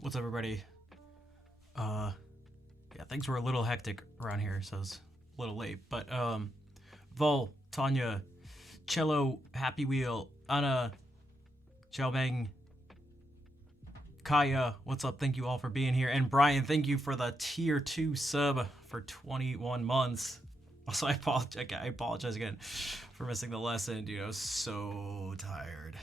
What's up, everybody? Yeah, things were a little hectic around here, so it's a little late. But Vol, Tanya, Cello, Happy Wheel, Anna, Xiaobeng, Kaya, what's up? Thank you all for being here. And Brian, thank you for the tier 2 sub for 21 months. Also, I apologize again for missing the lesson, dude. I was so tired.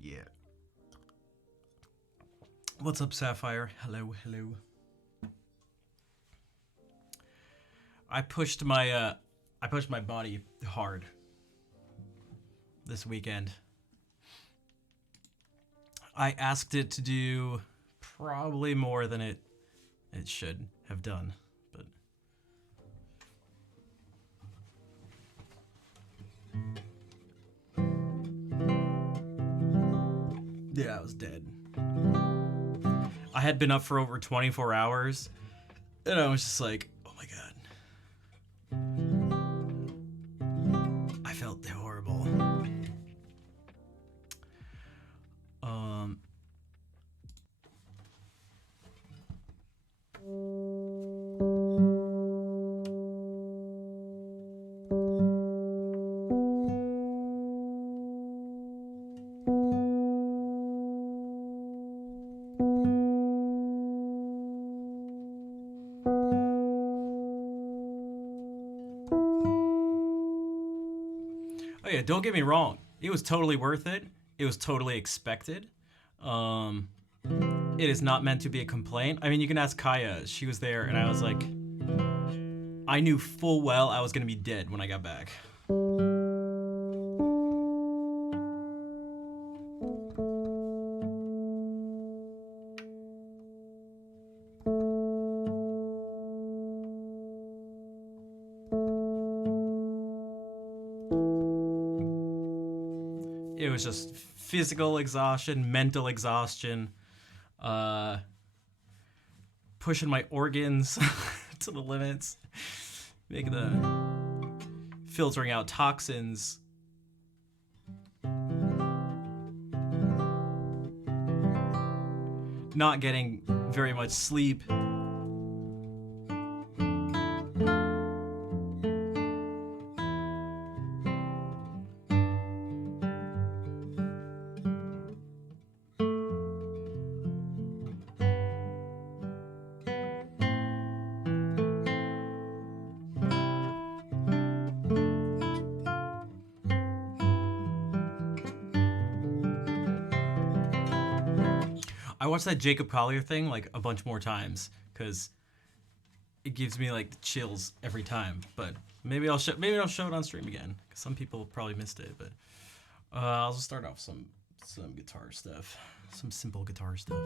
Yeah. What's up, Sapphire? Hello, hello. I pushed my body hard this weekend. I asked it to do probably more than it should have done, but yeah, I was dead. I had been up for over 24 hours, and I was just like, oh my god. I felt horrible. Oh yeah, don't get me wrong. It was totally worth it. It was totally expected. It is not meant to be a complaint. I mean, you can ask Kaya. She was there, and I was like, I knew full well I was gonna be dead when I got back. It was just physical exhaustion, mental exhaustion, pushing my organs to the limits, making filtering out toxins. Not getting very much sleep. I watched that Jacob Collier thing like a bunch more times because it gives me like the chills every time. But maybe I'll show it on stream again because some people probably missed it. But I'll just start off some guitar stuff, some simple guitar stuff.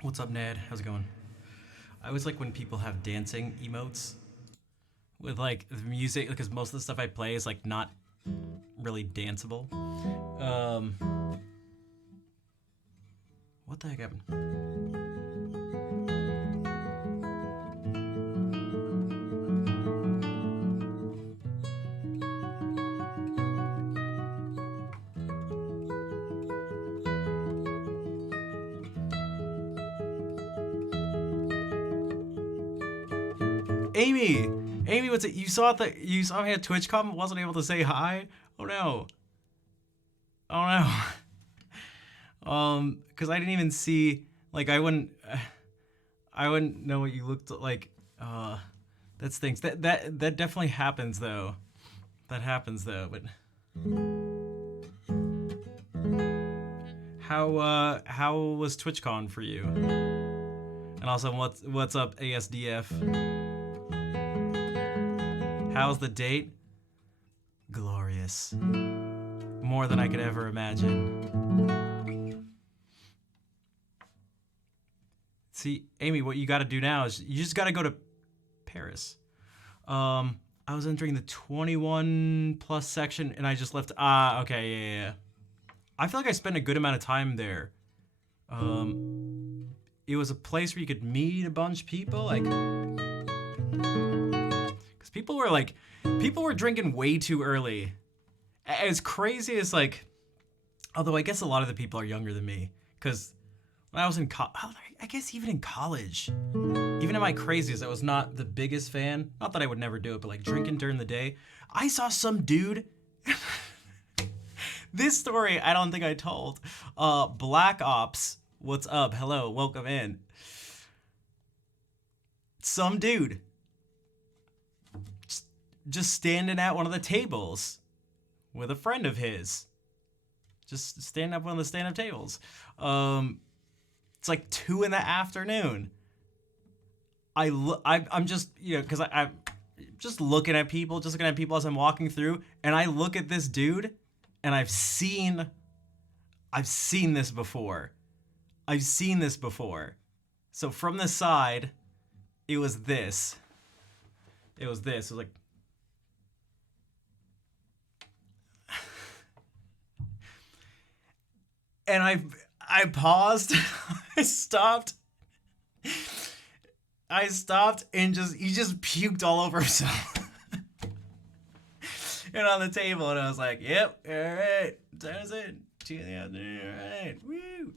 What's up, Ned? How's it going? I always like when people have dancing emotes with like the music, because most of the stuff I play is like not really danceable. Um, what the heck happened? Amy, Amy, what's it? You saw me at TwitchCon, wasn't able to say hi. Oh no. Oh no. Because I didn't even see. Like, I wouldn't know what you looked like. That stinks. That definitely happens though. That happens though. But how was TwitchCon for you? And also, what's up, ASDF? How's the date? Glorious. More than I could ever imagine. See, Amy, what you gotta do now is you just gotta go to Paris. I was entering the 21 plus section and I just left. Okay, yeah. I feel like I spent a good amount of time there. It was a place where you could meet a bunch of people, like, because people were drinking way too early. As crazy as, like, although I guess a lot of the people are younger than me, because when I was in I guess even in college, even at my craziest, I was not the biggest fan. Not that I would never do it, but like drinking during the day, I saw some dude. This story I don't think I told. Black Ops, what's up? Hello, welcome in. Some dude just standing at one of the tables with a friend of his. Just standing up on the stand-up tables. It's like 2 PM. I'm just, because I'm just looking at people, as I'm walking through, and I look at this dude, and I've seen this before. So from the side, it was this. It was like, and I paused. I stopped, and he just puked all over himself. And on the table, and I was like, yep, all right, time's in. 2 PM, all right, woo.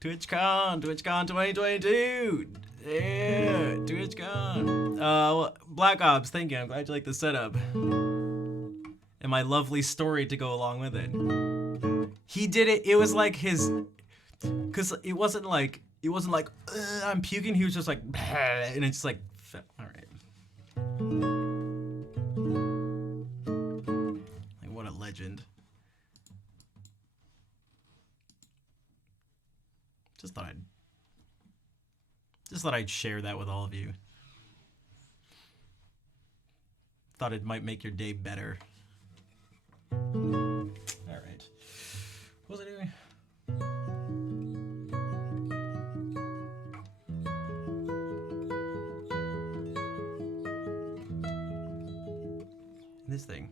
TwitchCon 2022. Yeah, TwitchCon. Black Ops, thank you. I'm glad you like the setup. And my lovely story to go along with it. He did it. It was like his, because it wasn't like I'm puking. He was just like, and it's like, all right. Like, what a legend. Just thought I'd share that with all of you. Thought it might make your day better. All right. What was I doing? This thing.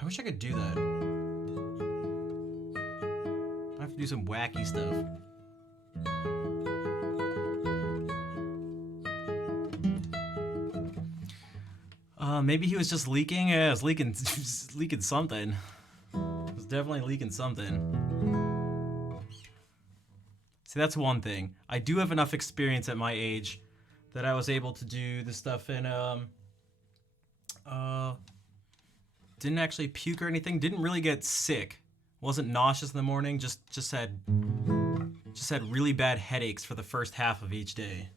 I wish I could do that. I have to do some wacky stuff. Maybe he was just leaking. Yeah, it was leaking, leaking something. It was definitely leaking something. See, that's one thing. I do have enough experience at my age that I was able to do the stuff in, didn't actually puke or anything. Didn't really get sick. Wasn't nauseous in the morning. Just had really bad headaches for the first half of each day.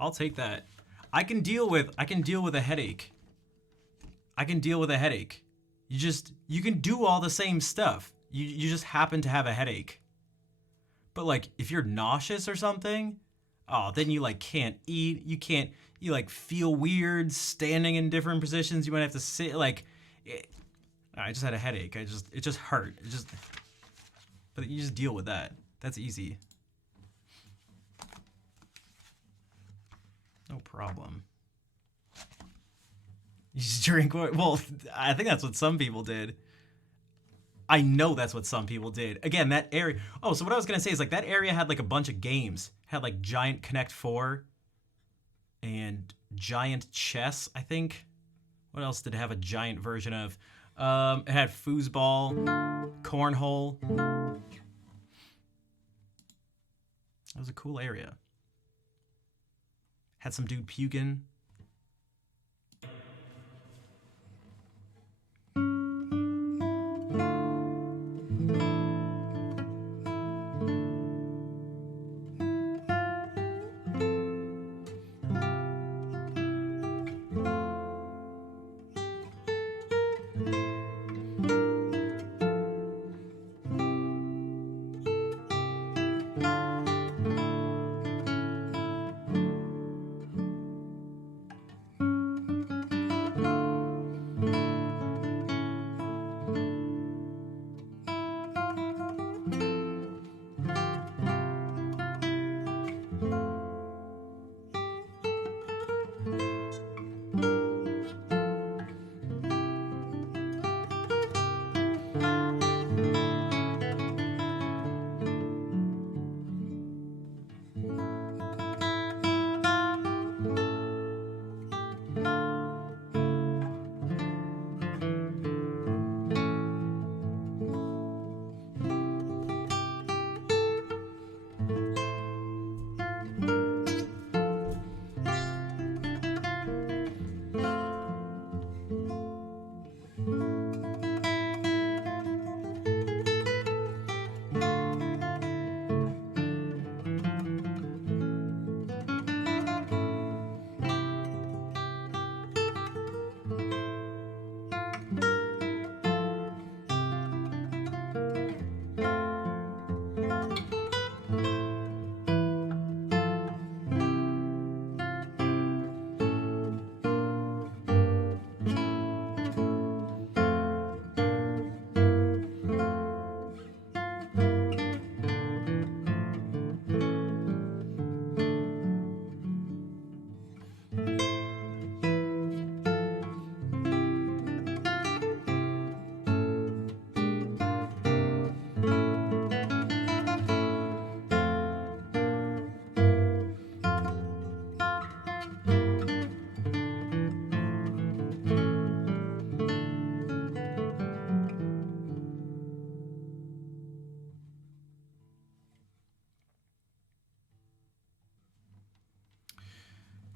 I'll take that. I can deal with a headache. You can do all the same stuff. You just happen to have a headache. But like if you're nauseous or something, oh, then you like can't eat. You like feel weird standing in different positions. You might have to sit like I just had a headache. It just hurt. But you just deal with that. That's easy. No problem. You just drink what? Well, I think that's what some people did. I know that's what some people did. Again, that area. Oh, so what I was gonna say is like that area had like a bunch of games. Had like Giant Connect 4 and Giant Chess, I think. What else did it have a giant version of? It had foosball, cornhole. That was a cool area. Had some dude puking.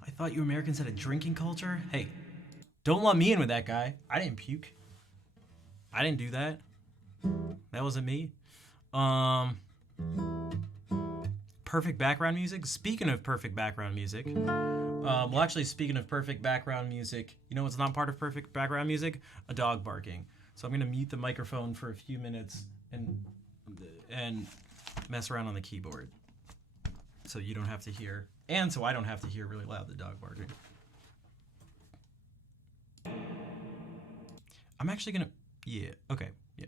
I thought you Americans had a drinking culture. Hey, don't let me in with that guy. I didn't puke. I didn't do that. That wasn't me. Um, perfect background music. Speaking of perfect background music, well, actually, speaking of perfect background music, you know what's not part of perfect background music? A dog barking. So I'm gonna mute the microphone for a few minutes and mess around on the keyboard, so you don't have to hear, and so I don't have to hear really loud the dog barking. I'm actually gonna, yeah, okay, yeah.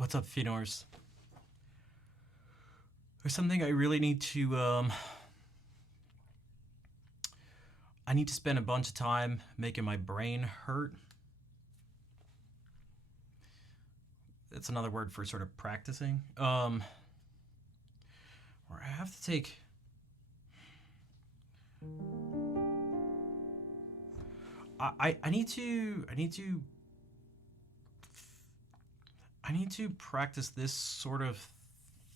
What's up, Finors? There's something I really need to I need to spend a bunch of time making my brain hurt. That's another word for sort of practicing. Where I have to take I need to practice this sort of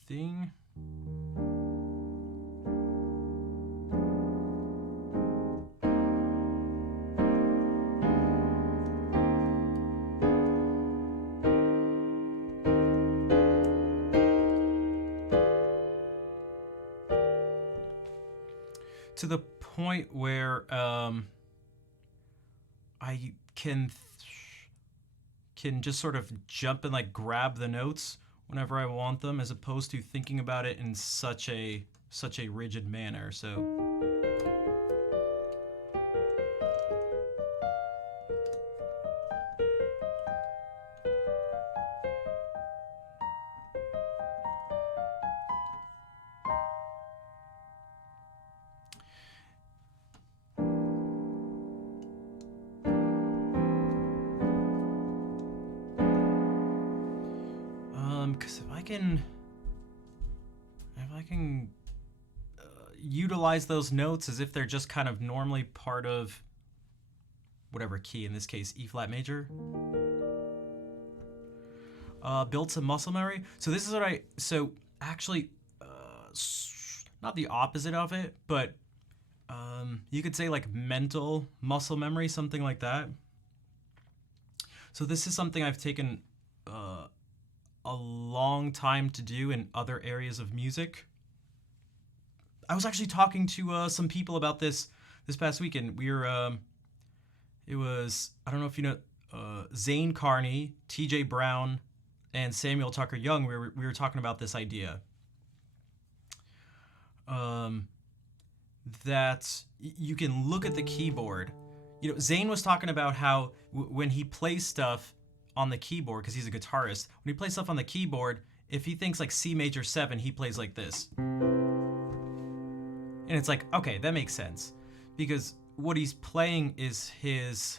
thing. To the point where I can just sort of jump and like grab the notes whenever I want them, as opposed to thinking about it in such a rigid manner. So because if I can utilize those notes as if they're just kind of normally part of whatever key, in this case E flat major, build some muscle memory. So this is what actually not the opposite of it, but you could say like mental muscle memory, something like that. So this is something I've taken a long time to do in other areas of music. I was actually talking to some people about this past weekend. We were, it was, I don't know if you know, Zane Carney, TJ Brown, and Samuel Tucker Young. We were talking about this idea. That you can look at the keyboard. You know, Zane was talking about how when he plays stuff on the keyboard, because he's a guitarist, when he plays stuff on the keyboard, if he thinks like C major 7, he plays like this. And it's like, okay, that makes sense. Because what he's playing is his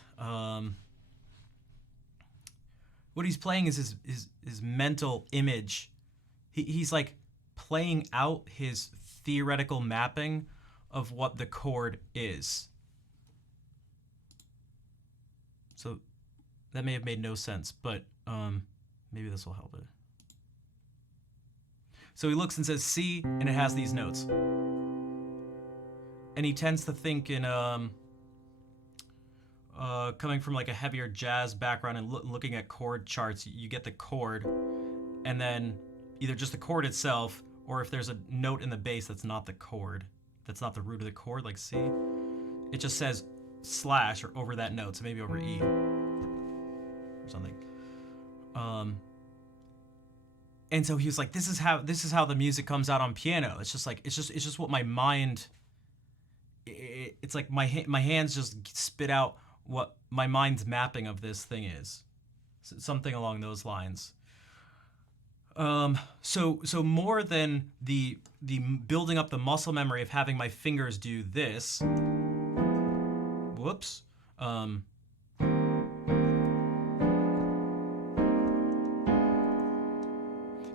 mental image. He's like playing out his theoretical mapping of what the chord is. So that may have made no sense, but maybe this will help it. So he looks and says C, and it has these notes. And he tends to think in coming from like a heavier jazz background and looking at chord charts, you get the chord, and then either just the chord itself, or if there's a note in the bass that's not the chord, that's not the root of the chord, like C, it just says slash or over that note, so maybe over E or something. And so he was like, this is how the music comes out on piano. It's just what my mind. It's like my hands just spit out what my mind's mapping of this thing is, something along those lines. So more than the building up the muscle memory of having my fingers do this. Whoops.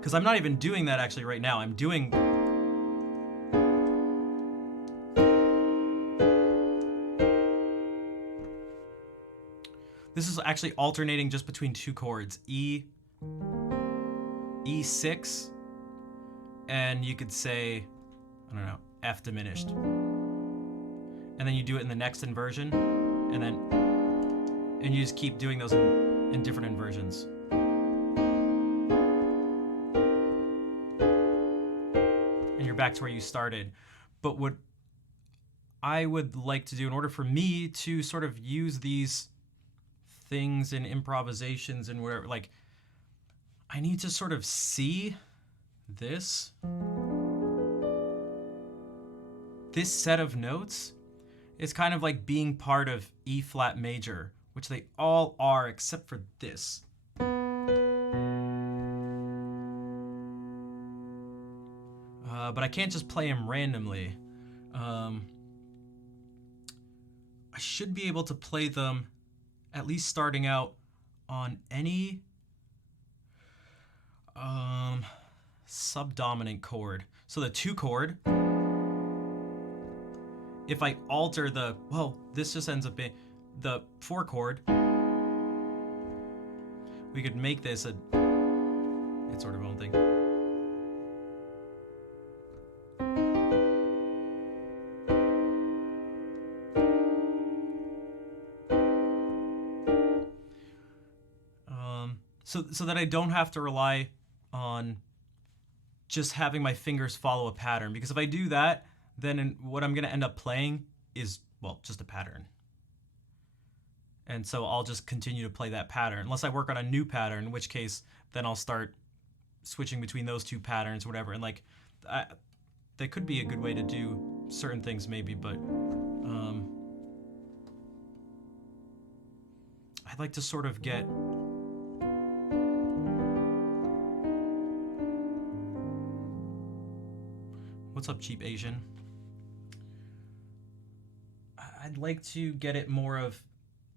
Because I'm not even doing that actually right now. I'm doing. This is actually alternating just between two chords, E6, and you could say, I don't know, F diminished. And then you do it in the next inversion, and you just keep doing those in different inversions. And you're back to where you started. But what I would like to do in order for me to sort of use these things and improvisations and whatever, like, I need to sort of see this set of notes is kind of like being part of E flat major, which they all are except for this. but I can't just play them randomly. I should be able to play them at least starting out on any subdominant chord. So the 2 chord, if I alter the, well, this just ends up being the 4 chord, we could make this its sort of own thing. So that I don't have to rely on just having my fingers follow a pattern. Because if I do that, then what I'm going to end up playing is, well, just a pattern. And so I'll just continue to play that pattern. Unless I work on a new pattern, in which case then I'll start switching between those 2 patterns, whatever. And like, that could be a good way to do certain things maybe, but I'd like to sort of get... What's up, Cheap Asian? I'd like to get it more of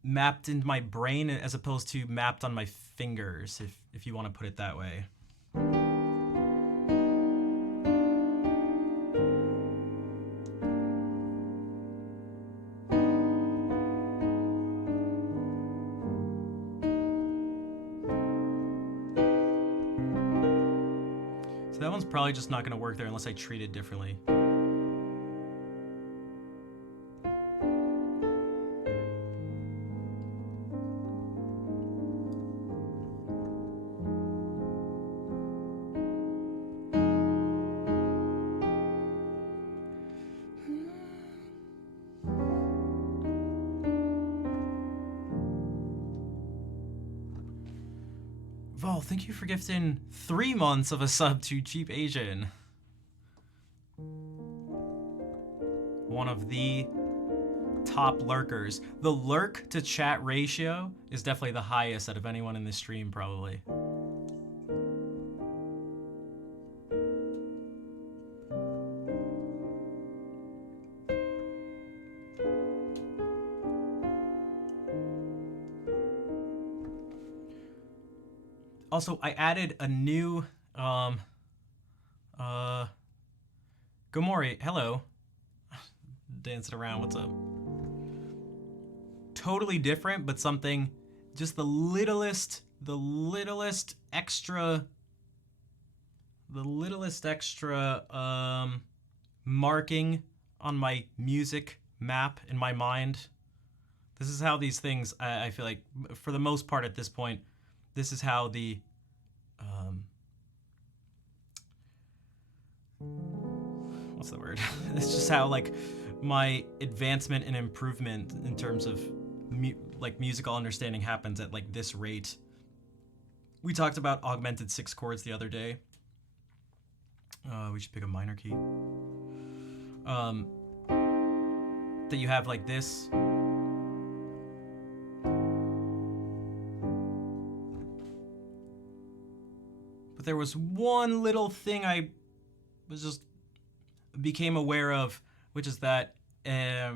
mapped into my brain as opposed to mapped on my fingers, if you want to put it that way. So that one's probably just not going to work there unless I treat it differently. Vol, thank you for gifting 3 months of a sub to Cheap Asian. One of the top lurkers. The lurk to chat ratio is definitely the highest out of anyone in this stream, probably. Also, I added a new, Gomori, hello. Dancing around, what's up? Totally different, but something, just the littlest extra, marking on my music map in my mind. This is how these things, I feel like, for the most part at this point, this is how the what's the word? It's just how like my advancement and improvement in terms of musical understanding happens at like this rate. We talked about augmented 6 chords the other day. We should pick a minor key. That you have like this. There was one little thing I became aware of, which is that a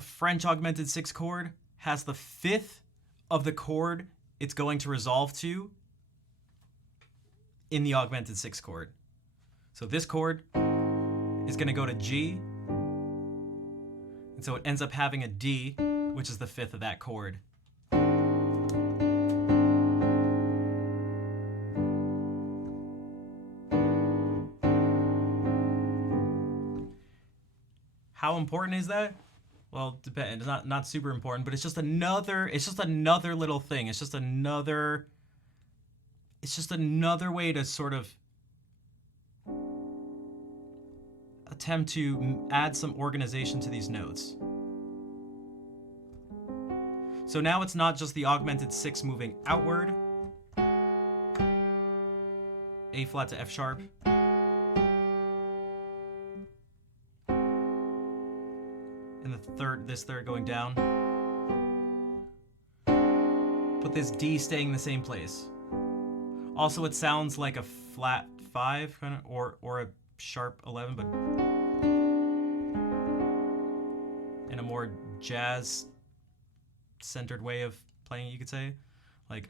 French augmented 6 chord has the 5th of the chord it's going to resolve to in the augmented 6 chord. So this chord is going to go to G, and so it ends up having a D, which is the 5th of that chord. How important is that? Well, depends. Not super important, but it's just another little thing. It's just another way to sort of attempt to add some organization to these notes. So now it's not just the augmented 6 moving outward. A flat to F sharp. This third going down, but this D staying in the same place. Also, it sounds like a flat 5 kind of, or a sharp 11, but in a more jazz centered way of playing, you could say. Like,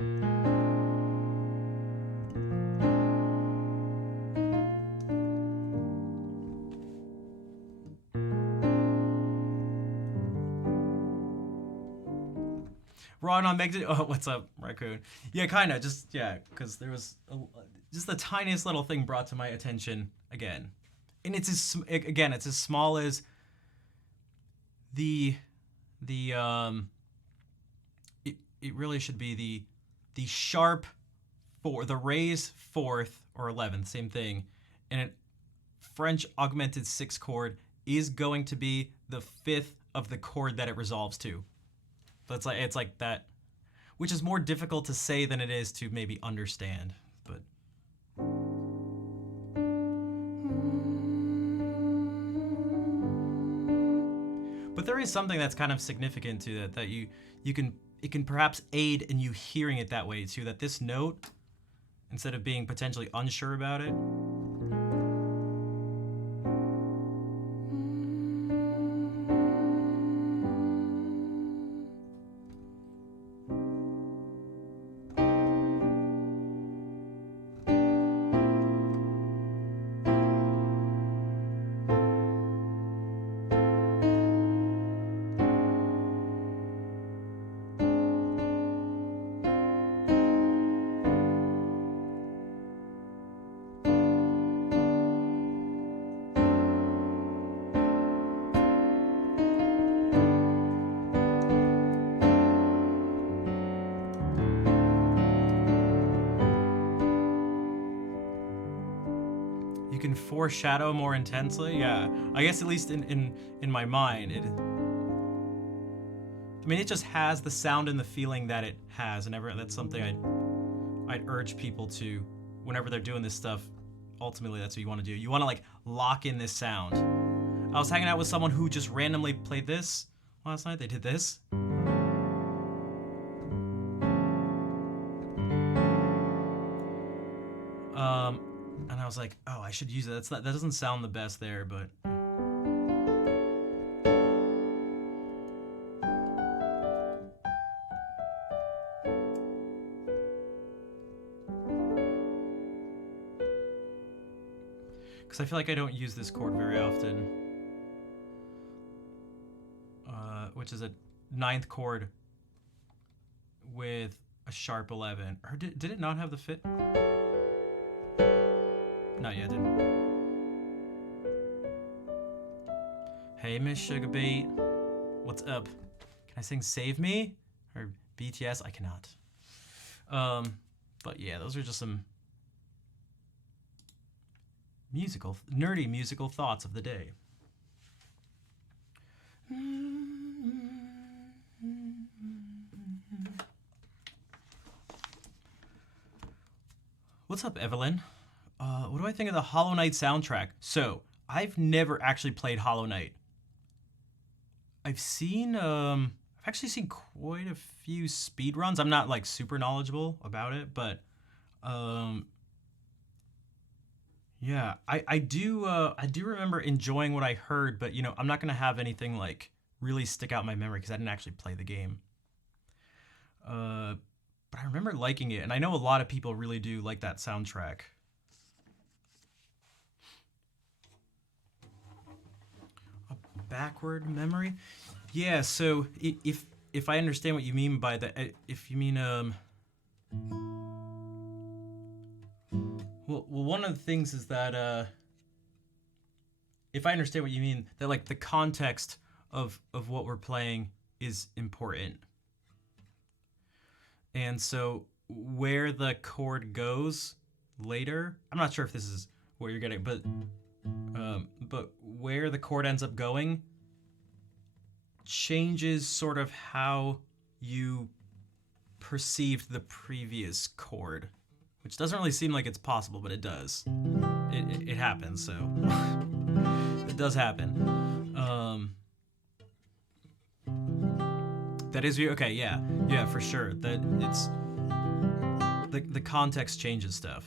Ron on Meg. Oh, what's up, Raccoon? Yeah, kind of. Just, yeah, because there was just the tiniest little thing brought to my attention again. And it's it's as small as it really should be the sharp the raise 4th or 11th, same thing. And a French augmented 6 chord is going to be the 5th of the chord that it resolves to. So it's like that, which is more difficult to say than it is to maybe understand. But there is something that's kind of significant to that it can perhaps aid in you hearing it that way too, that this note, instead of being potentially unsure about it, can foreshadow more intensely. Yeah, I guess at least in my mind, it just has the sound and the feeling that it has, and that's something I'd urge people to, whenever they're doing this stuff. Ultimately, that's what you want to do. You want to like lock in this sound. I was hanging out with someone who just randomly played this last night. They did this. And I was like, oh, I should use it. That doesn't sound the best there, but because I feel like I don't use this chord very often, which is a 9th chord with a sharp 11. Or did it not have the fit? No, yeah, it didn't. Hey, Miss Sugarbeat. What's up? Can I sing Save Me? Or BTS? I cannot. But yeah, those are just some nerdy musical thoughts of the day. What's up, Evelyn? What do I think of the Hollow Knight soundtrack? So, I've never actually played Hollow Knight. I've actually seen quite a few speedruns. I'm not like super knowledgeable about it, but yeah, I do remember enjoying what I heard, but I'm not gonna have anything like really stick out in my memory because I didn't actually play the game. But I remember liking it, and I know a lot of people really do like that soundtrack. A backward memory? Yeah, so if I understand what you mean by that, if you mean well, one of the things is that if I understand what you mean, that like the context of what we're playing is important. And so where the chord goes later, I'm not sure if this is what you're getting, but where the chord ends up going changes sort of how you perceived the previous chord, which doesn't really seem like it's possible, but it does. It happens, so it does happen. That is okay. Yeah, for sure. That it's the context changes stuff.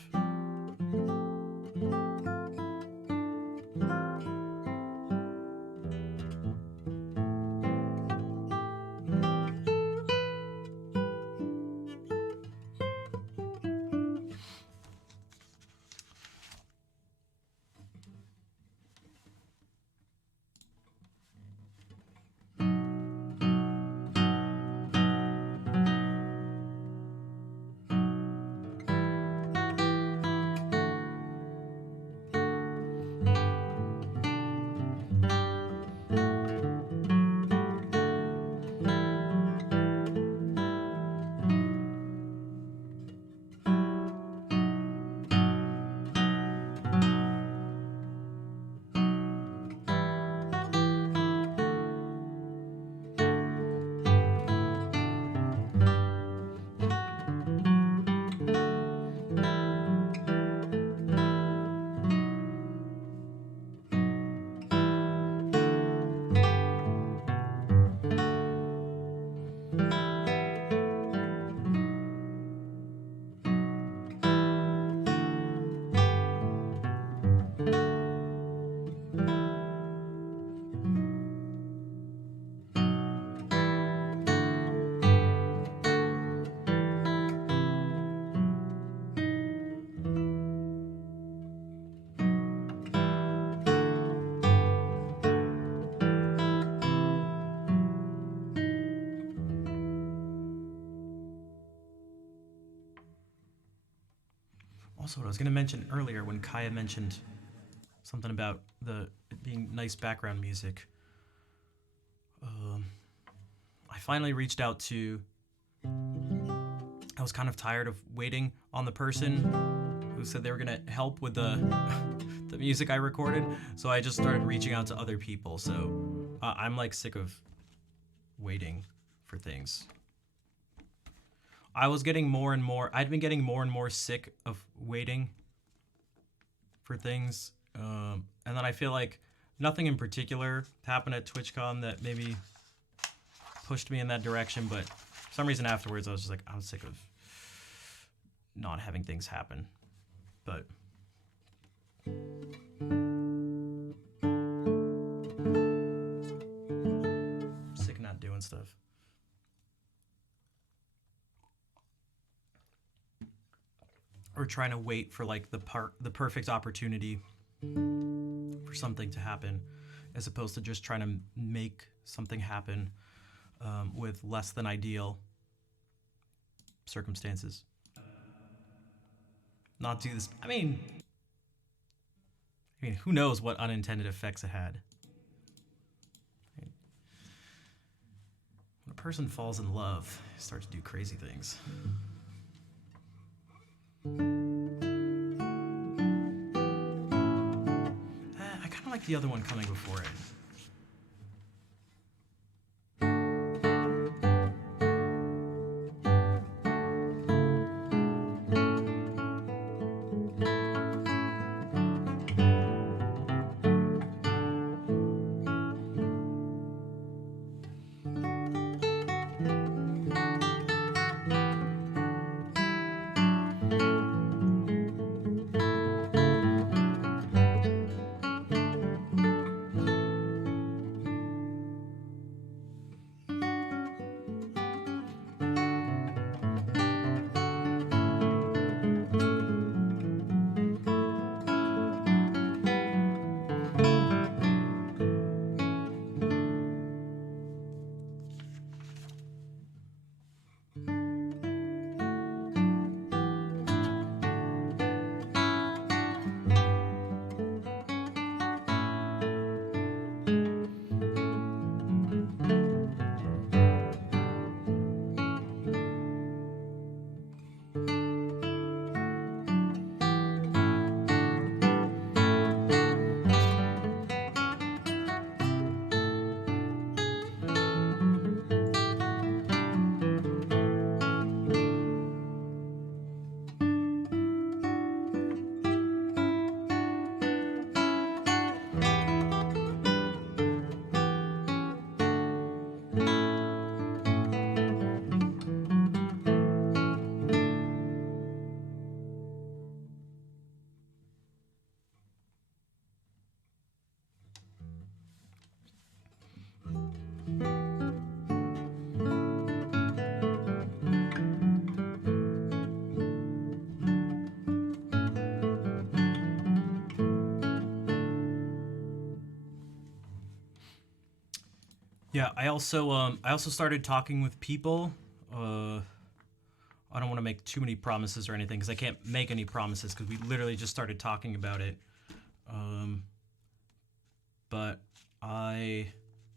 Also, what I was gonna mention earlier when Kaya mentioned something about the it being nice background music. Um, I finally reached out to. I was kind of tired of waiting on the person who said they were gonna help with the the music I recorded. So I just started reaching out to other people. So I'm like sick of waiting for things. I was getting more and more. I'd been getting more and more sick of waiting for things, and then I feel like nothing in particular happened at TwitchCon that maybe pushed me in that direction. But for some reason afterwards, I was just like, I'm sick of not having things happen. But sick of not doing stuff. Or trying to wait for like the perfect opportunity for something to happen, as opposed to just trying to make something happen with less than ideal circumstances. Not do this. I mean, who knows what unintended effects it had. When a person falls in love, they start to do crazy things. I kind of like the other one coming before it. Yeah, I also started talking with people. Uh, I don't want to make too many promises or anything because I can't make any promises because we literally just started talking about it. Um, but I,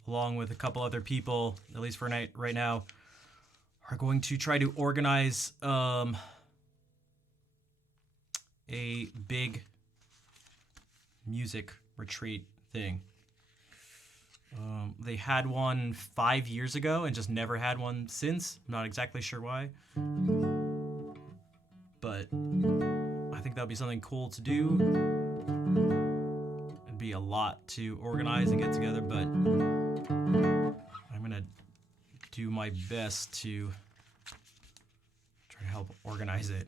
along with a couple other people, at least for night right now, are going to try to organize a big music retreat thing. They had one 5 years ago and just never had one since. I'm not exactly sure why. But I think that would be something cool to do. It'd be a lot to organize and get together, but I'm going to do my best to try to help organize it.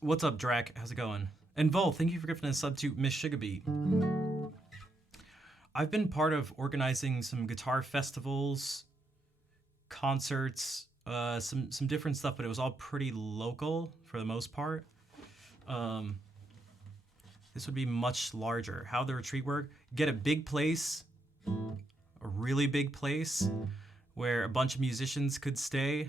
What's up, Drac? How's it going? And Vol, thank you for gifting a sub to Miss Sugarbeat. I've been part of organizing some guitar festivals, concerts, some different stuff, but it was all pretty local for the most part. This would be much larger. How the retreat work? Get a big place, a really big place, where a bunch of musicians could stay.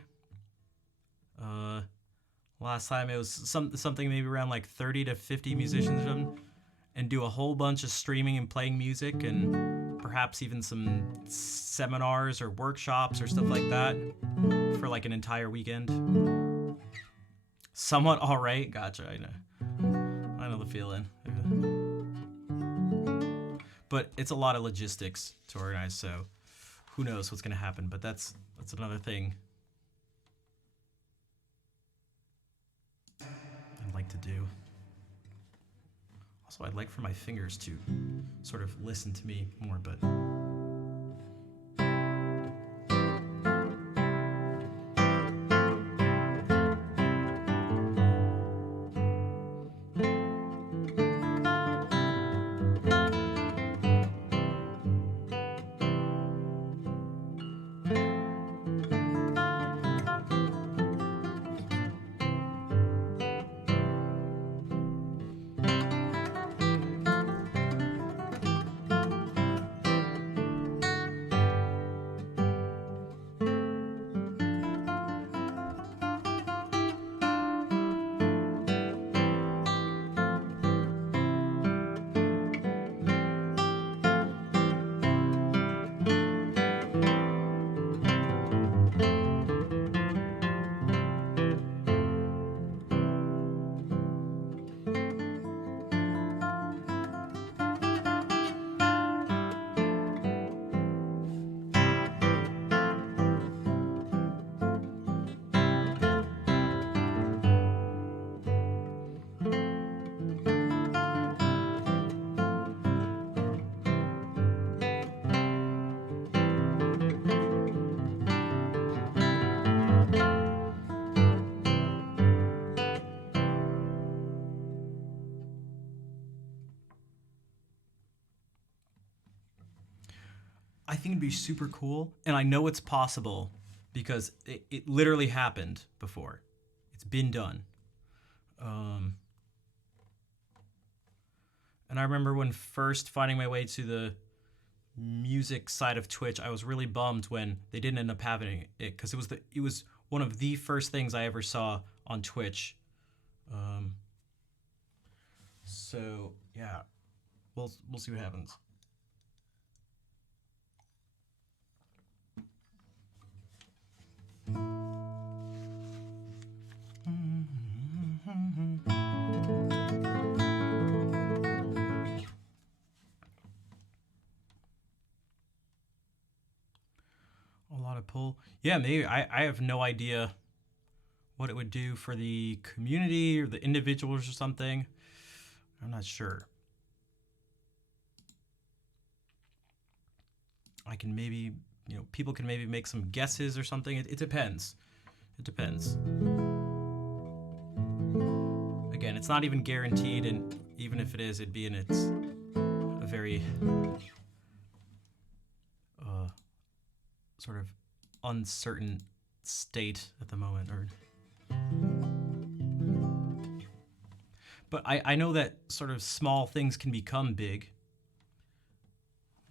Last time it was something maybe around like 30 to 50 musicians or something, and do a whole bunch of streaming and playing music and perhaps even some seminars or workshops or stuff like that for like an entire weekend. Somewhat all right. Gotcha. I know the feeling. But it's a lot of logistics to organize, so who knows what's gonna happen? But that's another thing I'd like to do. Also, I'd like for my fingers to sort of listen to me more, but. I think it'd be super cool, and I know it's possible because it literally happened before. It's been done. Um, and I remember when first finding my way to the music side of Twitch, I was really bummed when they didn't end up having it because it was one of the first things I ever saw on Twitch. Um, so yeah, we'll see what happens. A lot of pull. Yeah, maybe I have no idea what it would do for the community or the individuals or something. I'm not sure. I can maybe, people can maybe make some guesses or something. It depends. It depends. Again, it's not even guaranteed, and even if it is, it'd be in a very sort of uncertain state at the moment. But I know that sort of small things can become big.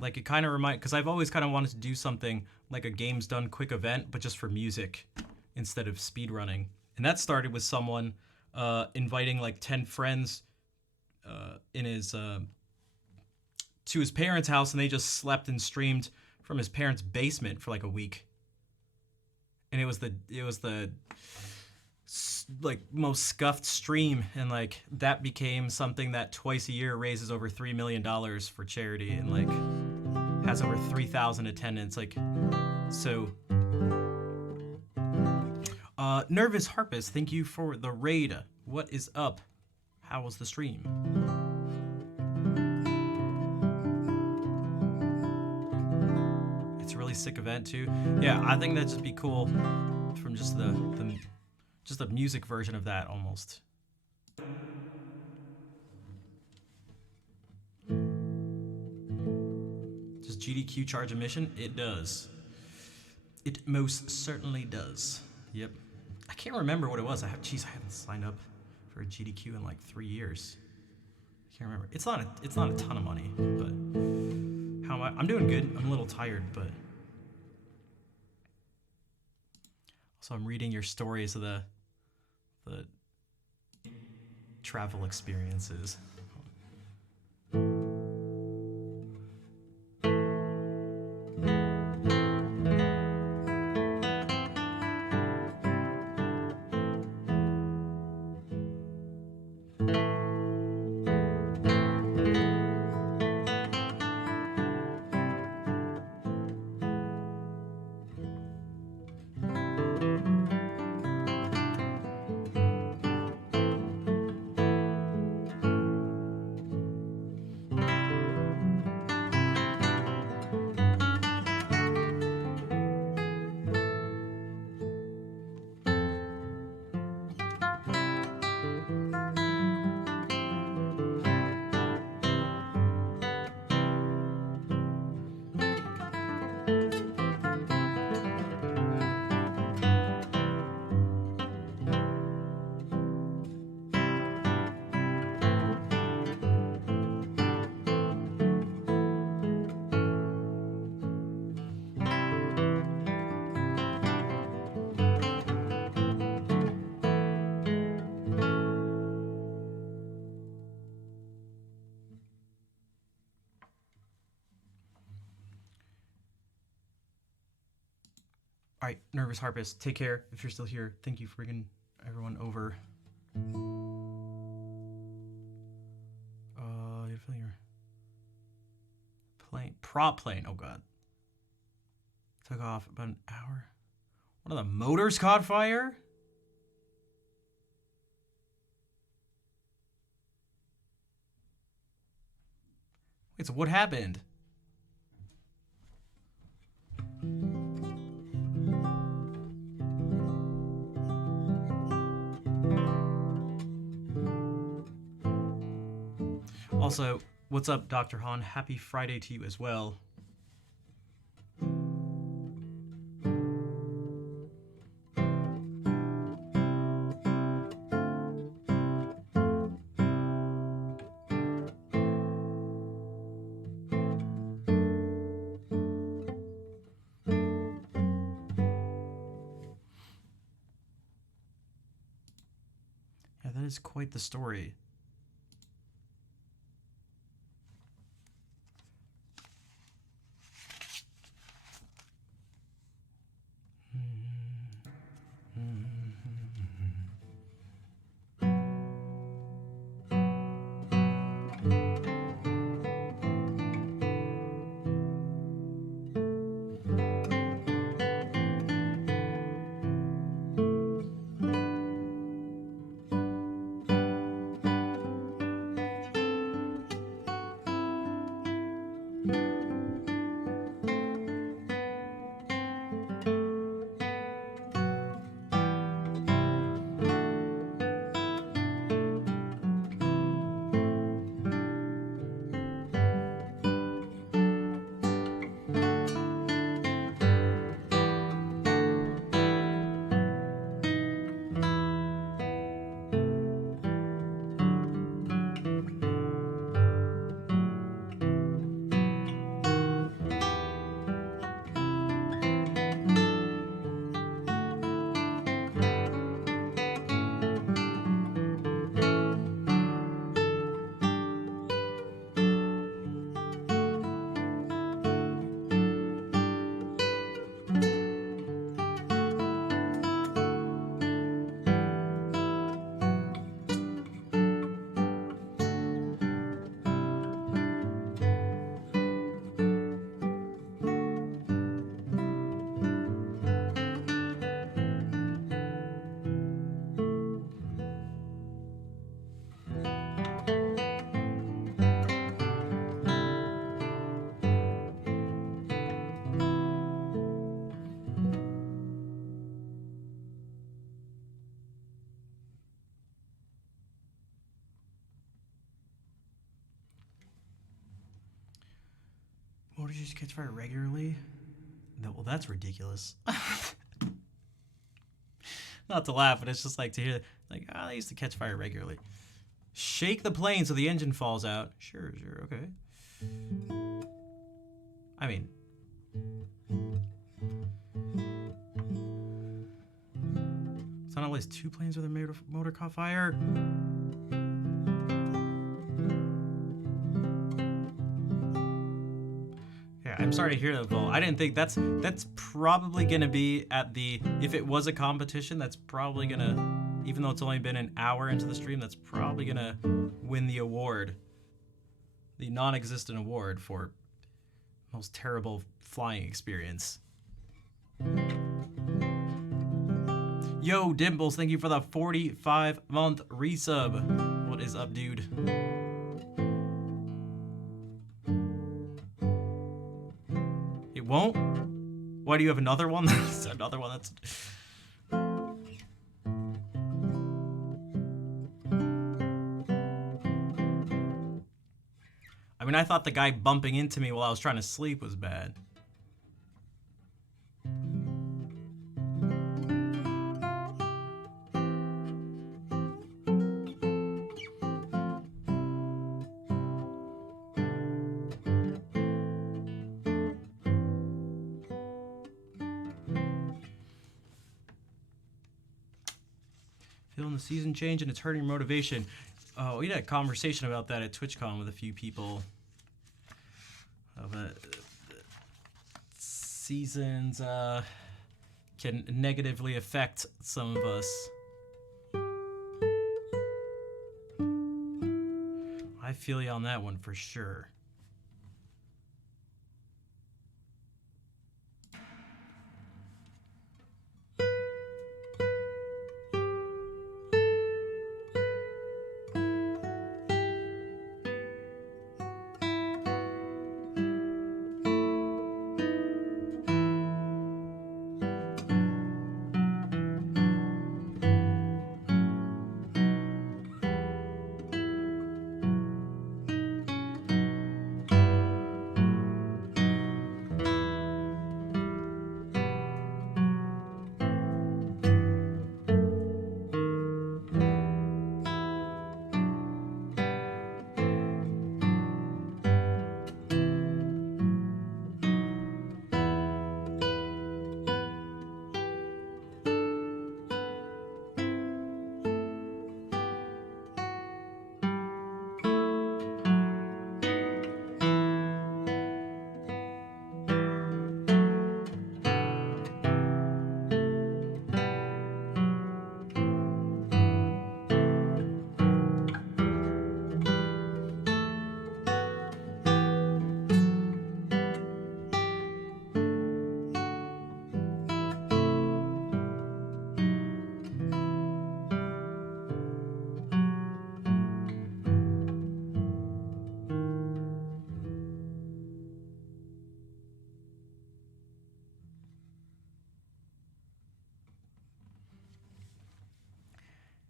Like it kind of because I've always kind of wanted to do something like a Games Done quick event, but just for music instead of speed running. And that started with someone inviting like 10 friends in his to his parents' house, and they just slept and streamed from his parents' basement for like a week. And it was the like most scuffed stream, and like that became something that twice a year raises over $3 million for charity, and like has over 3,000 attendants. Like, so Nervous Harpist, thank you for the raid. What is up? How was the stream? It's a really sick event too. Yeah, I think that'd just be cool from just the music version of that almost. Does GDQ charge admission? It does. It most certainly does. Yep. I can't remember what it was. I haven't signed up for a GDQ in like 3 years. I can't remember. It's not a ton of money, but how am I? I'm doing good. I'm a little tired, but also I'm reading your stories of the the travel experiences. All right, Nervous Harpist, take care if you're still here. Thank you for bringing everyone over. You're feeling your plane, prop plane. Oh God, took off about an hour. One of the motors caught fire. Wait, so what happened? Also, what's up, Dr. Han? Happy Friday to you as well. Yeah, that is quite the story. Motors used to catch fire regularly? No, well, that's ridiculous. Not to laugh, but it's just like to hear, like, they used to catch fire regularly. Shake the plane so the engine falls out. Sure, okay. I mean, it's not realize 2 planes with a motor caught fire. Yeah, I'm sorry to hear that, Vol. I didn't think that's probably gonna be at the, if it was a competition, that's probably gonna, even though it's only been an hour into the stream, that's probably gonna win the award, the non-existent award for most terrible flying experience. Yo, Dimbles, thank you for the 45-month resub. What is up, dude? It won't? Why, do you have another one? That's another one that's... I mean, I thought the guy bumping into me while I was trying to sleep was bad. Feeling the season change and it's hurting your motivation. Oh, we had a conversation about that at TwitchCon with a few people. Seasons can negatively affect some of us. I feel you on that one for sure.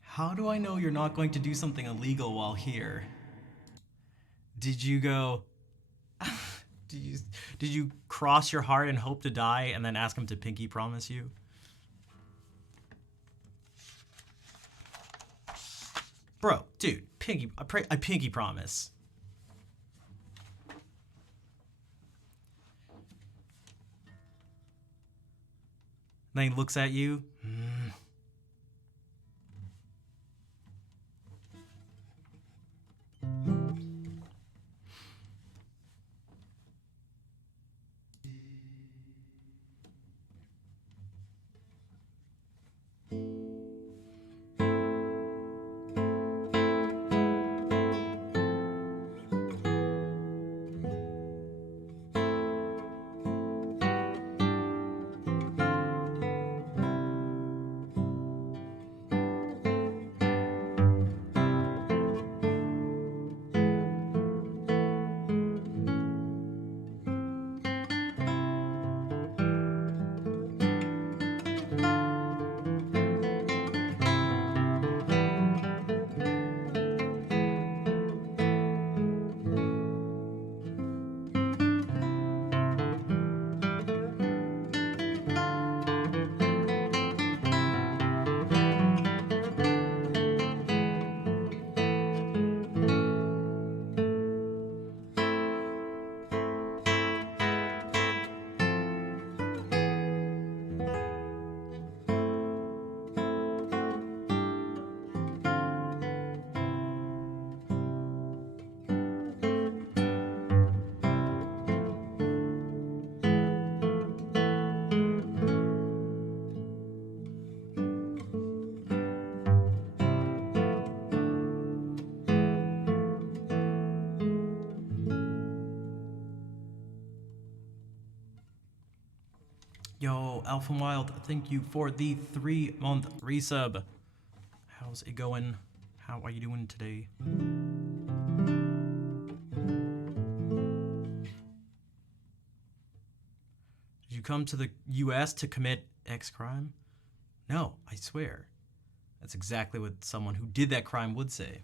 How do I know you're not going to do something illegal while here? Did you go... did you cross your heart and hope to die and then ask him to pinky promise you? Bro, dude, I pinky promise. Then he looks at you. Yo, Alpha Wild, thank you for the 3-month resub. How's it going? How are you doing today? Did you come to the US to commit X crime? No, I swear. That's exactly what someone who did that crime would say.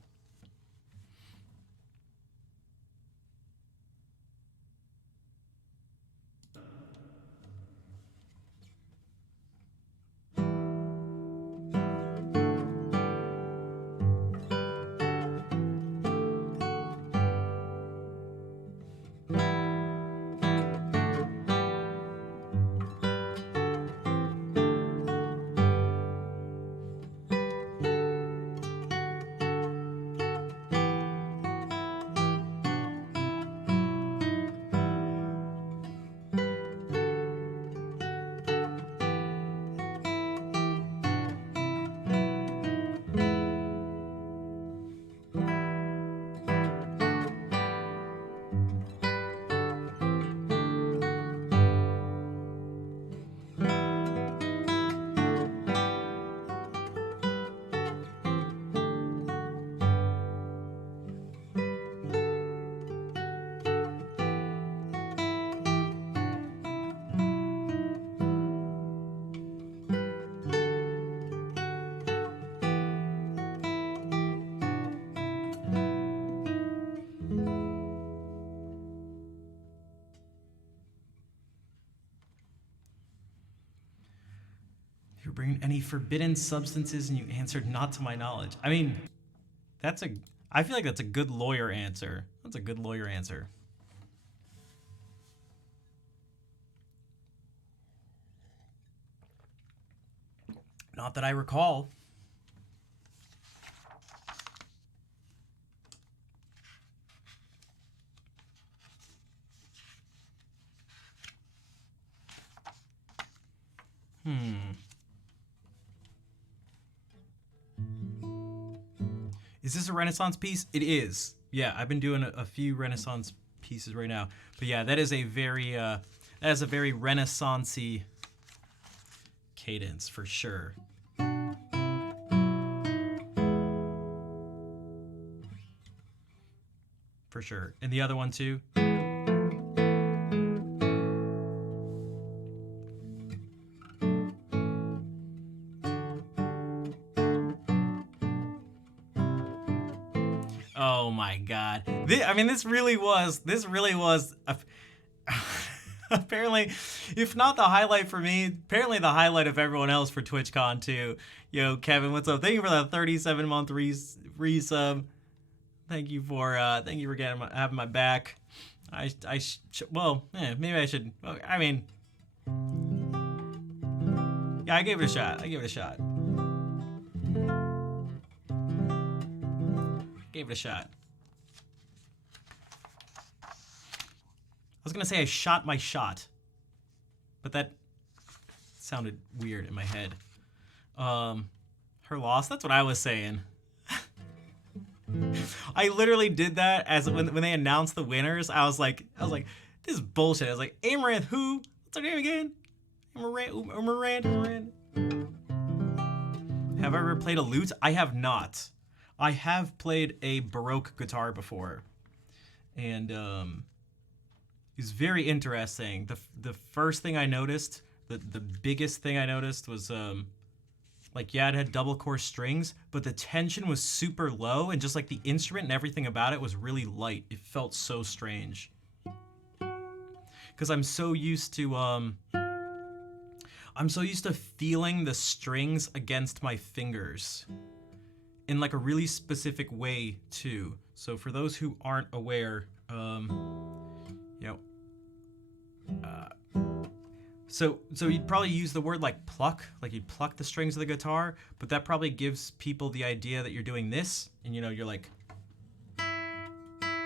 You're bringing any forbidden substances and you answered not to my knowledge. I mean, I feel like that's a good lawyer answer. That's a good lawyer answer. Not that I recall. Is this a Renaissance piece? It is. Yeah, I've been doing a few Renaissance pieces right now. But yeah, that is a very Renaissance-y cadence for sure. For sure. And the other one too. Oh my god. This really was apparently, if not the highlight for me, apparently the highlight of everyone else for TwitchCon too. Yo, Kevin, what's up? Thank you for that 37-month resub. Thank you for having my back. Maybe I should. I mean, yeah, I gave it a shot. Gave it a shot. I was gonna say I shot my shot, but that sounded weird in my head. Her loss. That's what I was saying. I literally did that as when they announced the winners. I was like, this is bullshit. I was like, Amaranth, who? What's her name again? Amaranth. Have I ever played a lute? I have not. I have played a Baroque guitar before, and it's very interesting. The first thing I noticed, the biggest thing I noticed was it had double course strings, but the tension was super low, and just like the instrument and everything about it was really light. It felt so strange. Because I'm so used to feeling the strings against my fingers in like a really specific way too. So for those who aren't aware, so you'd probably use the word like pluck, like you'd pluck the strings of the guitar, but that probably gives people the idea that you're doing this, and you're like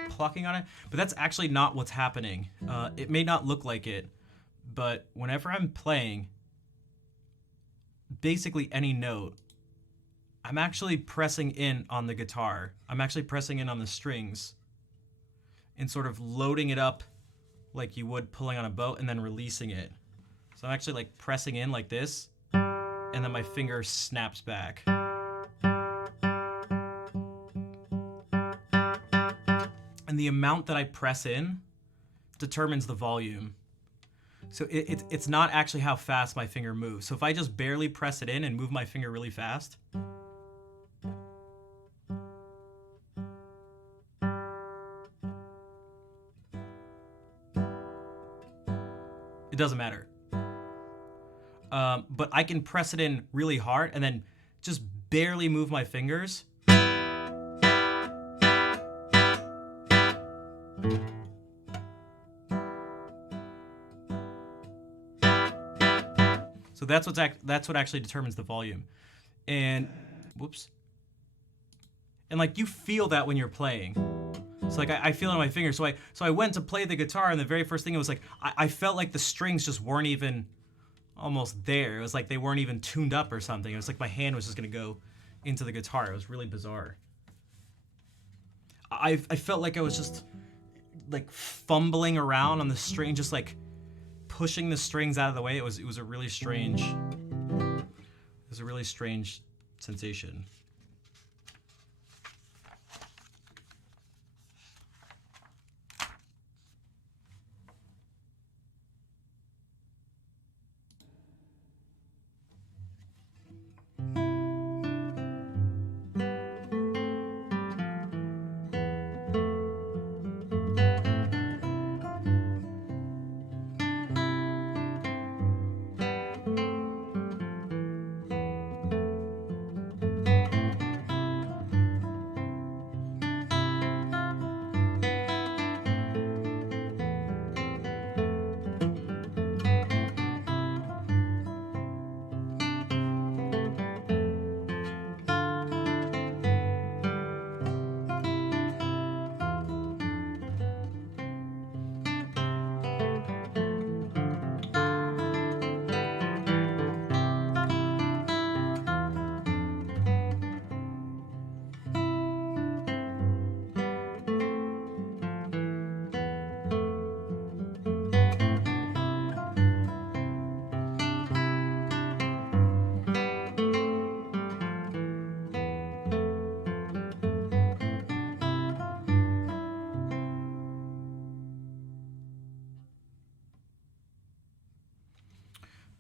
plucking on it, but that's actually not what's happening. It may not look like it, but whenever I'm playing basically any note, I'm actually pressing in on the guitar. I'm actually pressing in on the strings and sort of loading it up like you would pulling on a boat and then releasing it. So So I'm actually like pressing in like this, and then my finger snaps back. And the amount that I press in determines the volume. So it's not actually how fast my finger moves. So if I just barely press it in and move my finger really fast, it doesn't matter. But I can press it in really hard and then just barely move my fingers. So that's what actually determines the volume. And whoops. And like you feel that when you're playing. So like I feel it on my fingers. So I went to play the guitar, and the very first thing it was like I felt like the strings just weren't even almost there. It was like they weren't even tuned up or something. It was like my hand was just gonna go into the guitar. It was really bizarre. I felt like I was just like fumbling around on the string, just like pushing the strings out of the way. It was a really strange sensation.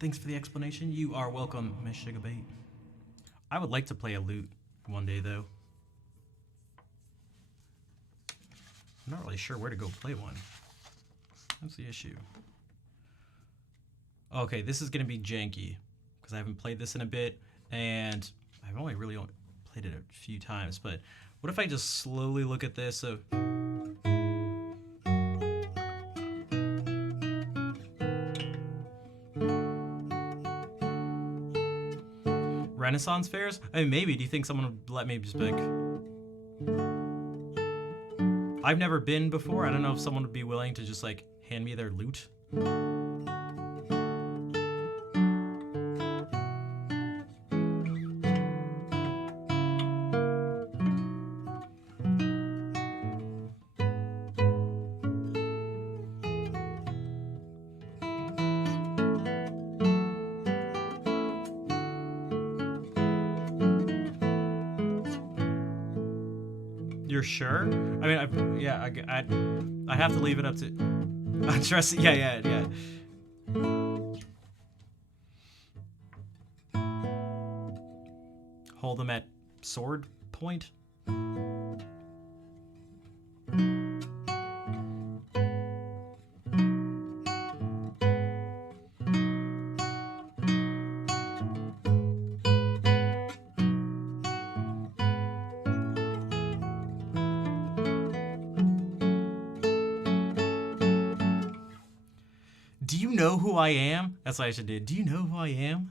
Thanks for the explanation. You are welcome, Miss Sugarbait. I would like to play a lute one day, though. I'm not really sure where to go play one. That's the issue. Okay, this is going to be janky, because I haven't played this in a bit, and I've only played it a few times, but what if I just slowly look at this? So Renaissance fairs? I mean, maybe. Do you think someone would let me just pick? I've never been before. I don't know if someone would be willing to just like hand me their loot. You're sure? I mean, I have to leave it up to. Trust. Yeah. Hold them at sword point. Do you know who I am? That's what I should do. Do you know who I am?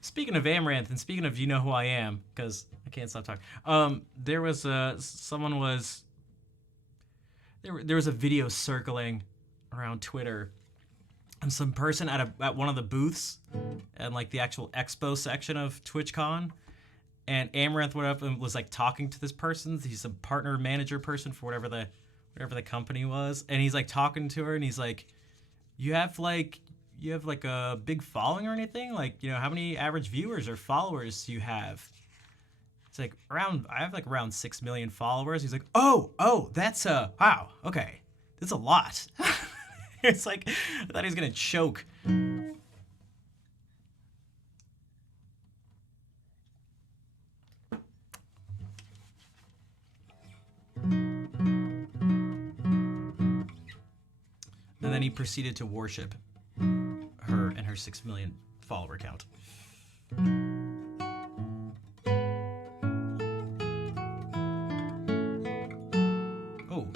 Speaking of Amaranth, and speaking of you know who I am, because I can't stop talking. There was there was a video circling around Twitter, and some person at one of the booths, and like the actual expo section of TwitchCon, And Amaranth went up and was like talking to this person. He's a partner manager person for whatever the company was, and he's like talking to her, and he's like, you have like a big following or anything? Like, how many average viewers or followers do you have? It's like I have like around 6 million followers. He's like, oh, that's wow, okay, that's a lot. It's like I thought he was gonna choke. And then he proceeded to worship her and her 6 million follower count. Oh.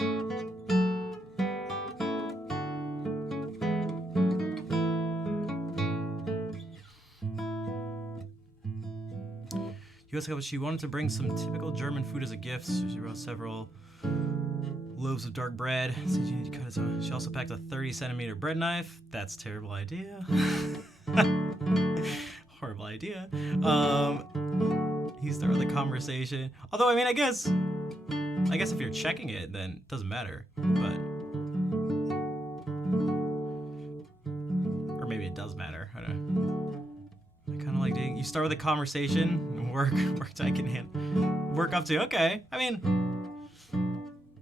She wanted to bring some typical German food as a gift. So she brought several loaves of dark bread. She also packed a 30-centimeter bread knife. That's a terrible idea. Horrible idea. He started the conversation. Although, I mean, I guess if you're checking it, then it doesn't matter. But or maybe it does matter. I don't know. I kind of like dating. You start with a conversation and work up to. Okay, I mean,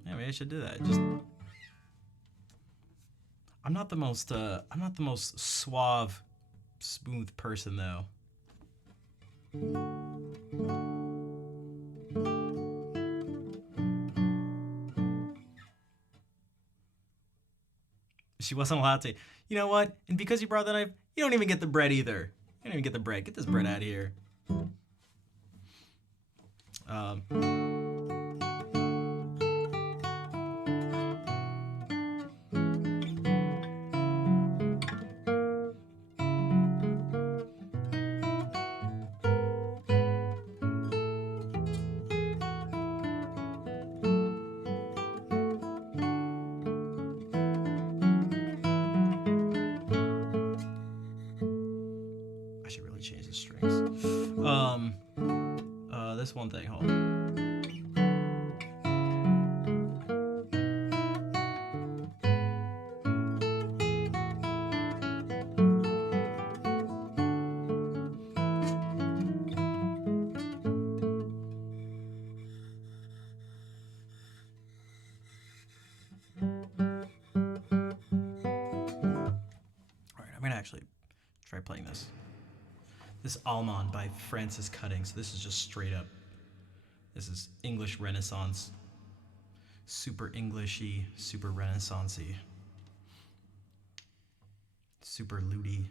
yeah, maybe I should do that. Just, I'm not the most suave, smooth person though. She wasn't allowed to. You know what? And because you brought the knife, you don't even get the bread either. You don't even get the bread. Get this bread out of here. I should really change the strings. This one thing, hold on. Alright, I'm gonna actually try playing this. This Almond by Francis Cutting. So this is just straight up. This is English Renaissance. Super Englishy, super Renaissance-y. Super looty.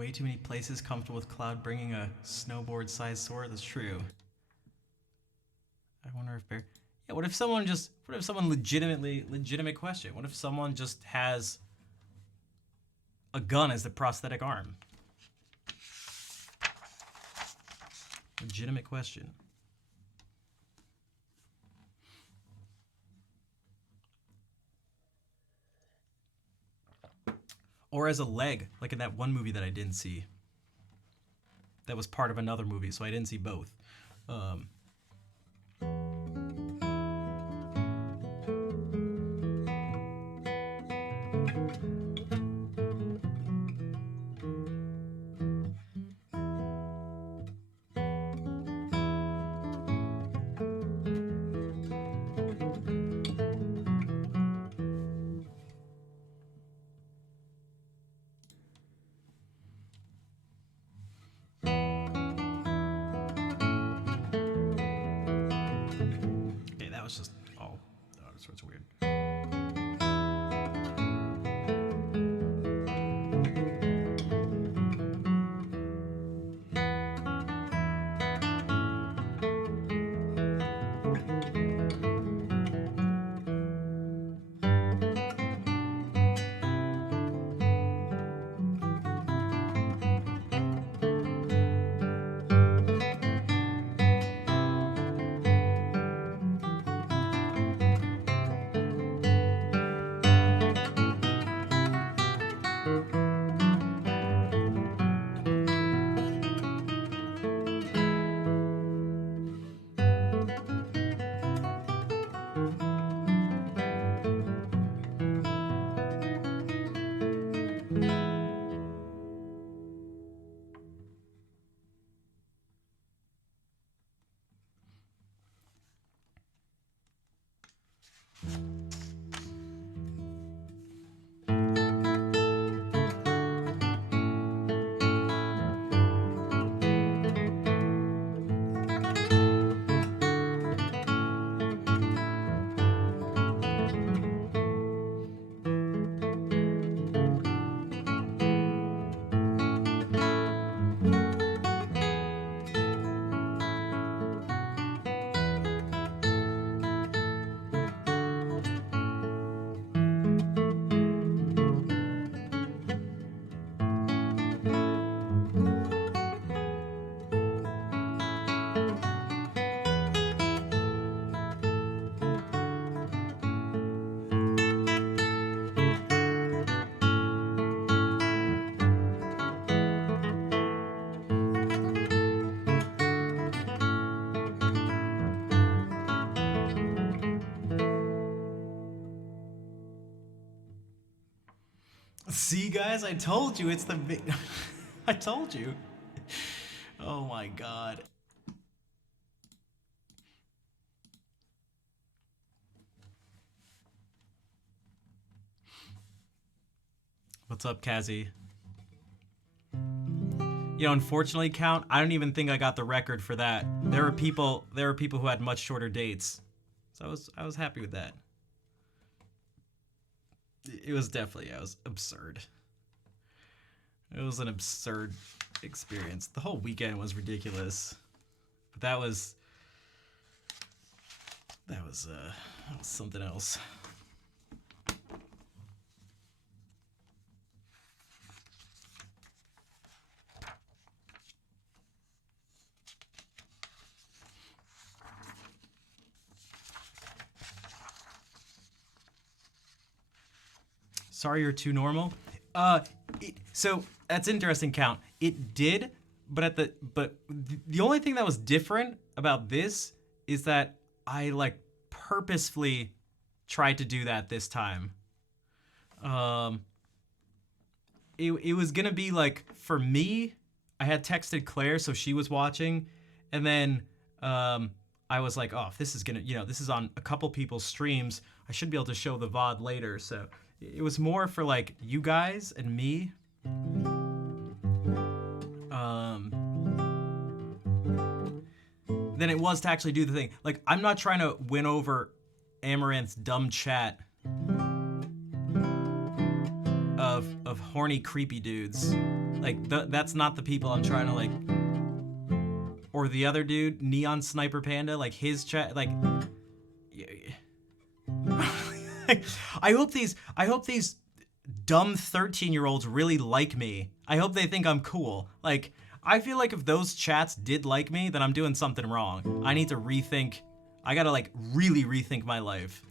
way too many places comfortable with Cloud bringing a snowboard-sized sword. That's true. I wonder if Bear. Yeah. What if someone just? What if someone legitimate question? What if someone just has a gun as the prosthetic arm? Legitimate question. Or as a leg, like in that one movie that I didn't see. That was part of another movie, so I didn't see both. Just all sorts of weird. See, guys, I told you it's the big. I told you. Oh my god. What's up, Kazi? You know, unfortunately, Count, I don't even think I got the record for that. There were people who had much shorter dates. So I was happy with that. It was absurd. It was an absurd experience. The whole weekend was ridiculous. But that was something else. Sorry you're too normal. So that's interesting, Count. It did, but the only thing that was different about this is that I like purposefully tried to do that this time. It was gonna be like, for me, I had texted Claire, so she was watching, and then I was like, oh, if this is gonna, this is on a couple people's streams, I should be able to show the VOD later, so it was more for like you guys and me. Than it was to actually do the thing. Like, I'm not trying to win over Amaranth's dumb chat of horny, creepy dudes. Like, that's not the people I'm trying to, like... Or the other dude, Neon Sniper Panda, like, his chat, like... I hope these dumb 13-year-olds really like me. I hope they think I'm cool. Like, I feel like if those chats did like me, then I'm doing something wrong. I need to rethink. I gotta, like, really rethink my life.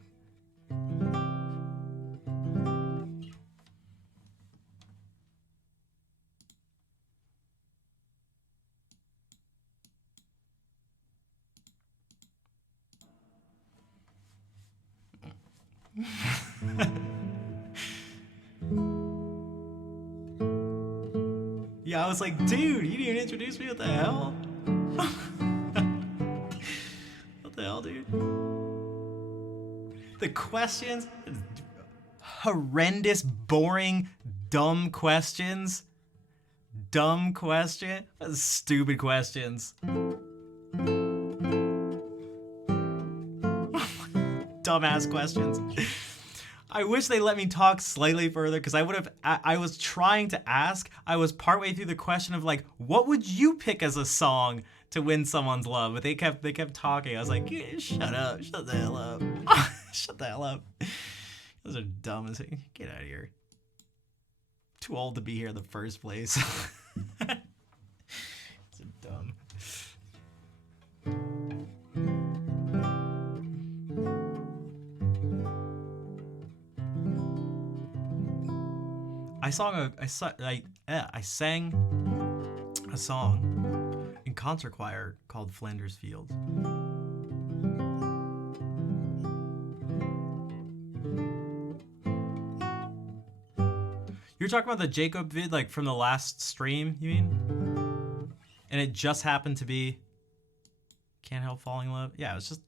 Yeah, I was like, dude, you didn't even introduce me. What the hell? What the hell, dude? The questions, horrendous, boring, dumb questions. Dumb question. Stupid questions. Dumbass questions. I wish they let me talk slightly further, because I was trying to ask. I was partway through the question of, like, what would you pick as a song to win someone's love? But they kept talking. I was like, shut up, shut the hell up. Shut the hell up. Those are dumb as heck. Get out of here. Too old to be here in the first place. It's dumb. I sang a song in concert choir called Flanders Fields. You're talking about the Jacob vid, like, from the last stream, you mean? And it just happened to be Can't Help Falling in Love? Yeah, it was just...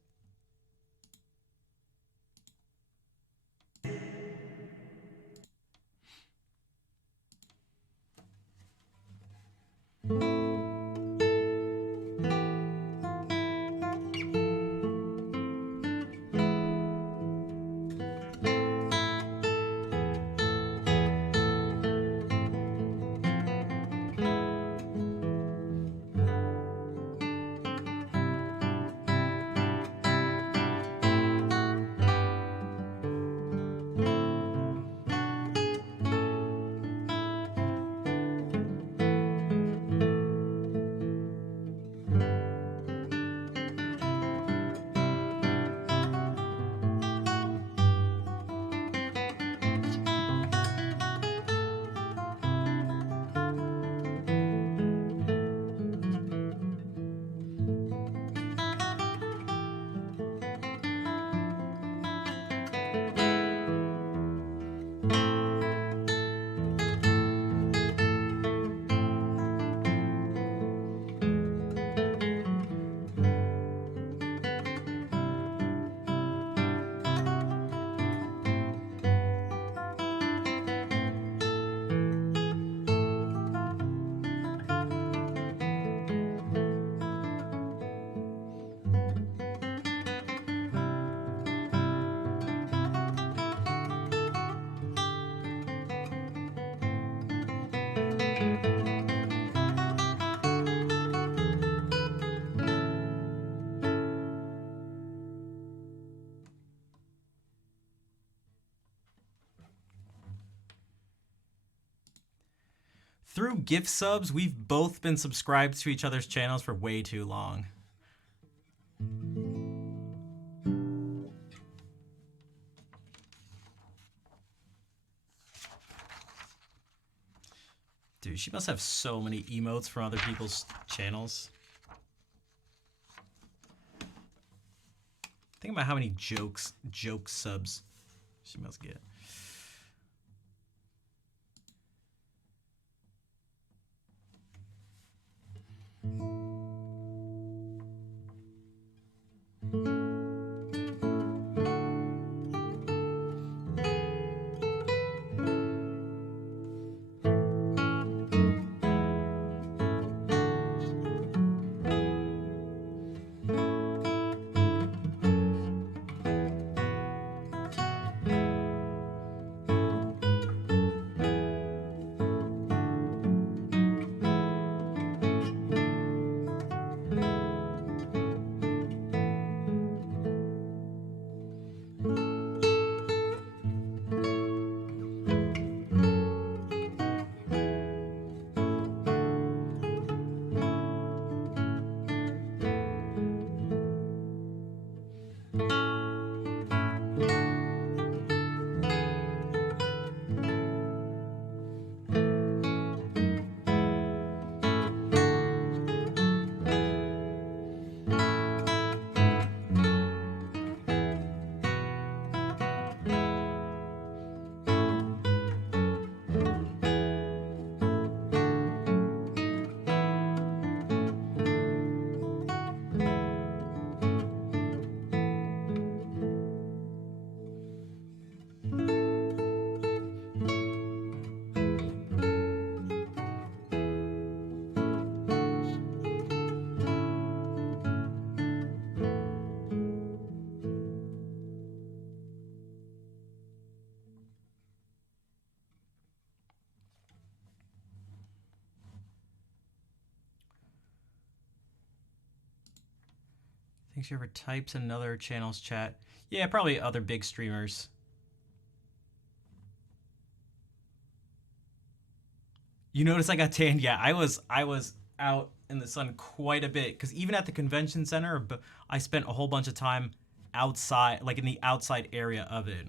Through gift subs, we've both been subscribed to each other's channels for way too long. Dude, she must have so many emotes from other people's channels. Think about how many joke subs she must get. Think she ever types in another channel's chat? Yeah, probably other big streamers. You notice I got tanned? Yeah, I was out in the sun quite a bit because even at the convention center, I spent a whole bunch of time outside, like in the outside area of it.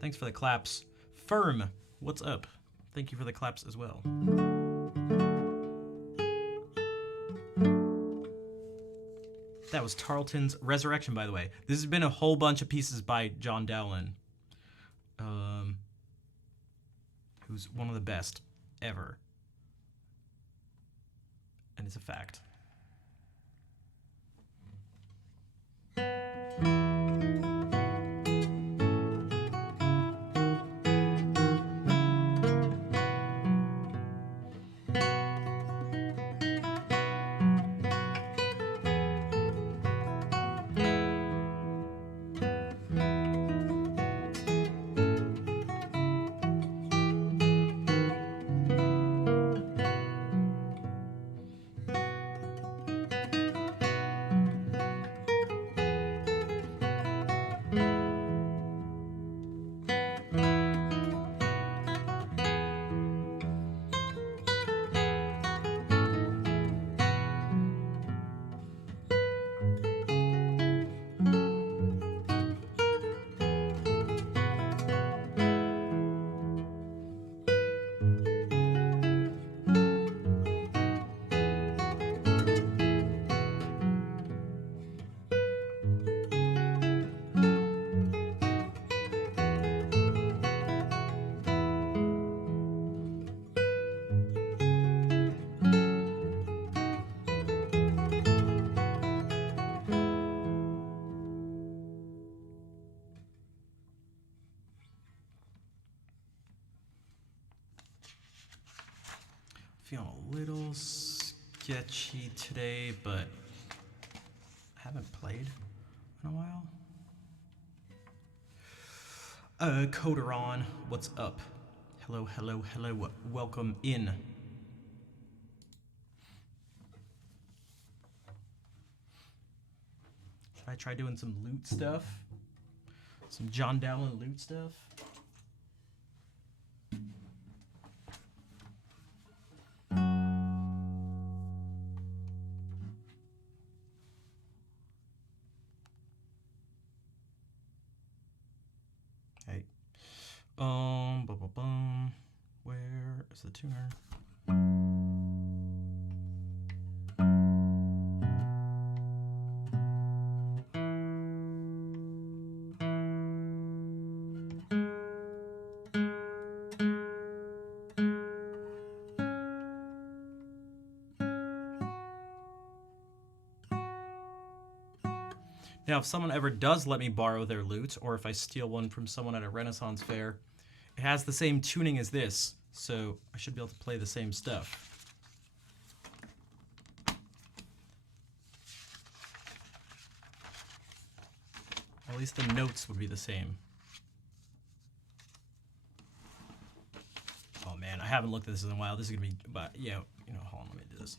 Thanks for the claps. Firm, what's up? Thank you for the claps as well. That was Tarleton's Resurrection, by the way. This has been a whole bunch of pieces by John Dowland, who's one of the best ever. And it's a fact. Feeling a little sketchy today, but I haven't played in a while. Coderon, what's up? Hello, hello, hello. Welcome in. Should I try doing some loot stuff? Some John Dowland loot stuff? Where is the tuner? Now, if someone ever does let me borrow their loot, or if I steal one from someone at a Renaissance fair, it has the same tuning as this, so I should be able to play the same stuff. At least the notes would be the same. Oh man, I haven't looked at this in a while. This is gonna be, but yeah, you know, hold on, let me do this.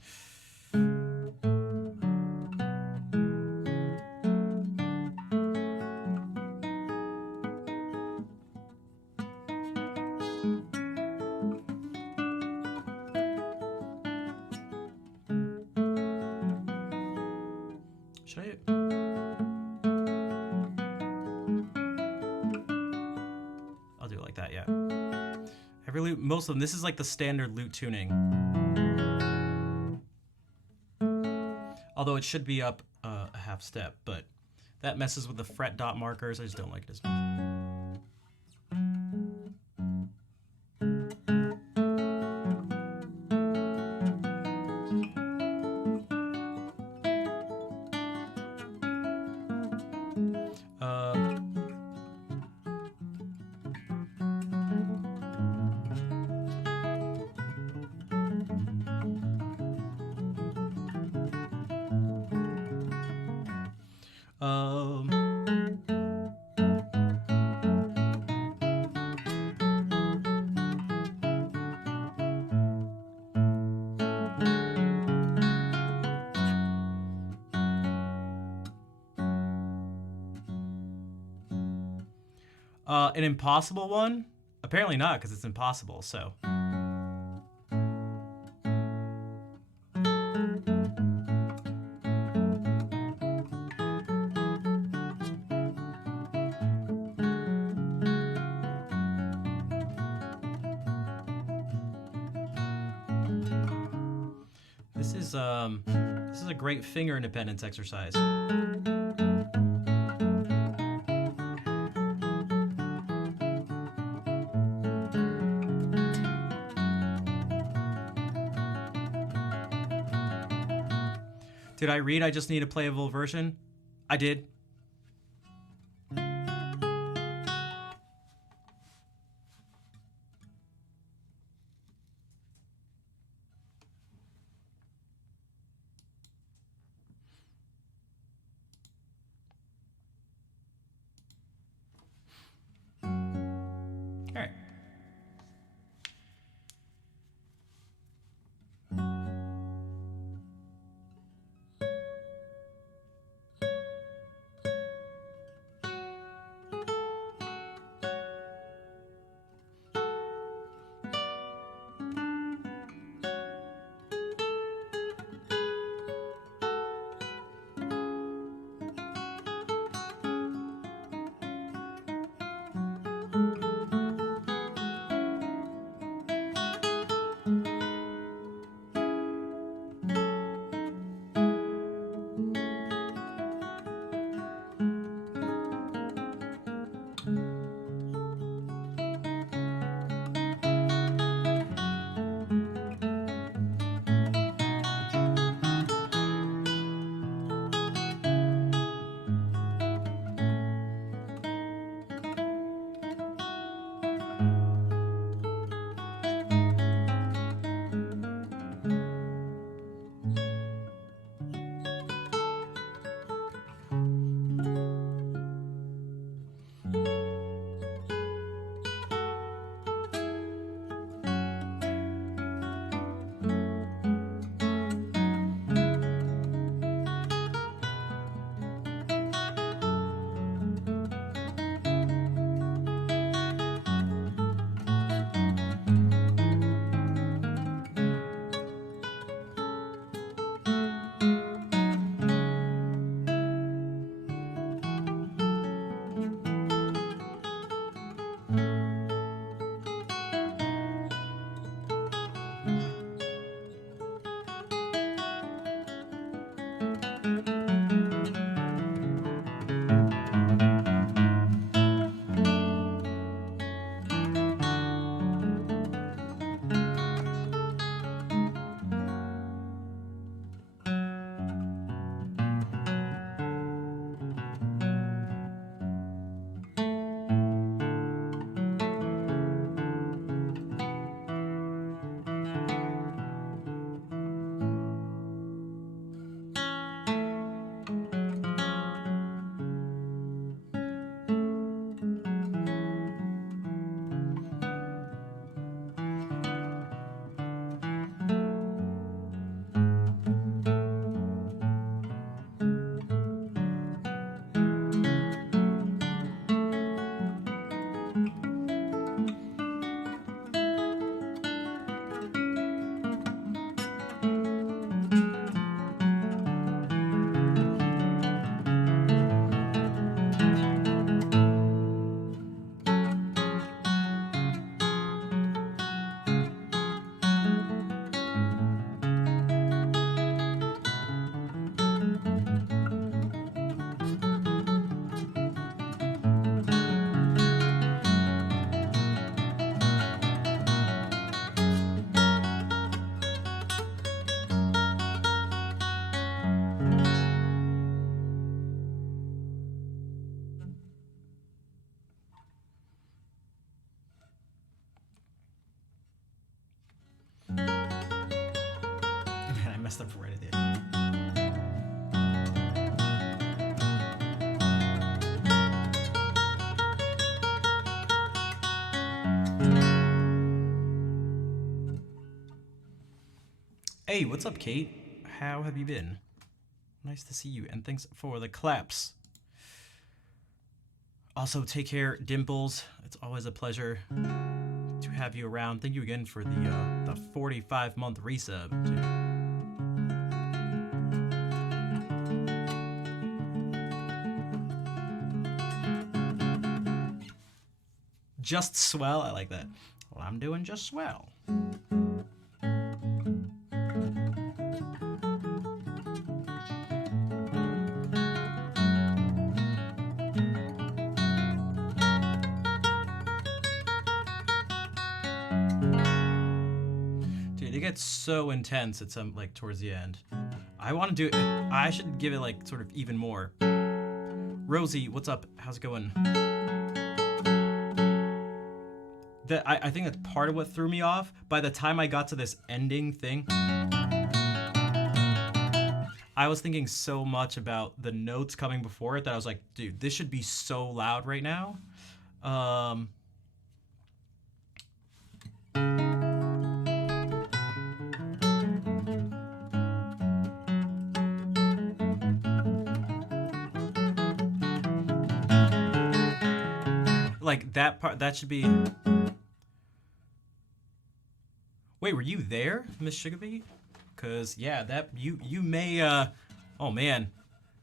Most of them, this is like the standard loot tuning. Although it should be up a half step, but that messes with the fret dot markers. I just don't like it as much. An impossible one? Apparently not, because it's impossible, so. This is a great finger independence exercise. Did I read I just need a playable version? I did. All right. Man, I messed up right at the end. Hey, what's up, Kate? How have you been? Nice to see you, and thanks for the claps. Also, take care, Dimples. It's always a pleasure to have you around. Thank you again for the 45-month resub. Just swell. I like that. Well, I'm doing just swell. Dude, it gets so intense at some like towards the end. I want to do it. I should give it like sort of even more. Rosie, what's up? How's it going? I think that's part of what threw me off. By the time I got to this ending thing, I was thinking so much about the notes coming before it that I was like, dude, this should be so loud right now. Like that part, that should be... Wait, were you there, Miss Sugarbee? Cause yeah, that you may oh man,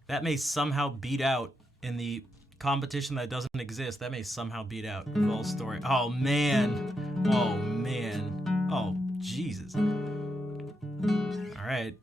that may somehow beat out in the competition that doesn't exist. That may somehow beat out Vol's story. Oh man, oh man, oh Jesus. All right.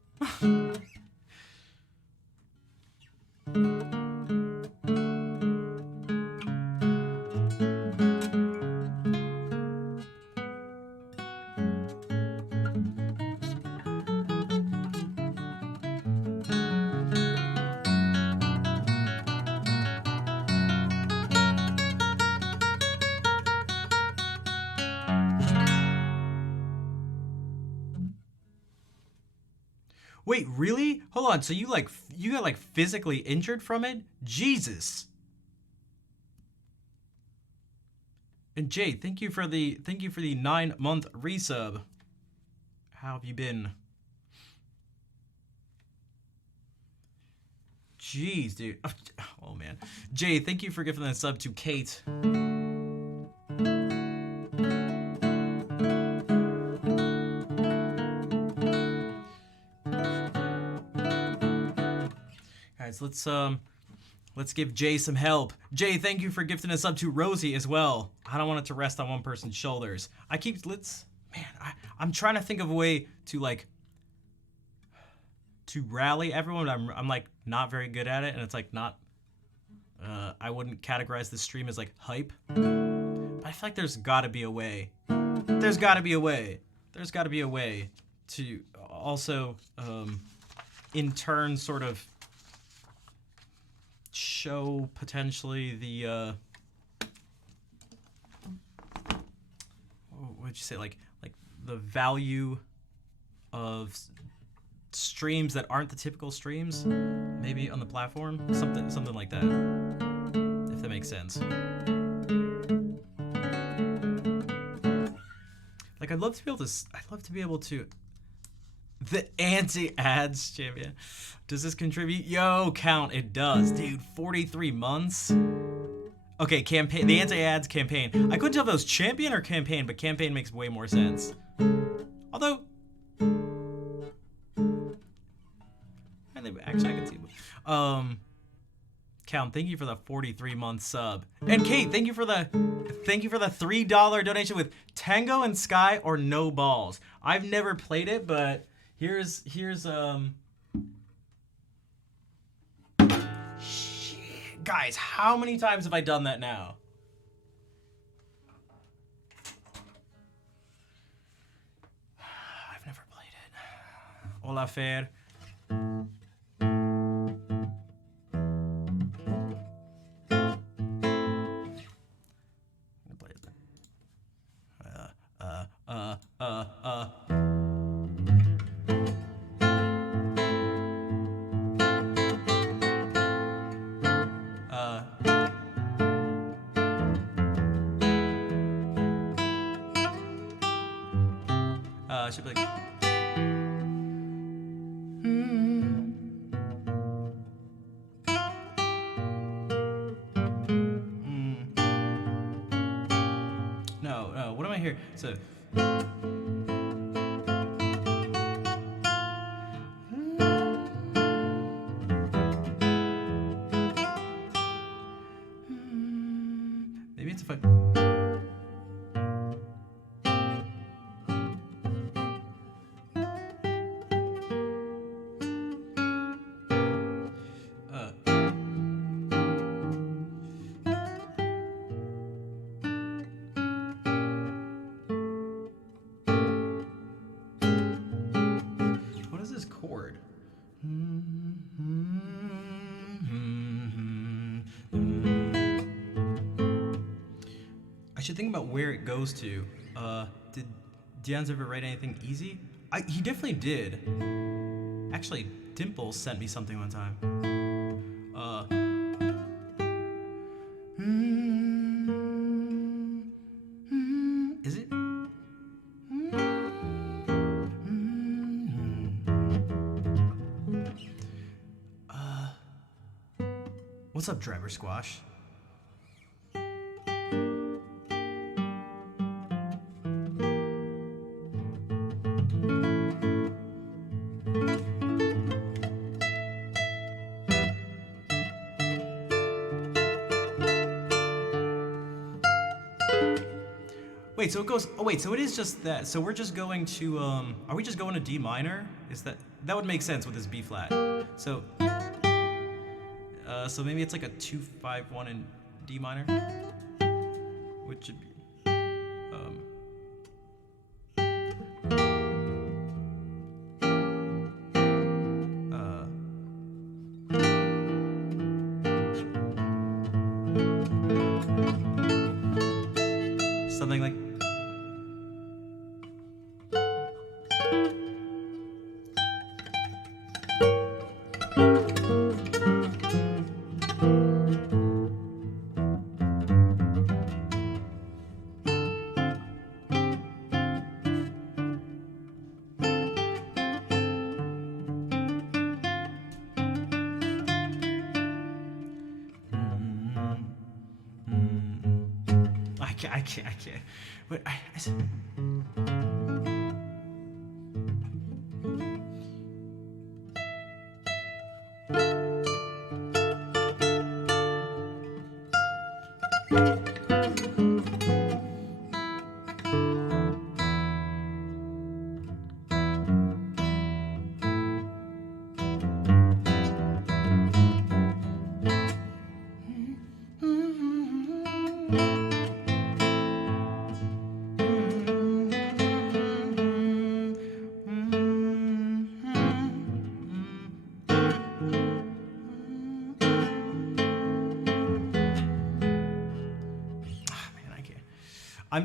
Wait, really? Hold on. So you got like physically injured from it? Jesus. And Jay, thank you for the 9-month resub. How have you been? Jeez, dude. Oh man. Jay, thank you for giving that sub to Kate. Guys, let's give Jay some help. Jay, thank you for gifting us up to Rosie as well. I don't want it to rest on one person's shoulders. I'm trying to think of a way to like to rally everyone. I'm like not very good at it, and it's like not. I wouldn't categorize this stream as like hype, but I feel like there's got to be a way. There's got to be a way. There's got to be a way to also, in turn, sort of show potentially the what would you say, like the value of streams that aren't the typical streams, maybe on the platform, something like that, if that makes sense. Like I'd love to be able to the anti-ads champion. Does this contribute? Yo, count. It does, dude. 43 months. Okay, campaign. The anti-ads campaign. I couldn't tell if it was champion or campaign, but campaign makes way more sense. Although, actually, I can see. Count. Thank you for the 43-month sub. And Kate, thank you for the $3 donation with Tango and Sky or No Balls. I've never played it, but here's shit. Guys, how many times have I done that now? I've never played it. Hola, Fer. Should be like, hear. So. Maybe it's if I. What is this chord? I should think about where it goes to. Did Dians ever write anything easy? He definitely did. Actually, Dimple sent me something one time. Is it? What's up, Driver Squash? Wait, so it goes. Oh wait, so it is just that. So we're just going to. Are we just going to D minor? Is that would make sense with this B flat? So. So maybe it's like a 2-5-1 in D minor, which should be. Something like. I can't. But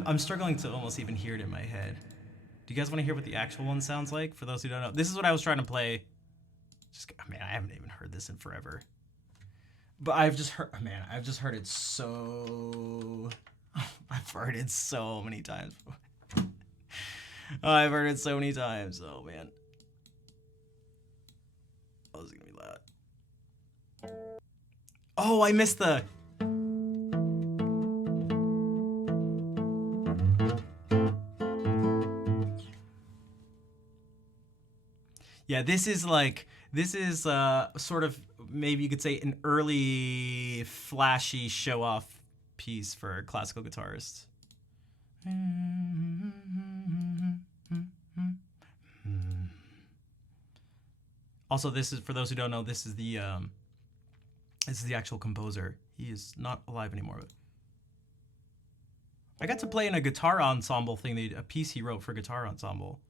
I'm struggling to almost even hear it in my head. Do you guys want to hear what the actual one sounds like? For those who don't know, this is what I was trying to play. Man, I haven't even heard this in forever. But I've just heard it so. I've heard it so many times. I've heard it so many times. Oh man. Oh, this is gonna be loud. Oh, I missed the. Yeah, this is sort of, maybe you could say, an early flashy show-off piece for classical guitarists. Also, this is, for those who don't know, this is the actual composer. He is not alive anymore. But I got to play in a guitar ensemble thing, a piece he wrote for guitar ensemble.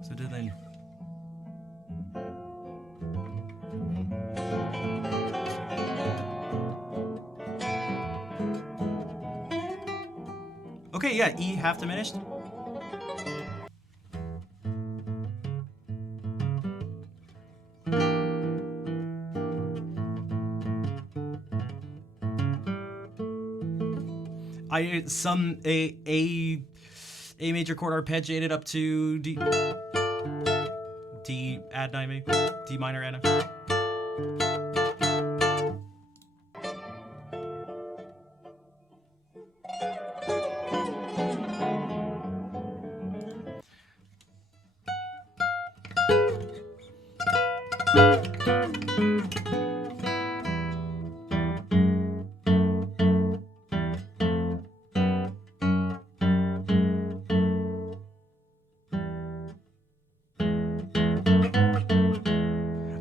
So did then. Okay, yeah, E half diminished. A major chord arpeggiated up to D add 9 maybe, D minor add 9.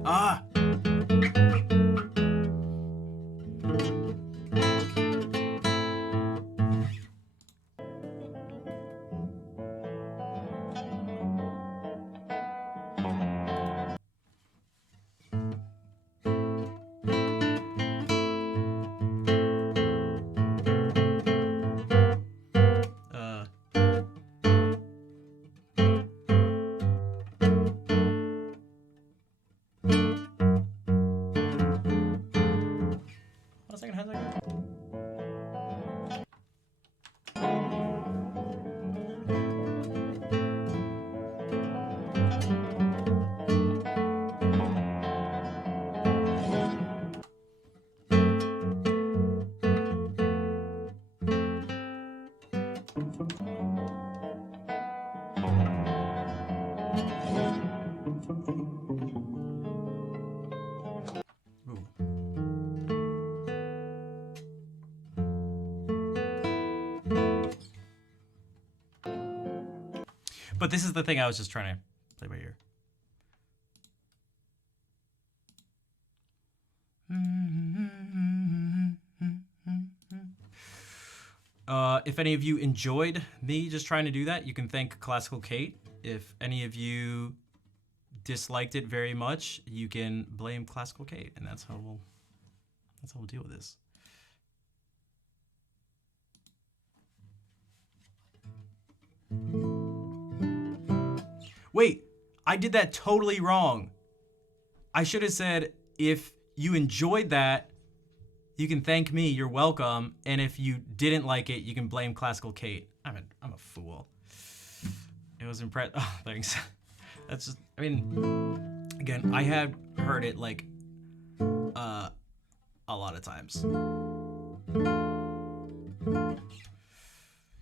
Ah. Hold on a second, how's that go? But this is the thing I was just trying to play by ear. If any of you enjoyed me just trying to do that, you can thank Classical Kate. If any of you disliked it very much, you can blame Classical Kate, and that's how we'll deal with this. Wait, I did that totally wrong. I should have said, if you enjoyed that, you can thank me, you're welcome. And if you didn't like it, you can blame Classical Kate. I'm a fool. It was impressive. Oh, thanks. That's just, I mean, again, I had heard it like a lot of times.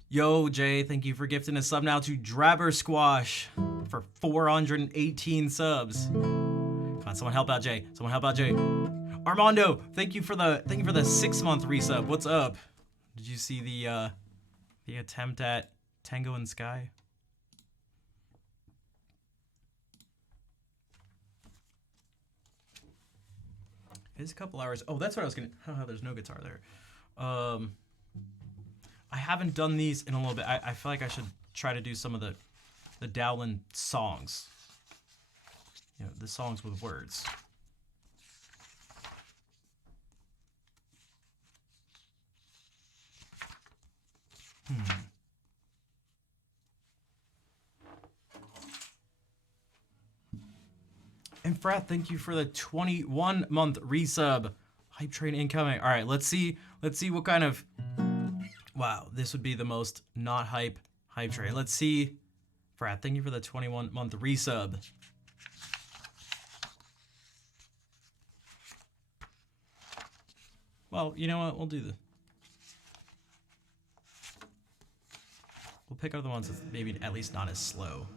Yo, Jay, thank you for gifting a sub now to Drabber Squash for 418 subs. Come on, someone help out Jay. Someone help out Jay. Armando, thank you for the 6-month resub. What's up? Did you see the attempt at Tango and Sky? It's a couple hours. Oh, that's what I was gonna. Oh, there's no guitar there. I haven't done these in a little bit. I feel like I should try to do some of the Dowland songs. You know, the songs with words. And Frat, thank you for the 21-month resub. Hype train incoming. All right, let's see what kind of. Wow, this would be the most not hype train. Let's see. Frat, thank you for the 21-month resub. Well, you know what? We'll pick up the ones that's maybe at least not as slow.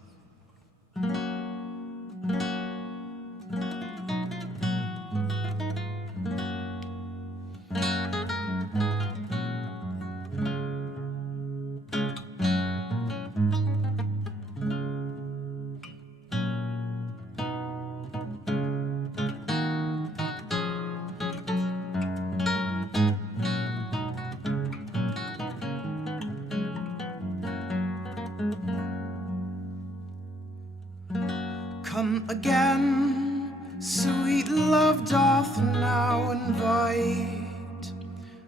Come again, sweet love doth now invite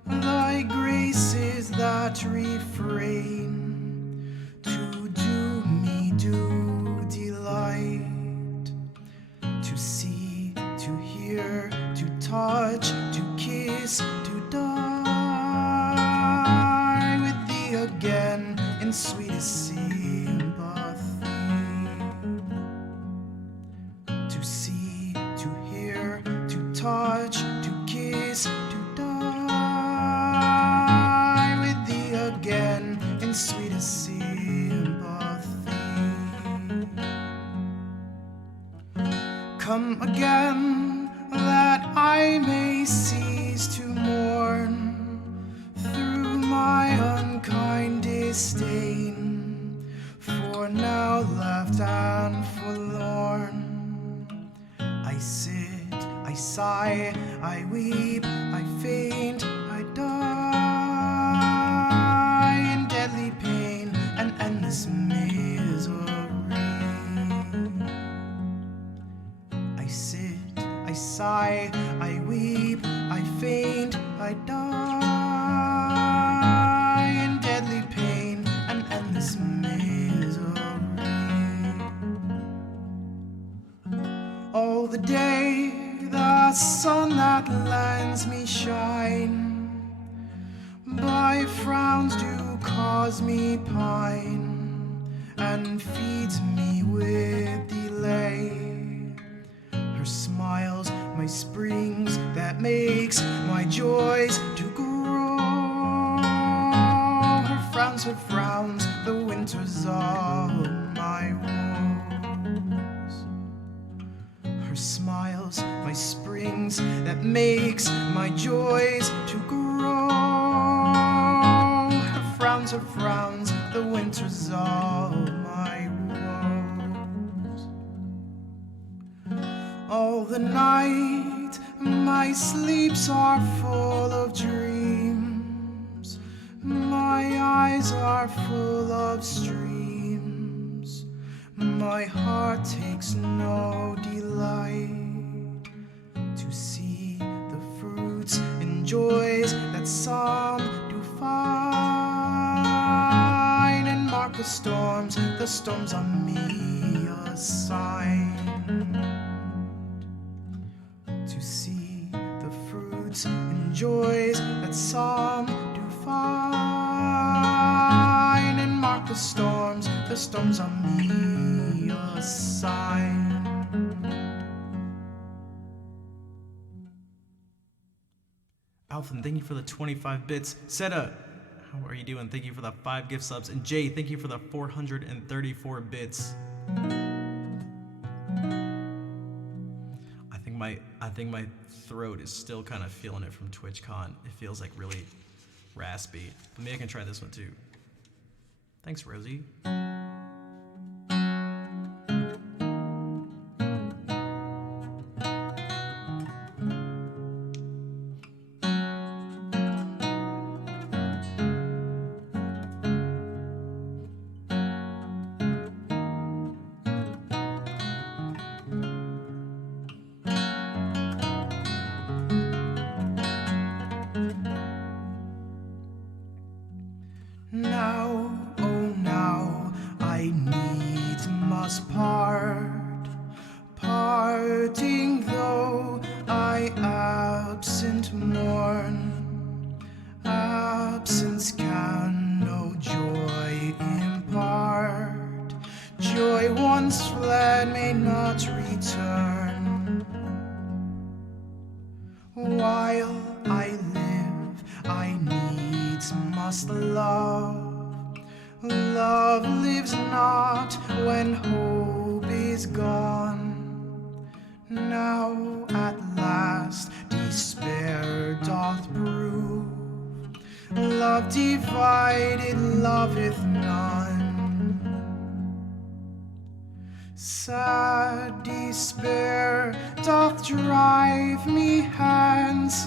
thy graces that refrain to do me due delight, to see, to hear, to touch, to kiss, to die with thee again in sweetest sympathy. To see, to hear, to touch, to kiss, to die with thee again in sweetest sympathy. come again, that I may cease to mourn through my unkind disdain, for now left and forlorn. I sit, I sigh, I weep, I faint, I die in deadly pain and endless misery. I sit, I sigh, I weep, I faint, I die in deadly pain and endless misery. All the day the sun that lends me shine, by frowns do cause me pine, and feeds me with delay. Her smiles, my springs, that makes my joys to grow. Her frowns, the winters of my woes. Her smiles, my springs, that makes my joys to grow. Her frowns, the winters of my woes. All the night my sleeps are full of dreams, my eyes are full of streams, my heart takes no delight to see the fruits and joys that some do find, and mark the storms on me assigned. To see the fruits and joys that some do find, and mark the storms on me assigned. Alvin, thank you for the 25 bits. Seta, how are you doing? Thank you for the 5 gift subs. And Jay, thank you for the 434 bits. I think my throat is still kind of feeling it from TwitchCon. It feels like really raspy. Maybe I can try this one too. Thanks, Rosie. Now, oh now, I needs must part, parting though I absent mourn. Absence can no joy impart, joy once fled may not return. While I live, I needs must love. Love lives not when hope is gone. Now at last despair doth prove, love divided loveth none. Sad despair doth drive me hence,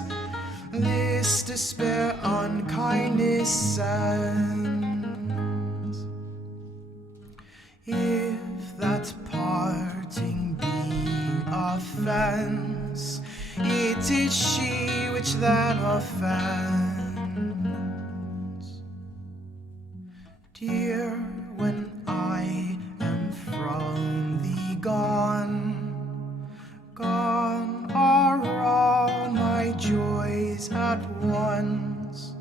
this despair unkindness sends. If that parting be offense, it is she which then offends. Dear, when I am from thee gone, gone are all my joys at once.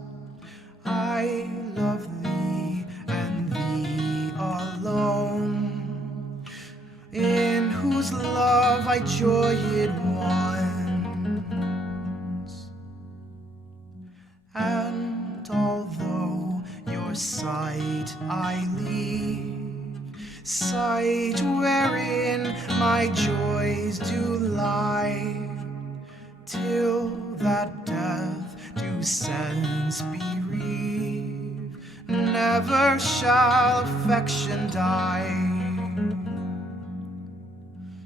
I love thee and thee alone, in whose love I joyed once. And although your sight I leave, sight wherein my joys do lie, till that death do sense bereave, never shall affection die.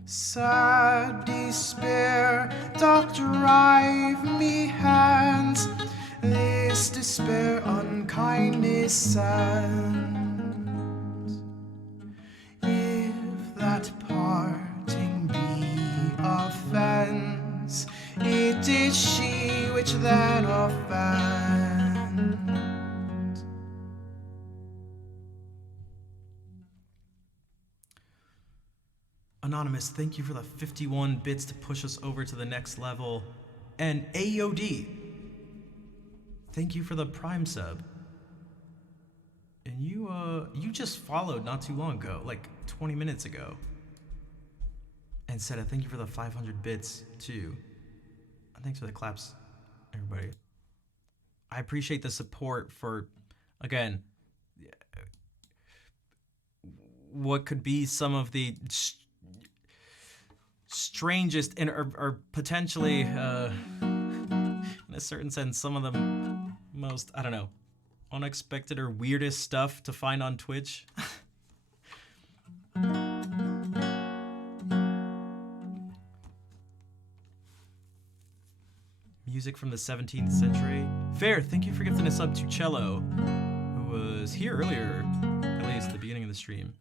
Sad despair doth drive me hence, this despair unkindness sends. If that parting be offense, it is she which then offends. Anonymous, thank you for the 51 bits to push us over to the next level. And AOD, thank you for the Prime sub. And you just followed not too long ago, like 20 minutes ago. And said, thank you for the 500 bits too. And thanks for the claps, everybody. I appreciate the support for, again, what could be some of the strangest and or potentially, in a certain sense, some of the most, I don't know, unexpected or weirdest stuff to find on Twitch. Music from the 17th century. Fair, thank you for gifting a sub to Cello, who was here earlier, at least at the beginning of the stream.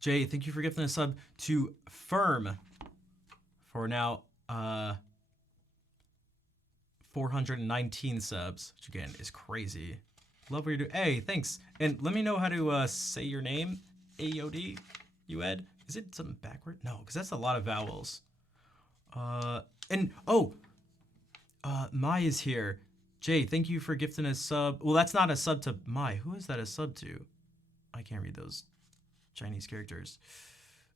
Jay, thank you for gifting a sub to Firm for now 419 subs, which again is crazy. Love what you do. Hey, thanks. And let me know how to say your name. AOD, Ued. Is it something backward? No, because that's a lot of vowels. Mai is here. Jay, thank you for gifting a sub. Well, that's not a sub to Mai. Who is that a sub to? I can't read those Chinese characters.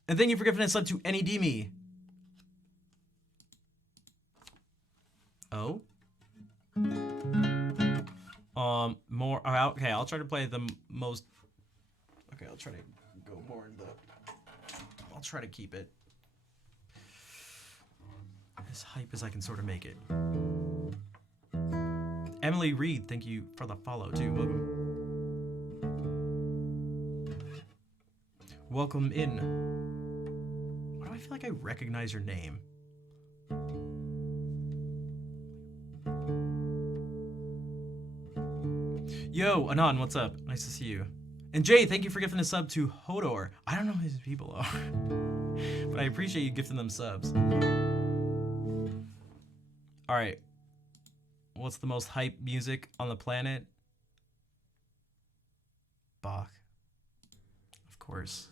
And thank you for gifting a sub to Anydemi. Oh? More. Okay, I'll try to play the most. Okay, I'll try to go more in the. I'll try to keep it as hype as I can sort of make it. Emily Reed, thank you for the follow too. Welcome in. Why do I feel like I recognize your name? Yo, Anon, what's up? Nice to see you. And Jay, thank you for gifting a sub to Hodor. I don't know who these people are, but I appreciate you gifting them subs. All right. What's the most hype music on the planet? Bach. Of course.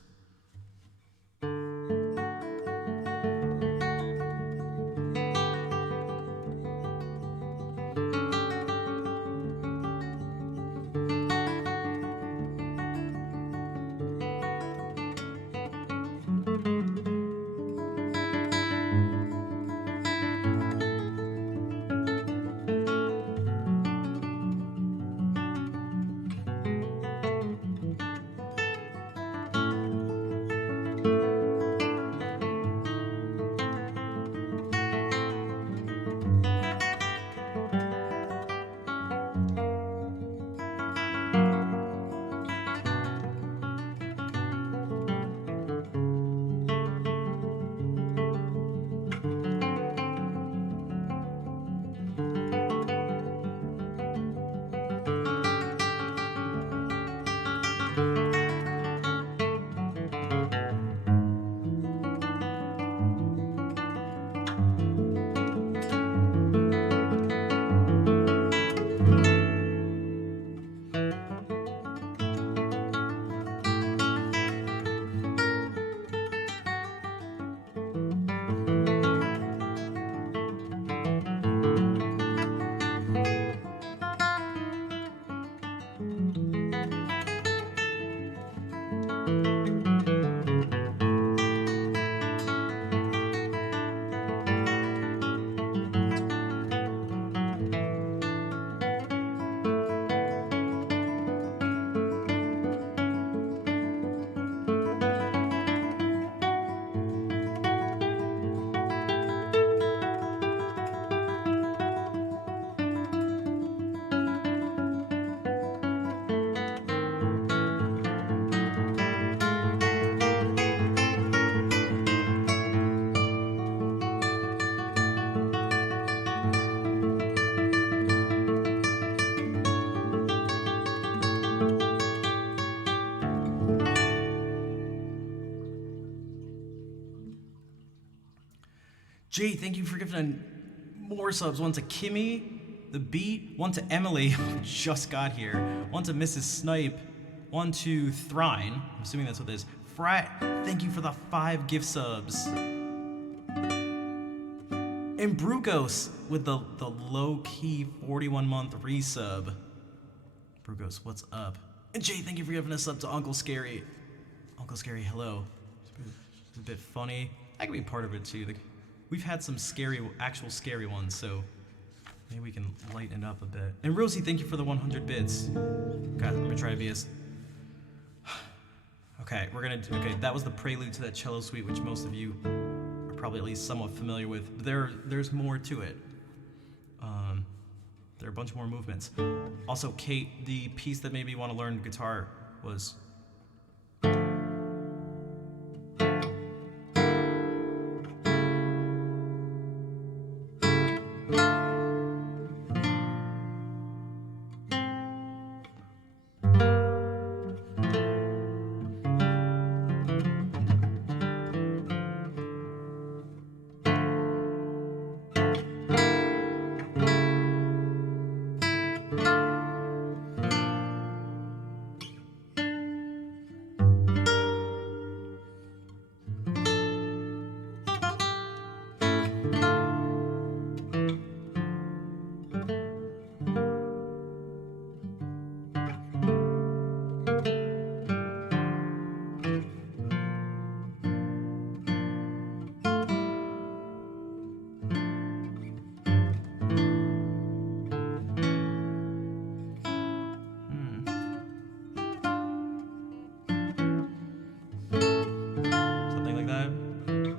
Jay, thank you for giving more subs. One to Kimmy, the Beat. One to Emily, who just got here. One to Mrs. Snipe. One to Thrine. I'm assuming that's what this is. Frat, thank you for the 5 gift subs. And Brugos with the low-key 41-month resub. Brugos, what's up? And Jay, thank you for giving us up to Uncle Scary. Uncle Scary, hello. It's a bit funny. I can be part of it too. We've had some scary, actual scary ones, so maybe we can lighten it up a bit. And Rosie, thank you for the 100 bits. God, I'm gonna try to be as... Okay, okay, that was the prelude to that cello suite, which most of you are probably at least somewhat familiar with. There's more to it. There are a bunch more movements. Also, Kate, the piece that made me want to learn guitar was... Something like that. No.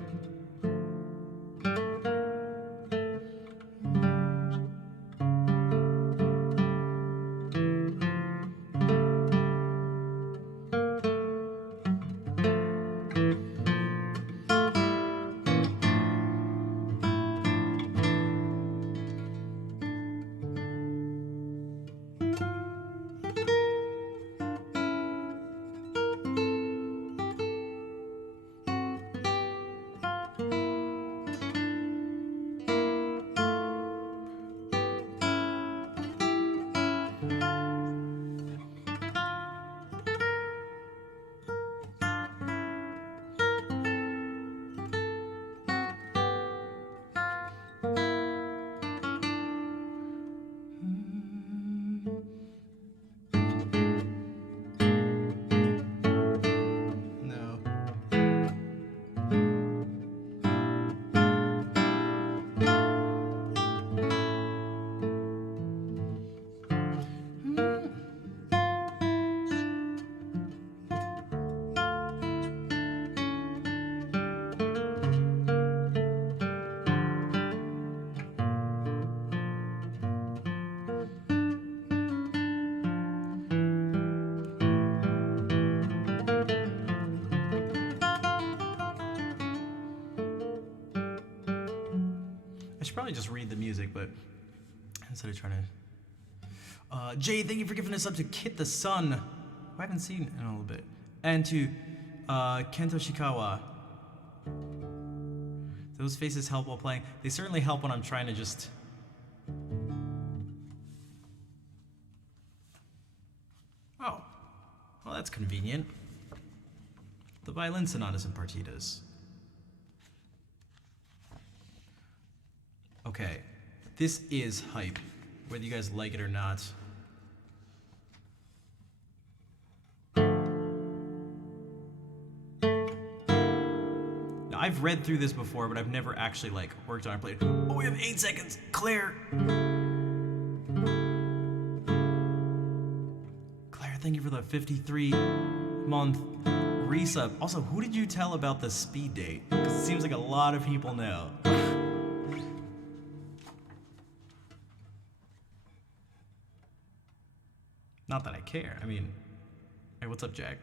I should probably just read the music, but instead of trying to... Jay, thank you for giving us up to Kit the Sun, who I haven't seen in a little bit. And to Kento Shikawa. Those faces help while playing. They certainly help when I'm trying to just... Oh. Well, that's convenient. The violin sonatas and partitas. Okay, this is hype, whether you guys like it or not. Now, I've read through this before, but I've never actually like worked on it. Played. Oh, we have 8 seconds. Claire. Claire, thank you for the 53-month resub. Also, who did you tell about the speed date? Because it seems like a lot of people know. Not that I care. I mean, hey, what's up, Jack?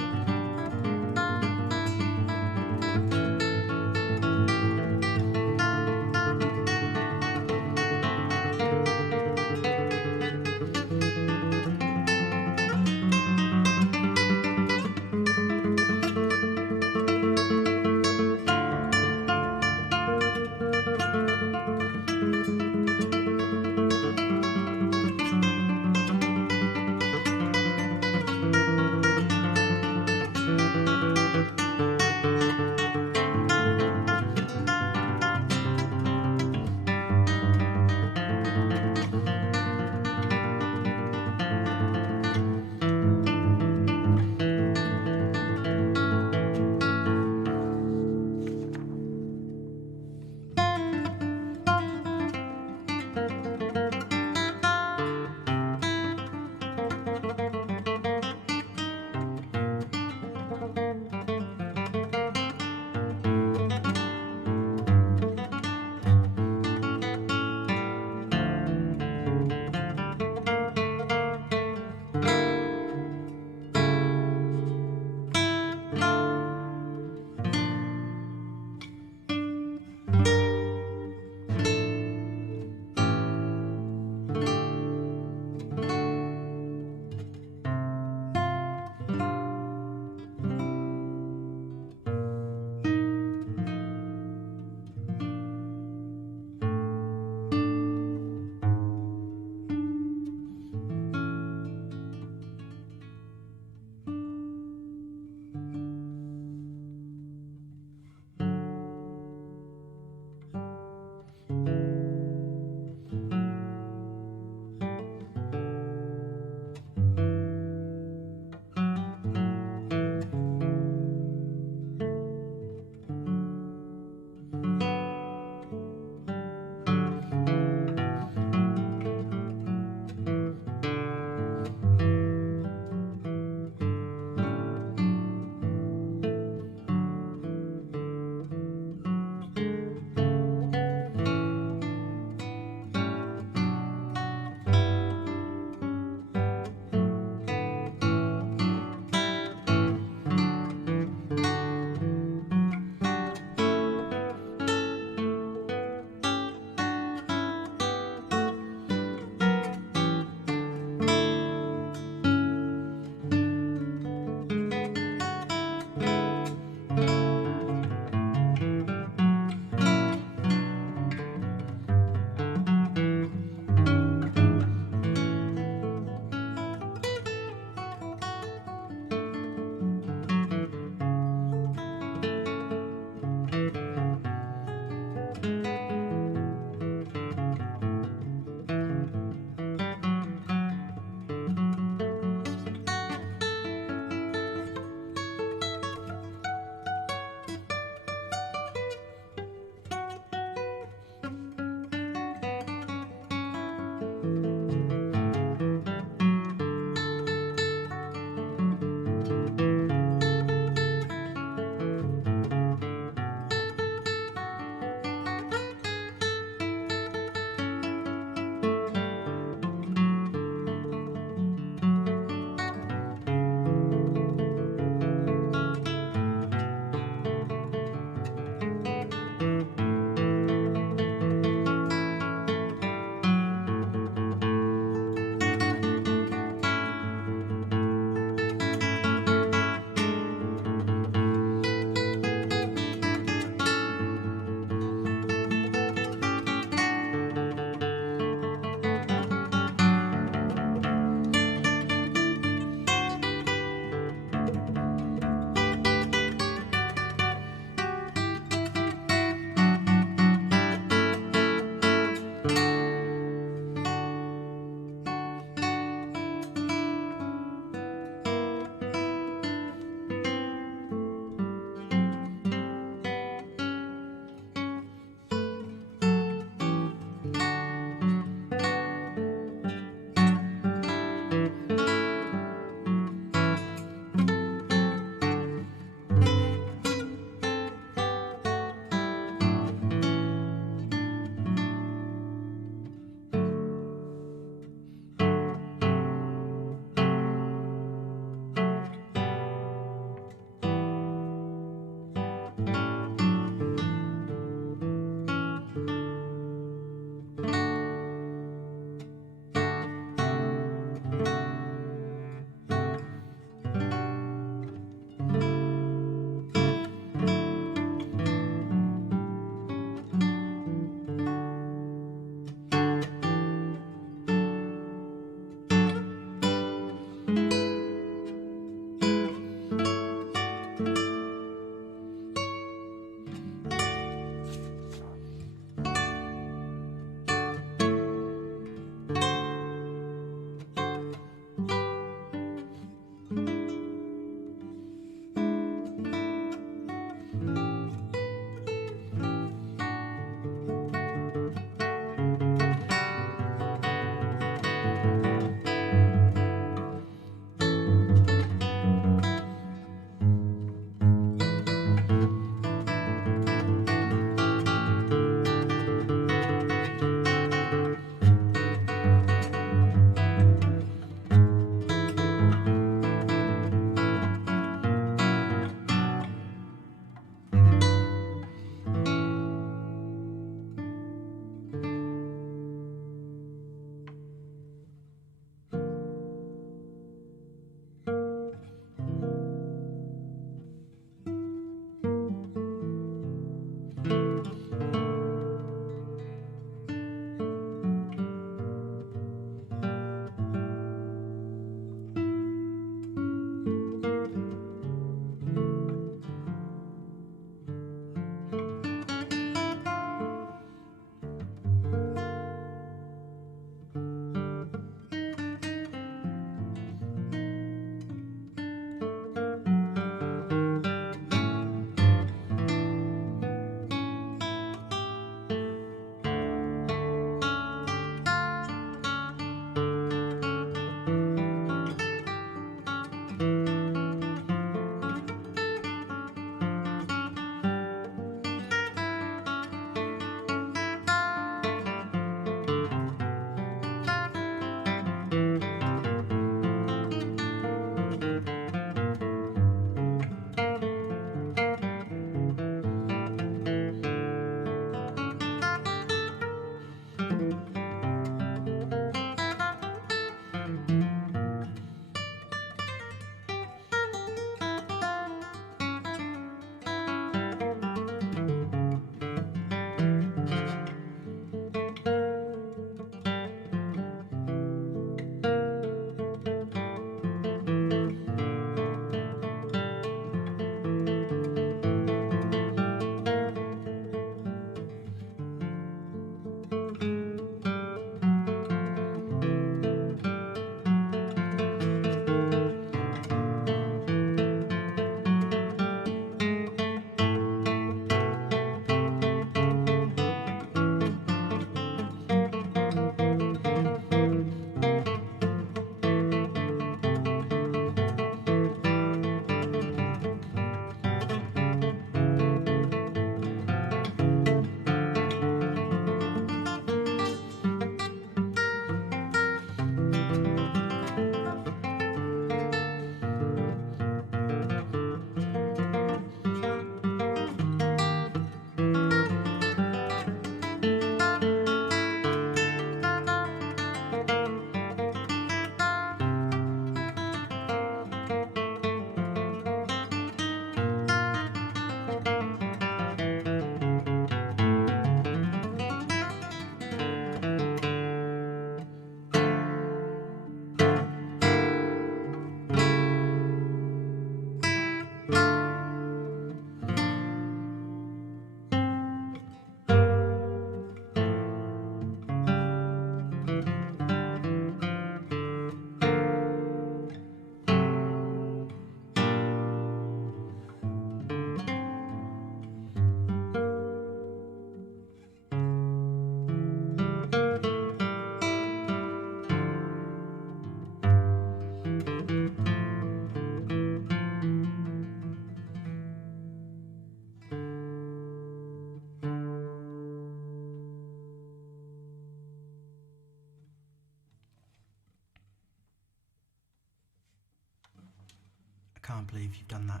can't believe you've done that.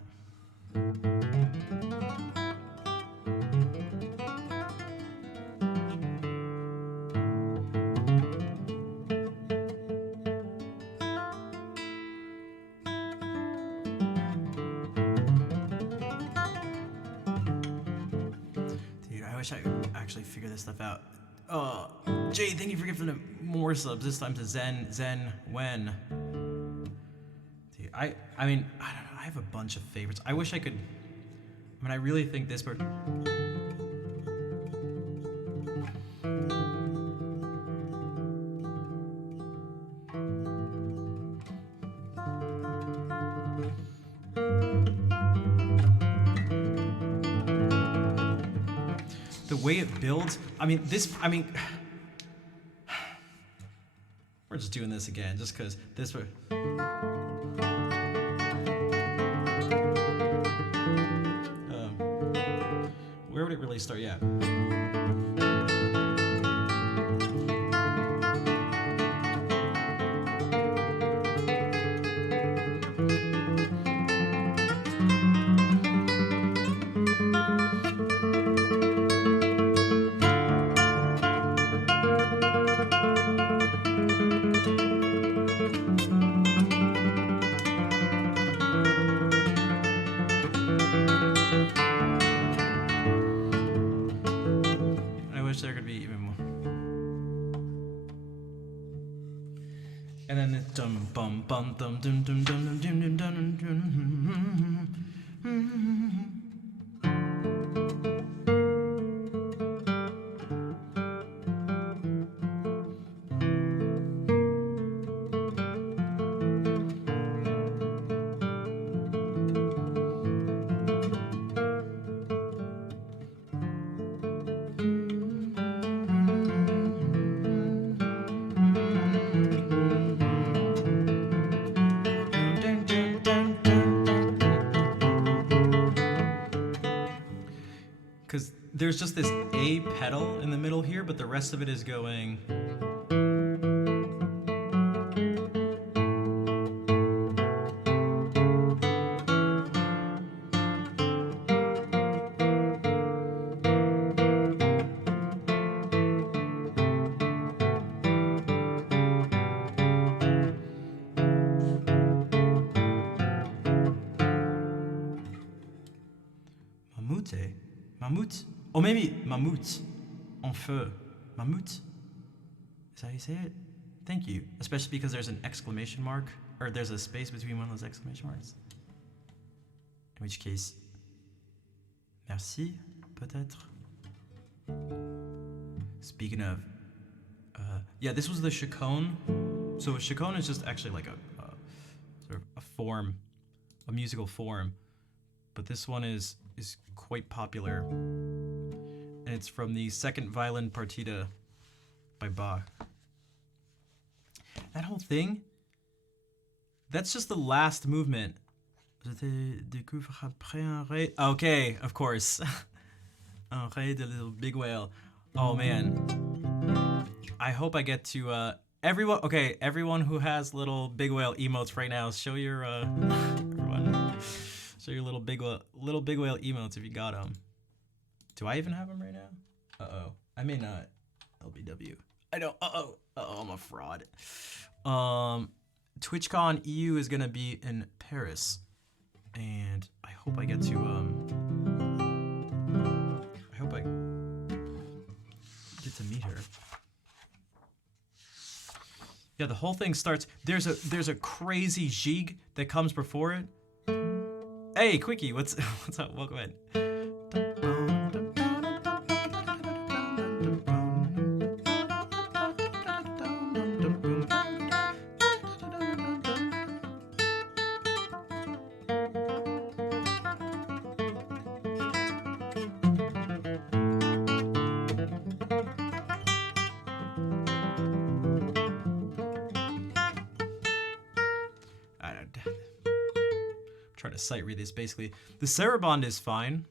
Dude, I wish I could actually figure this stuff out. Jay, thank you for giving them more subs. This time to Zen Wen. Dude, I mean, I don't know. I have a bunch of favorites. I wish I could. I mean, I really think this part. The way it builds, I mean, we're just doing this again, just because this. Where would it really start? Yeah. I wish there could be even more. And then it's dum bum bum dum dum dum dum dum dum dum dum. Because there's just this A pedal in the middle here, but the rest of it is going. Mamute? Mammut? Or maybe Mammut. En feu. Mammut? Is that how you say it? Thank you. Especially because there's an exclamation mark, or there's a space between one of those exclamation marks. In which case, merci, peut-être. Speaking of, yeah, this was the chaconne. So a chaconne is just actually like a sort of a form, a musical form. But this one is quite popular, and it's from the Second Violin Partita by Bach. That whole thing, that's just the last movement. Okay, of course. Un ré de Little Big Whale. Oh man, I hope I get to everyone. Okay, everyone who has little Big Whale emotes right now, show your everyone. Show your little big whale emotes if you got them. Do I even have them right now? Uh-oh. I may not. LBW. I don't. Uh-oh. Uh-oh, I'm a fraud. TwitchCon EU is going to be in Paris. And I hope I get to, I hope I get to meet her. Yeah, the whole thing starts. There's a crazy jig that comes before it. Hey, Quickie, what's up? Welcome in. Try to sight read this. Basically, the Sarabande is fine.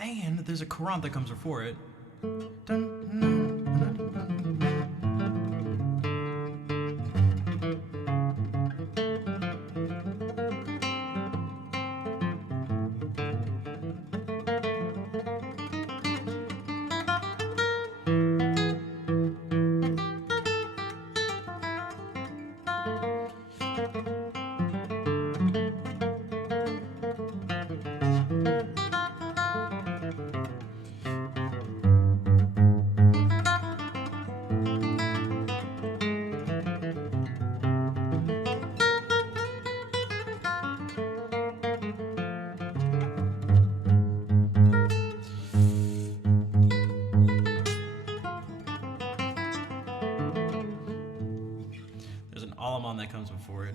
And there's a Courant that comes before it. There's an Alaman that comes before it.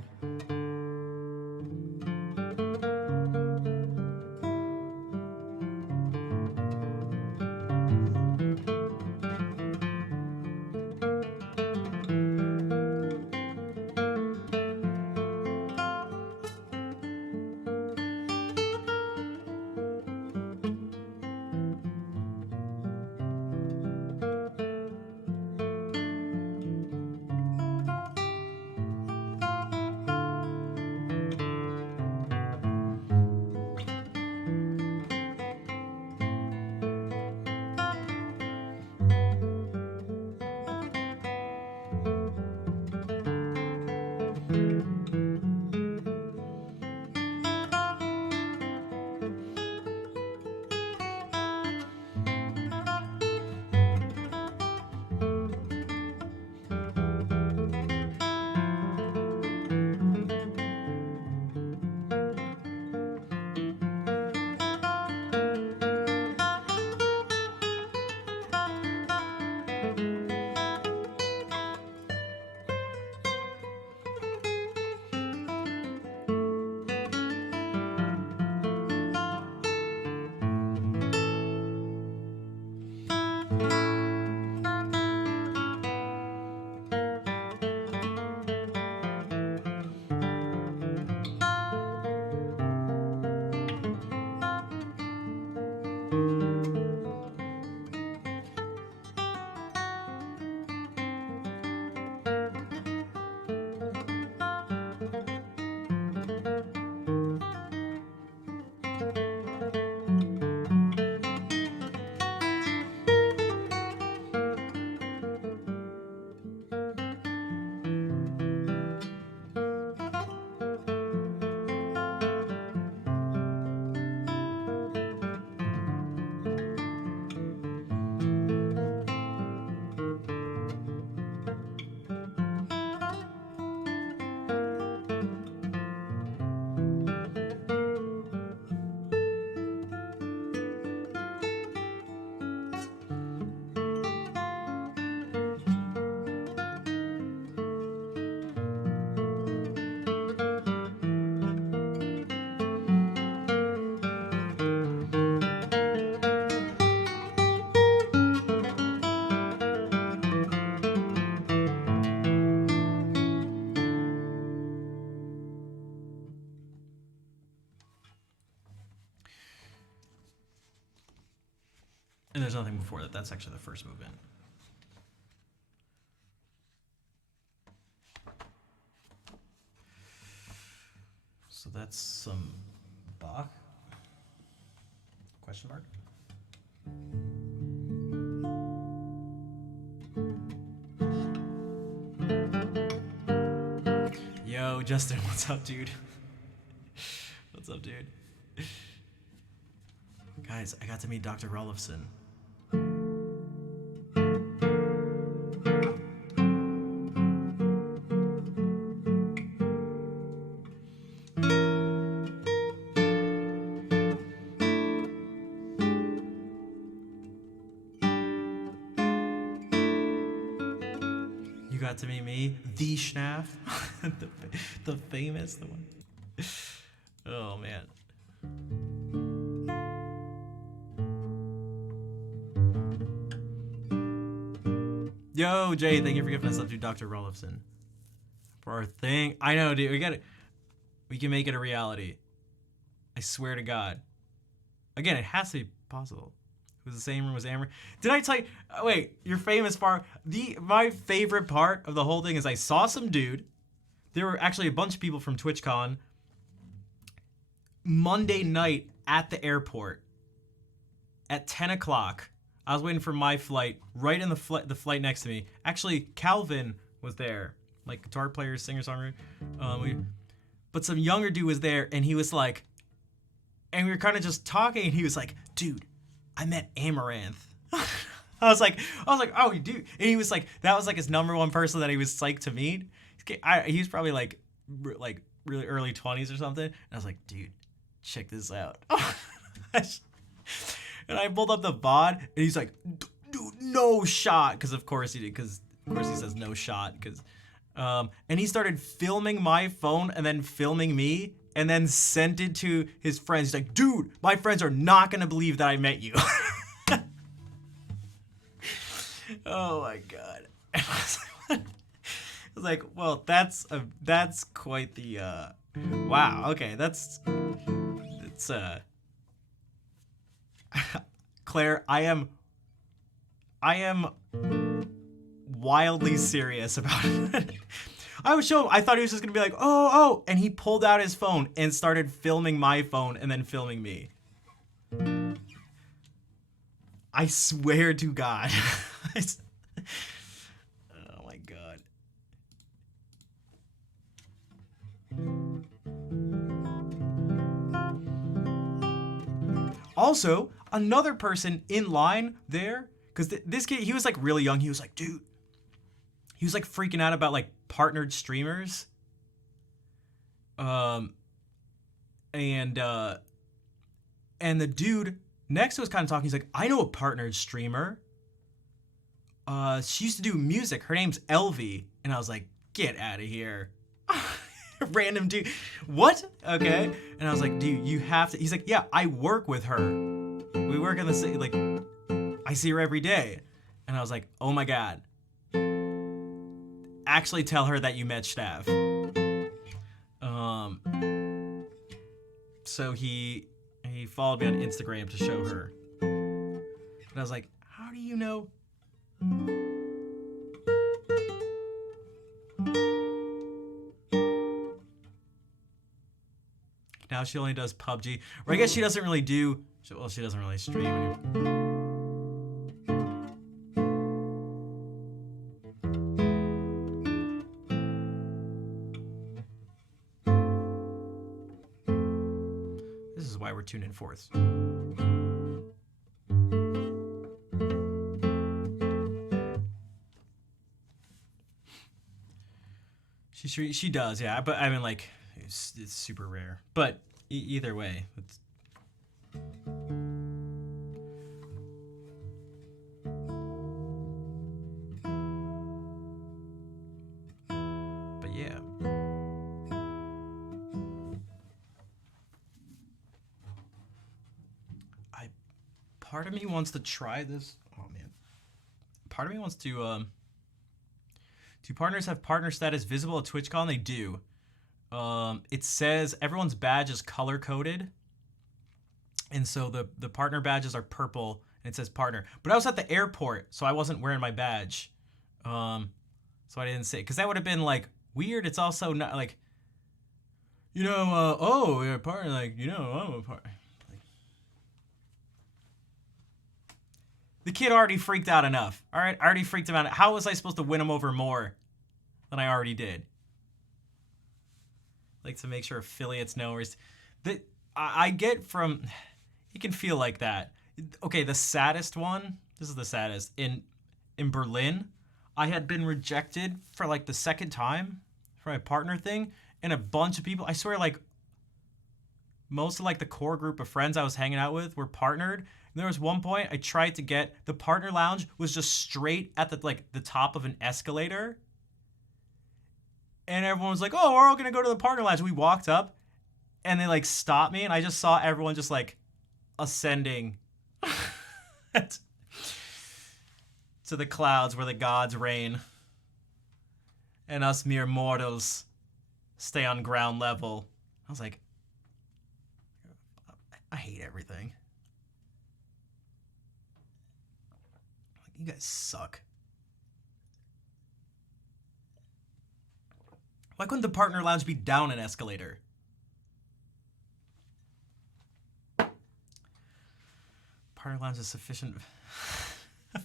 there's nothing before that. That's actually the first movement. So that's some Bach? Question mark? Yo, Justin, what's up, dude? What's up, dude? Guys, I got to meet Dr. Rolfson. You got to meet me, the Schnaff, the famous, the one. Oh, man. Yo, Jay, thank you for giving us up to Dr. Rolfson for our thing. I know, dude. We can make it a reality. I swear to God. Again, it has to be possible. It was the same room as Amber. Did I tell you? Wait, your famous part. My favorite part of the whole thing is I saw some dude. There were actually a bunch of people from TwitchCon Monday night at the airport at 10 o'clock. I was waiting for my flight, right in the flight next to me. Actually, Calvin was there, like guitar player, singer-songwriter. But some younger dude was there, and he was like, and we were kind of just talking, and he was like, dude, I met Amaranth. I was like, oh, you do? And he was like, that was like his number one person that he was psyched to meet. He was probably like really early 20s or something. And I was like, dude, check this out. And I pulled up the VOD, and he's like, dude, no shot. Because of course he did, because of course he says no shot. And he started filming my phone and then filming me and then sent it to his friends. He's like, dude, my friends are not going to believe that I met you. Oh my God. And I was like, well, that's quite the, wow. Okay. It's Claire, I am wildly serious about it. I was showing, I thought he was just gonna be like, oh, and he pulled out his phone and started filming my phone and then filming me. I swear to God. Oh my God. Also, another person in line there, because this kid, he was like really young. He was like, dude, he was like freaking out about like partnered streamers. And the dude next to us kind of talking, he's like, I know a partnered streamer. She used to do music. Her name's Elvie. And I was like, get out of here. Random dude. What? Okay. And I was like, dude, you have to. He's like, yeah, I work with her. We work in the city. Like, I see her every day. And I was like, oh my God. Actually tell her that you met Staff. So he followed me on Instagram to show her. And I was like, how do you know? Now she only does PUBG. Or I guess she doesn't really do, well, she doesn't really stream anymore. This is why we're tuned in fourths. She does, yeah. But I mean, like, it's super rare. But either way, it's. But yeah. Part of me wants to try this. Oh man. Part of me wants to. Do partners have partner status visible at TwitchCon? They do. It says everyone's badge is color coded, and so the partner badges are purple and it says partner. But I was at the airport, so I wasn't wearing my badge. So I didn't say, because that would have been like weird. It's also not like, oh, you're a partner, like, I'm a partner. The kid already freaked out enough. All right, I already freaked him out. How was I supposed to win him over more than I already did? Like to make sure affiliates know that I get from, you can feel like that. Okay, the saddest one, this is the saddest. In Berlin, I had been rejected for like the second time for my partner thing, and a bunch of people, I swear, like most of like the core group of friends I was hanging out with were partnered. And there was one point I tried to get, the partner lounge was just straight at the top of an escalator. And everyone was like, oh, we're all gonna go to the partner lounge. We walked up and they like stopped me, and I just saw everyone just like ascending to the clouds where the gods reign, and us mere mortals stay on ground level. I was like, I hate everything. Like, you guys suck. Why couldn't the partner lounge be down an escalator? Partner lounge is sufficient.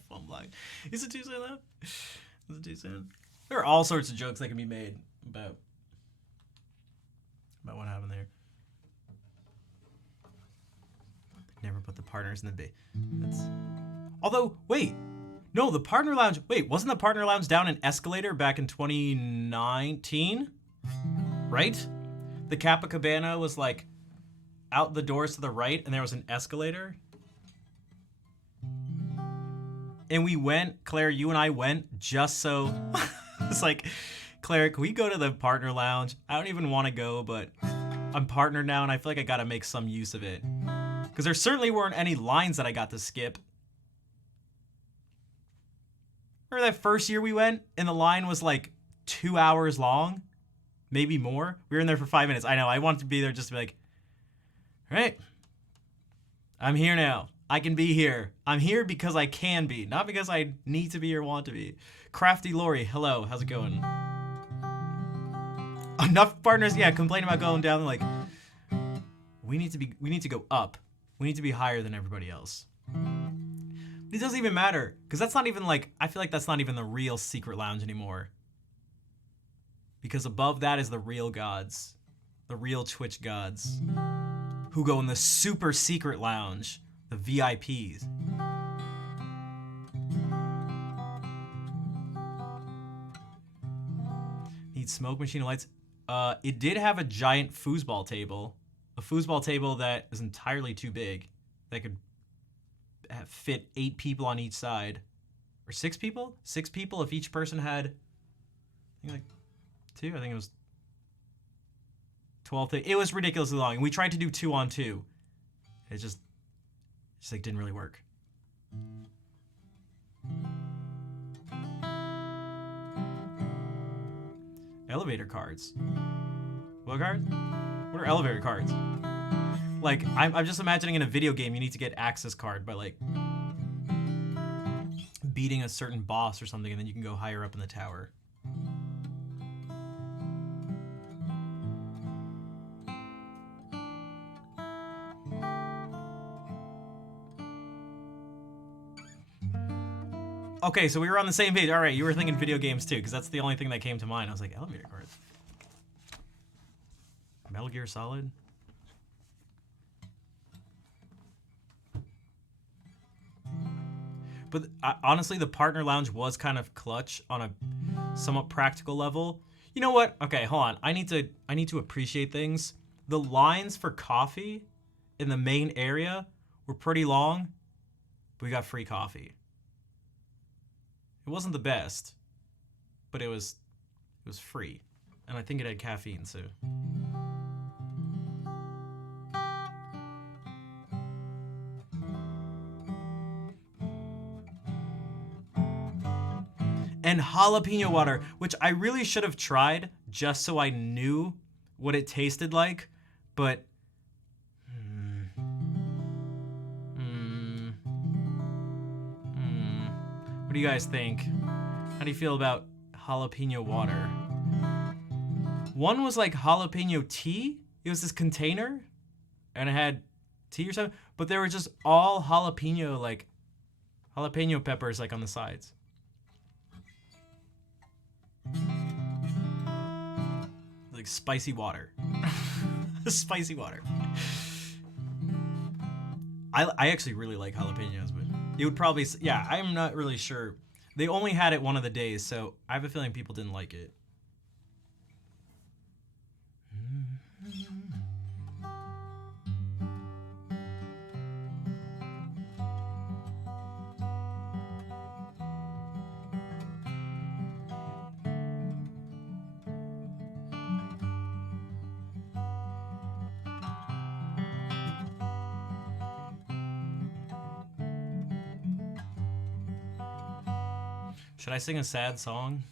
Phone block. Is it too soon though? Is it too soon? There are all sorts of jokes that can be made about what happened there. Never put the partners in the bay. Although, wait. No, the partner lounge. Wait, wasn't the partner lounge down an escalator back in 2019? Right? The Capacabana was like out the doors to the right, and there was an escalator. And we went, Claire, you and I went just so. It's like, Claire, can we go to the partner lounge? I don't even want to go, but I'm partnered now, and I feel like I gotta make some use of it. Because there certainly weren't any lines that I got to skip. Remember that first year we went, and the line was like 2 hours long? Maybe more? We were in there for 5 minutes. I know, I wanted to be there just to be like, all right, I'm here now. I can be here. I'm here because I can be, not because I need to be or want to be. Crafty Lori, hello, how's it going? Enough partners, yeah, complain about going down. Like, we need to go up. We need to be higher than everybody else. It doesn't even matter, because that's not even like, I feel like that's not even the real secret lounge anymore. Because above that is the real gods, the real Twitch gods, who go in the super secret lounge, the VIPs. Need smoke machine lights. It did have a giant foosball table. A foosball table that is entirely too big. That could fit 8 people on each side. Or 6 people? 6 people if each person had, I think like 2. I think it was 12. It was ridiculously long. And we tried to do 2-on-2. It just like didn't really work. Elevator cards. What cards? What are elevator cards? Like, I'm just imagining in a video game you need to get access card by like beating a certain boss or something, and then you can go higher up in the tower. Okay, so we were on the same page. All right, you were thinking video games too, because that's the only thing that came to mind. I was like, elevator cards. Metal Gear Solid? But honestly, the partner lounge was kind of clutch on a somewhat practical level. You know what? Okay, hold on. I need to appreciate things. The lines for coffee in the main area were pretty long, but we got free coffee. It wasn't the best, but it was free, and I think it had caffeine, so. And jalapeno water, which I really should have tried just so I knew what it tasted like, but What do you guys think? How do you feel about jalapeno water? One was like jalapeno tea. It was this container, and it had tea or something. But they were just all jalapeno, like jalapeno peppers, like on the sides. Like spicy water. Spicy water. I actually really like jalapenos, but it would probably, yeah, I'm not really sure. They only had it one of the days, so I have a feeling people didn't like it. Should I sing a sad song?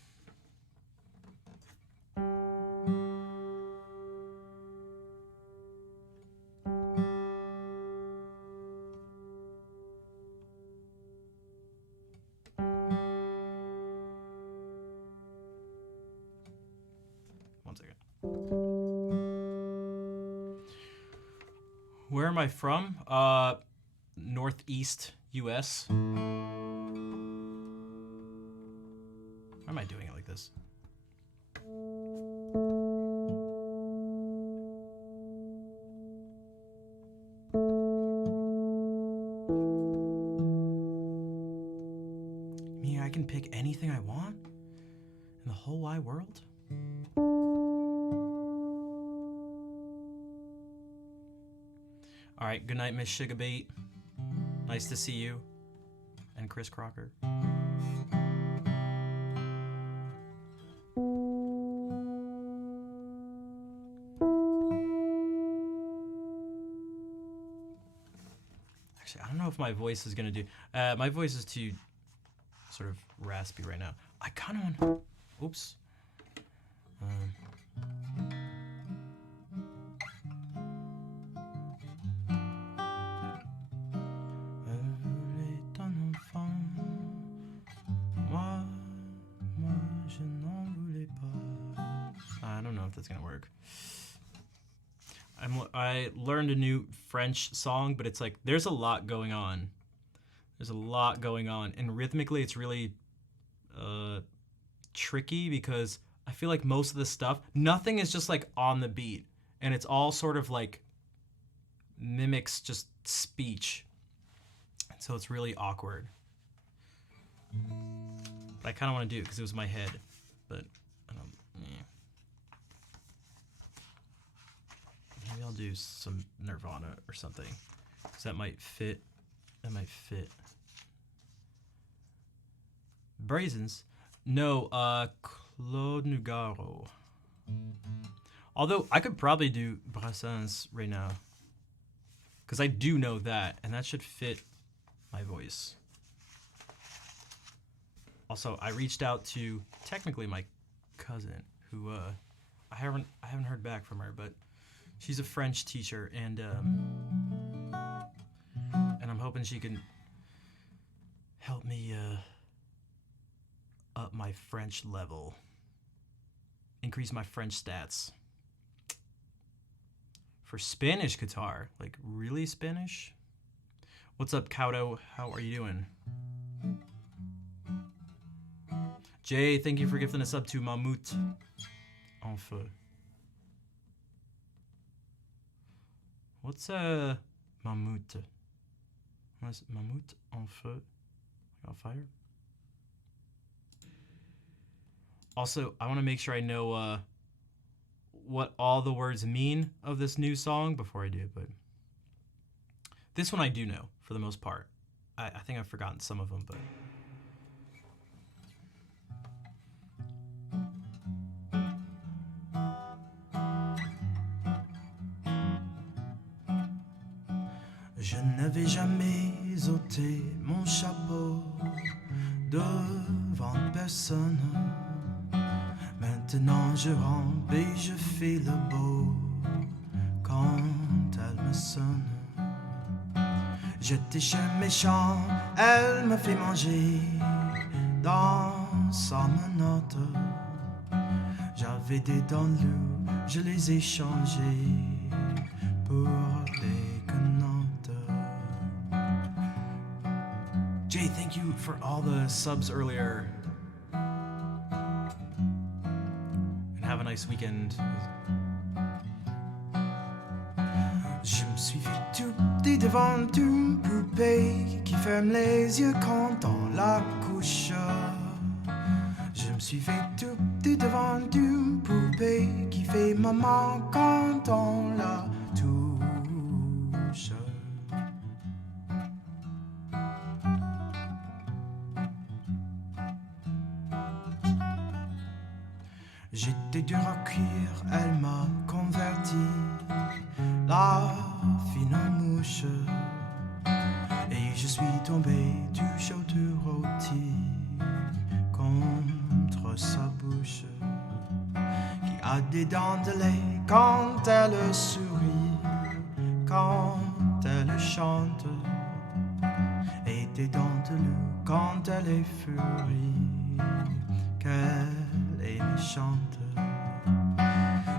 One second. Where am I from? Northeast US. Why am I doing it like this? Me, I can pick anything I want in the whole wide world? All right, good night, Miss Sugarbait. Nice to see you. And Chris Crocker. Actually, I don't know if my voice is gonna do. My voice is too sort of raspy right now. I kind of want. Oops. I don't know if that's gonna work. I learned a new French song, but it's like there's a lot going on. There's a lot going on, and rhythmically it's really tricky because I feel like most of the stuff, nothing is just like on the beat, and it's all sort of like mimics just speech, so it's really awkward. But I kind of want to do it because it was my head, but I don't. Maybe I'll do some Nirvana or something, because that might fit. That might fit. Brazens? No, Claude Nougaro. Although I could probably do Brassens right now, because I do know that, and that should fit my voice. Also, I reached out to technically my cousin, who I haven't heard back from her, but she's a French teacher, and I'm hoping she can help me up my French level, increase my French stats. For Spanish guitar, like really Spanish? What's up, Kauto? How are you doing? Jay, thank you for gifting us up to Mammouth en feu. What's Mammouth? What's Mammouth en feu? Like on fire? Also, I want to make sure I know what all the words mean of this new song before I do, but this one I do know for the most part. I think I've forgotten some of them, but. Je n'avais jamais ôté mon chapeau devant personne. Maintenant je rampe et je fais le beau quand elle me sonne. J'étais chez méchant, elle me fait manger dans sa menotte. J'avais des dents de loup, je les ai changées pour des quenottes. Jay, thank you for all the subs earlier. And have a nice weekend. Je me suis fait tout petit devant une poupée qui ferme les yeux quand on la couche. Je me suis fait tout petit devant une poupée qui fait maman quand on la touche. J'étais dur à cuire, elle m'a converti, la fine en mouche. Et je suis tombé du chaud du rôti contre sa bouche, qui a des dents de lait quand elle sourit, quand elle chante, et des dents de loup quand elle est furie, qu'elle est méchante.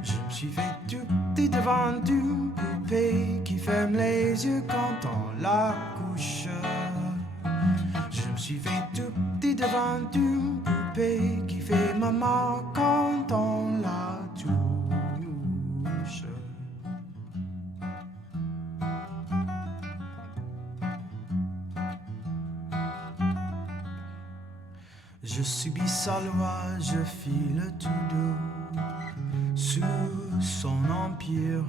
Je me suis fait tout petit devant une poupée qui ferme les yeux quand on la couche. Je me suis fait tout petit devant une poupée qui fait maman quand on la touche. Je subis sa loi, je file tout doux sous son empire,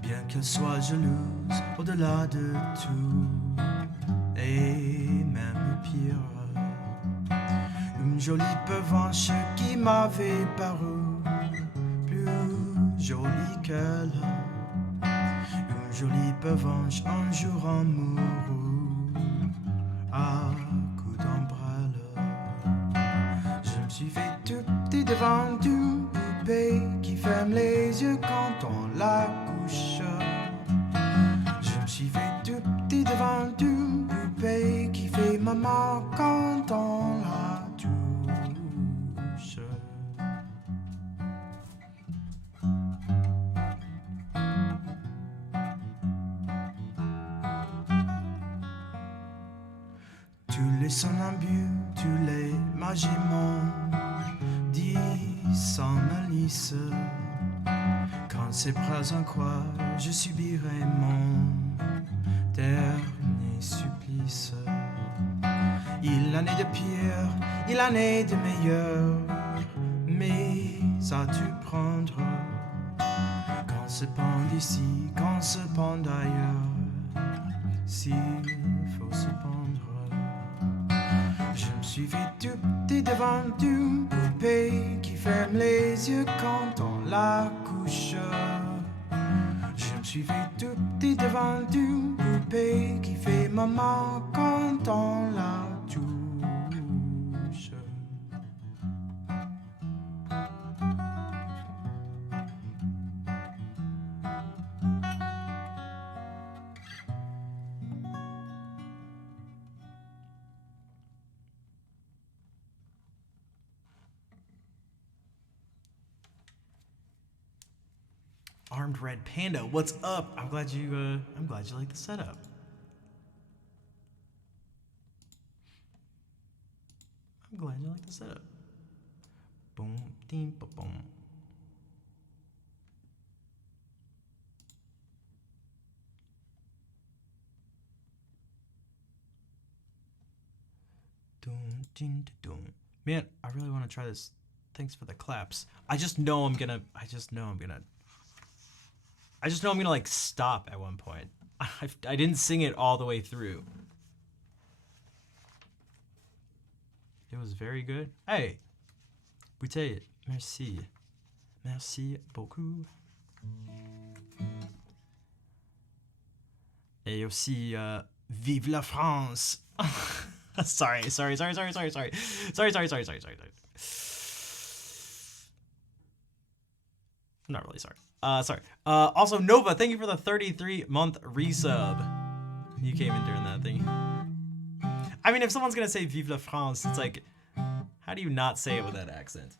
bien qu'elle soit jalouse au-delà de tout, et même pire. Une jolie pevanche qui m'avait paru plus jolie qu'elle, une jolie pevanche un jour en mourut à coups d'ombrelle. Je me suis fait tout petit devant une poupée qui ferme les yeux quand on la couche. Je me suis fait tout petit devant une poupée qui fait maman quand on la touche. Tous les somnambules, tous les magimons disent sans malice, quand c'est présent quoi, je subirai mon dernier supplice. Il en est de pire, il en est de meilleur, mais as-tu prendre quand se pend ici, quand se pend ailleurs, s'il faut se pendre. Je me suis fait tout petit devant une poupée qui ferme les yeux quand on la couche. Je me suis fait tout petit devant une poupée qui fait maman quand on la touche. Armed Red Panda, what's up? I'm glad you like the setup. I'm glad you like the setup. Boom, ding, ba boom. Doom, ding, doom. Man, I really want to try this. Thanks for the claps. I just know I'm gonna like stop at one point. I didn't sing it all the way through. It was very good. Hey, Bouteille, merci. Merci beaucoup. Et aussi, vive la France. Sorry. I'm not really sorry. Sorry. Also, Nova, thank you for the 33-month resub. You came in during that thing. I mean, if someone's gonna say "Vive la France," it's like, how do you not say it with that accent?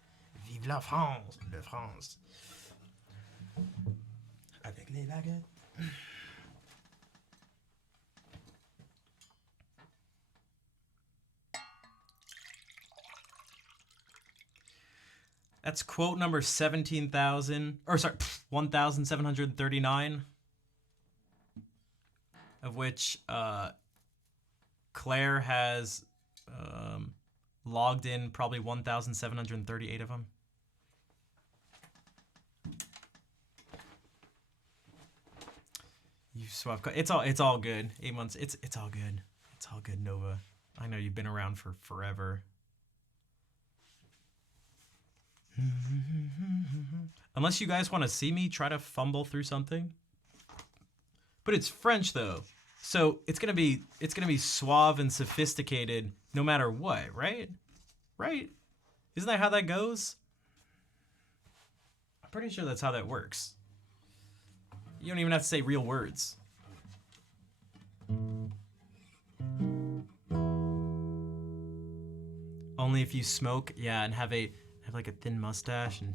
Vive la France, la France. Avec les baguettes. That's quote number 1,739, of which Claire has logged in probably 1,738 of them. You swap. It's all good. 8 months. It's all good. It's all good, Nova. I know you've been around for forever. Unless you guys want to see me try to fumble through something. But it's French though. So it's gonna be suave and sophisticated no matter what, right? Right? Isn't that how that goes? I'm pretty sure that's how that works. You don't even have to say real words. Only if you smoke, yeah, and have like a thin mustache and.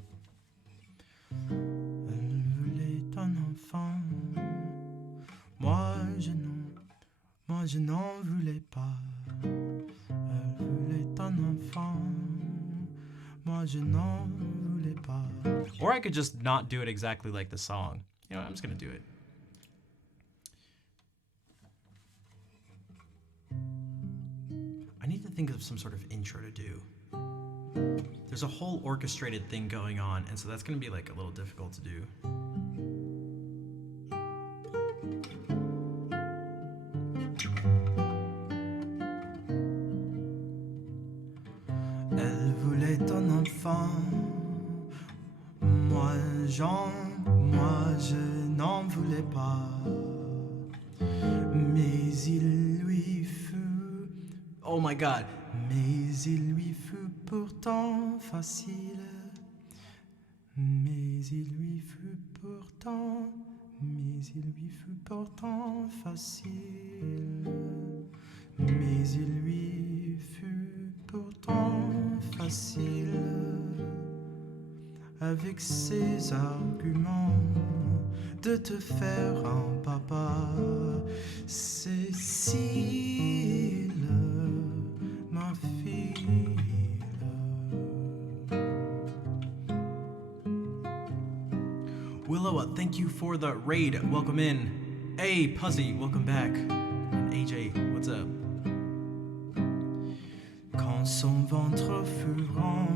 Elle voulait un enfant. Moi je n'en voulais pas. Elle voulait un enfant. Moi je n'en voulais pas. Or I could just not do it exactly like the song. You know, I'm just gonna do it. I need to think of some sort of intro to do. There's a whole orchestrated thing going on, and so that's gonna be like a little difficult to do. Elle voulait un enfant. Moi je n'en voulais pas. Mais il lui fut. Oh my god. Mais il lui fut pourtant facile. Mais il lui fut pourtant facile. Mais il lui fut pourtant facile. Avec ses arguments de te faire un papa. Cécile, ma fille. Willow, thank you for the raid. Welcome in. Hey, Puzzy, welcome back. And AJ, what's up? Quand son ventre fut rond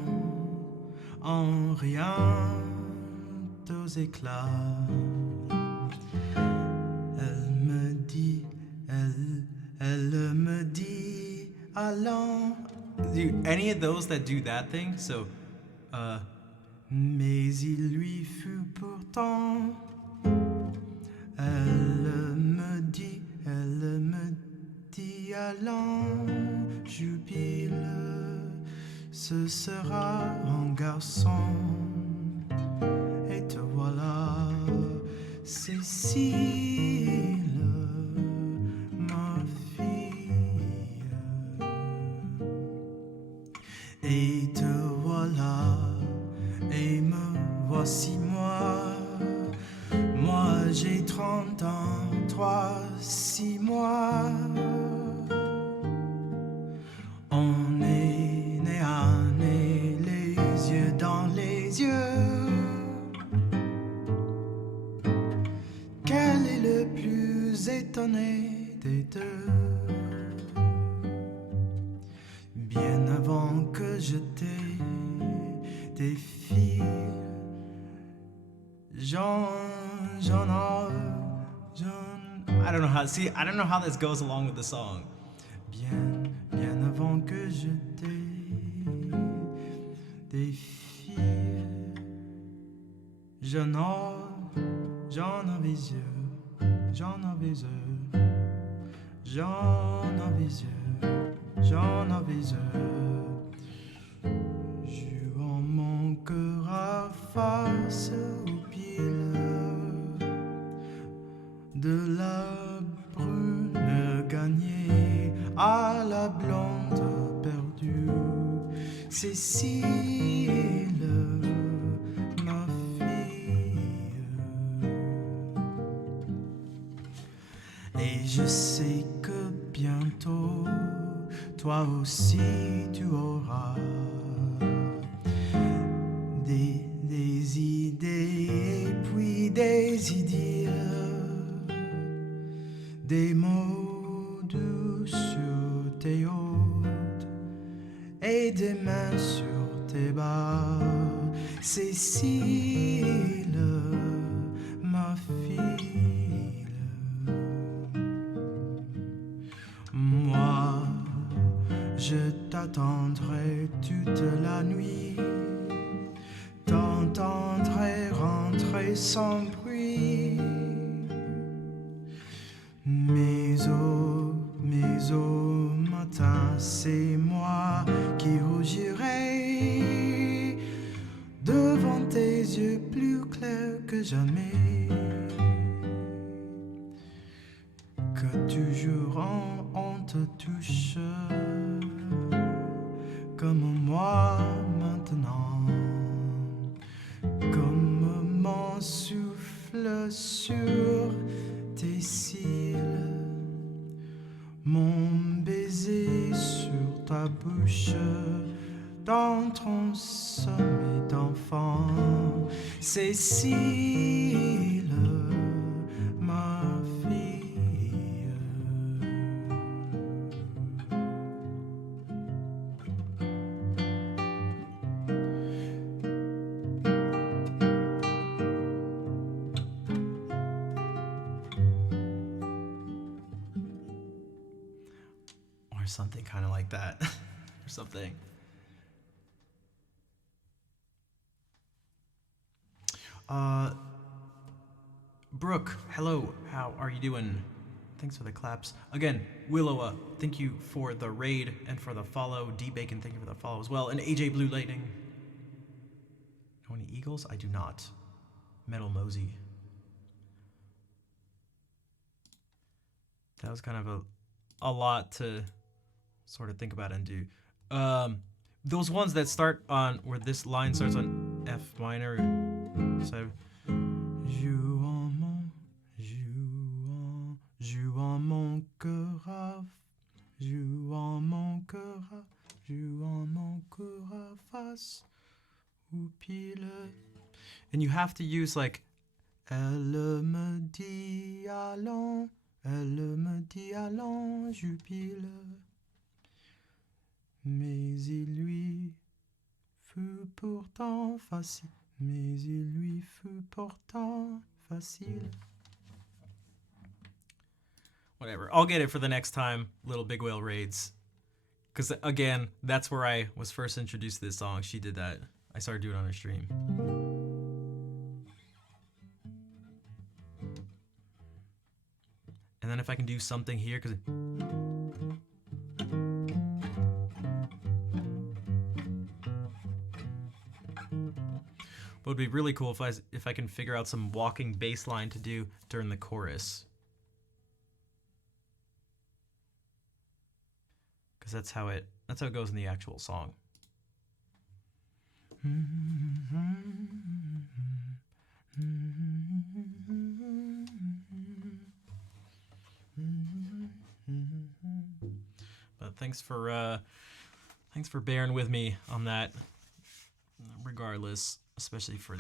en rien aux éclats, elle me dit, allons. Do any of those that do that thing? So, Mais il lui fut pourtant. Elle me dit, allons, jubile, ce sera un garçon. Et te voilà, Cécile, ma fille. Et te voilà. Et me voici moi. Moi j'ai 30 ans, 3, 6 mois. On est né à nez, les yeux dans les yeux. Quel est le plus étonné des deux? Bien avant que je t'ai des filles, I don't know how. See, I don't know how this goes along with the song. Bien avant que je t'ai des filles, j'en avais jouant mon cœur à face aux piles de la brune gagnée à la bleue. Cécile, ma fille. Et je sais que bientôt, toi aussi tu auras des idées et puis des idées, des mots doux sur tes hôtes et des mains sur tes bas. Cécile, ma fille. Moi, je t'attendrai toute la nuit, t'entendrai rentrer sans bruit. Mais au matin, c'est moi qui rougirai devant tes yeux plus clairs que jamais. Que toujours on te touche comme moi maintenant, comme mon souffle sur tes cils, mon baiser sur ta bouche, dans ton sommeil d'enfant. Cécile, ma fille. Or something kind of like that. Or something. Brooke, hello. How are you doing? Thanks for the claps. Again, Willowa, thank you for the raid and for the follow. D-Bacon, thank you for the follow as well. And AJ Blue Lightning. Know any Eagles? I do not. Metal Mosey. That was kind of a lot to sort of think about and do. Those ones that start on, where this line starts on F minor. So, joue en mon cœur, joue en mon cœur, joue en mon cœur, face ou pile. And you have to use like, elle me dit allons, jubile. Mais il lui fut pourtant facile. Mais il lui fut pourtant facile. Whatever. I'll get it for the next time, Little Big Whale Raids. Because, again, that's where I was first introduced to this song. She did that. I started doing it on her stream. And then if I can do something here, because... What would be really cool if I can figure out some walking bass line to do during the chorus. Because that's how it goes in the actual song. But thanks for bearing with me on that. Regardless, especially for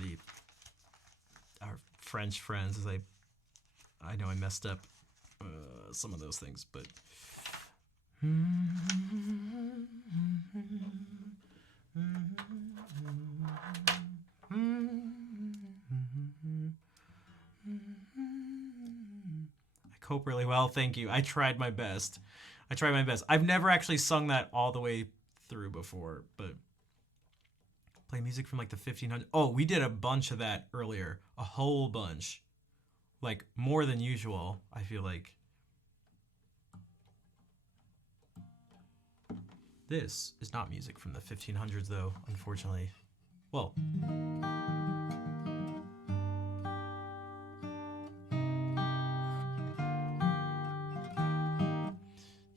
our French friends, as I know I messed up some of those things, but. I cope really well, thank you. I tried my best. I've never actually sung that all the way through before, but play music from like the 1500s. Oh, we did a bunch of that earlier. A whole bunch. Like more than usual, I feel like. This is not music from the 1500s, though, unfortunately. Well.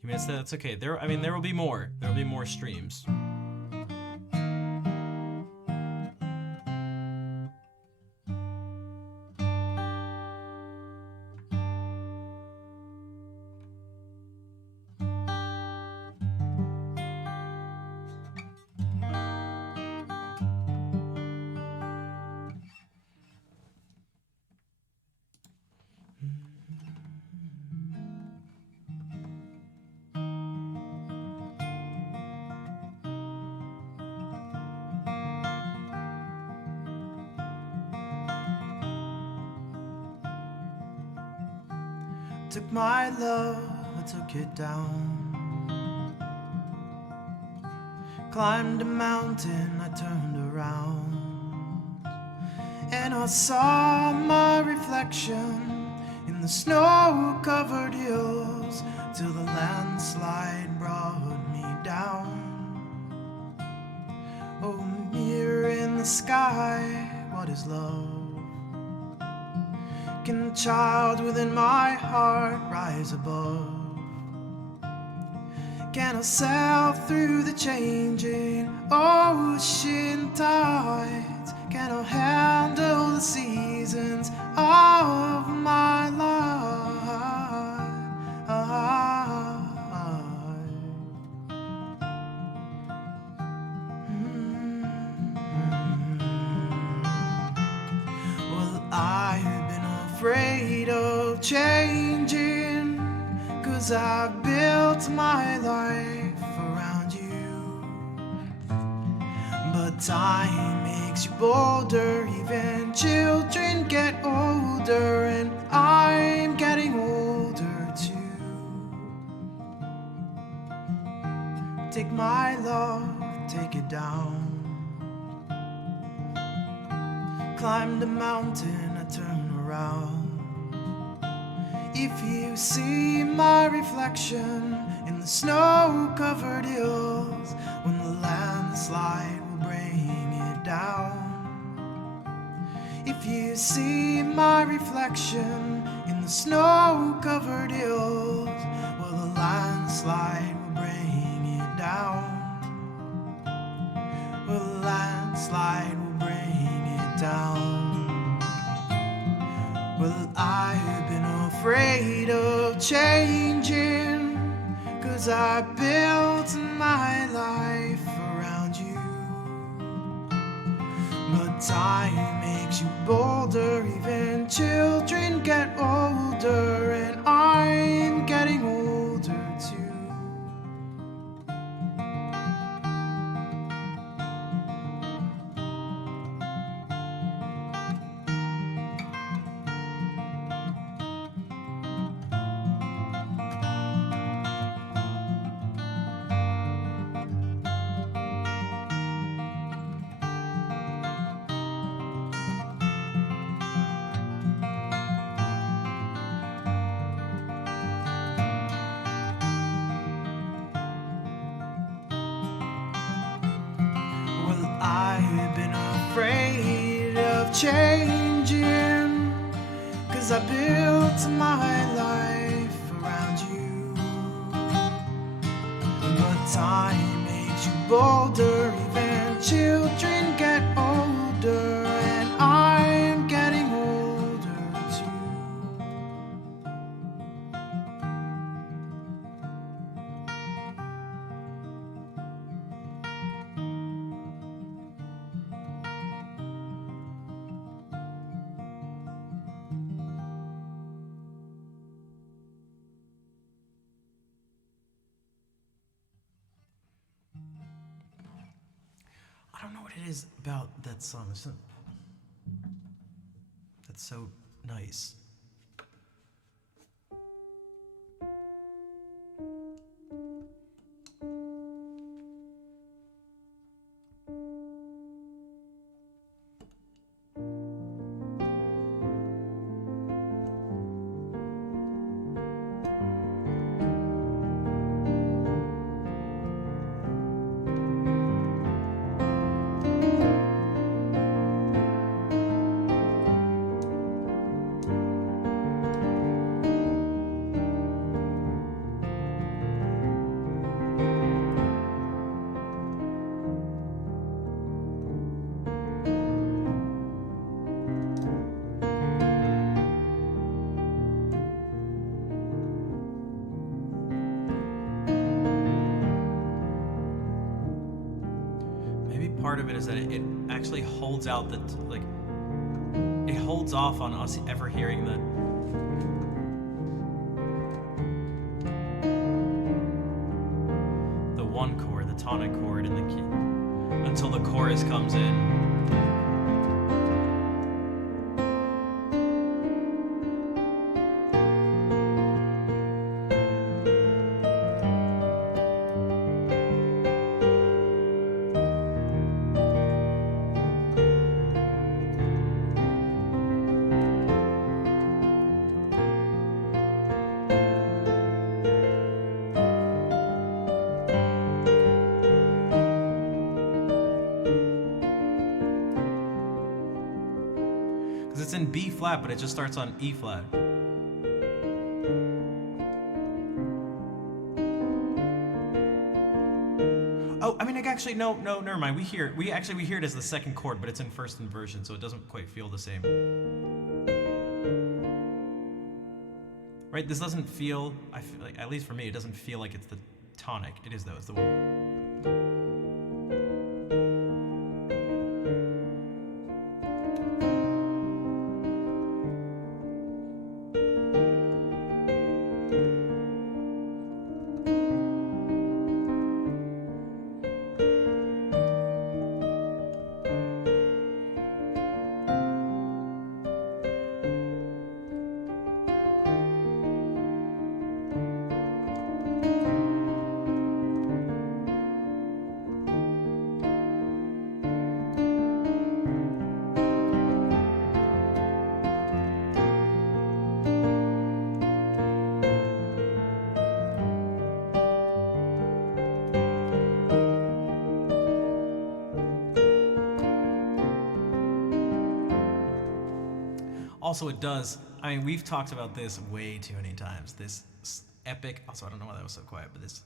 You missed that? That's okay. There will be more. There will be more streams. Took my love, I took it down. Climbed a mountain, I turned around, and I saw my reflection in the snow-covered hills, till the landslide brought me down. Oh, mirror in the sky, what is love? Can the child within my heart rise above? Can I sail through the changing ocean tides? Can I handle the seasons of my life? Well, I've been afraid of changing, 'cause I built my life around you. But time makes you bolder, even children get older, and I'm getting older too. Take my love, take it down. Climbed a mountain, I turn around. If you see my reflection in the snow-covered hills, when the landslide will bring it down. If you see my reflection in the snow-covered hills, well, the landslide will bring it down. Well, the landslide will bring it down. Well, I've been afraid of changing, 'cause I built my life around you. But time makes you bolder, even children get older, and I'm getting older too. Well, I've been afraid of changing, 'cause I built my life around you. But time makes you bolder, even children get older, and I'm getting older too. I don't know what it is about that song. That's so nice. Part of it is that it actually holds out the it holds off on us ever hearing tonic chord in the key until the chorus comes in. Because it's in B flat, but it just starts on E flat. Oh, I mean, actually, no, never mind. We hear it as the second chord, but it's in first inversion, so it doesn't quite feel the same. Right? This doesn't feel. I feel like, at least for me, it doesn't feel like it's the tonic. It is though. It's the one. Also, it does. I mean, we've talked about this way too many times. This epic. Also, I don't know why that was so quiet, but this.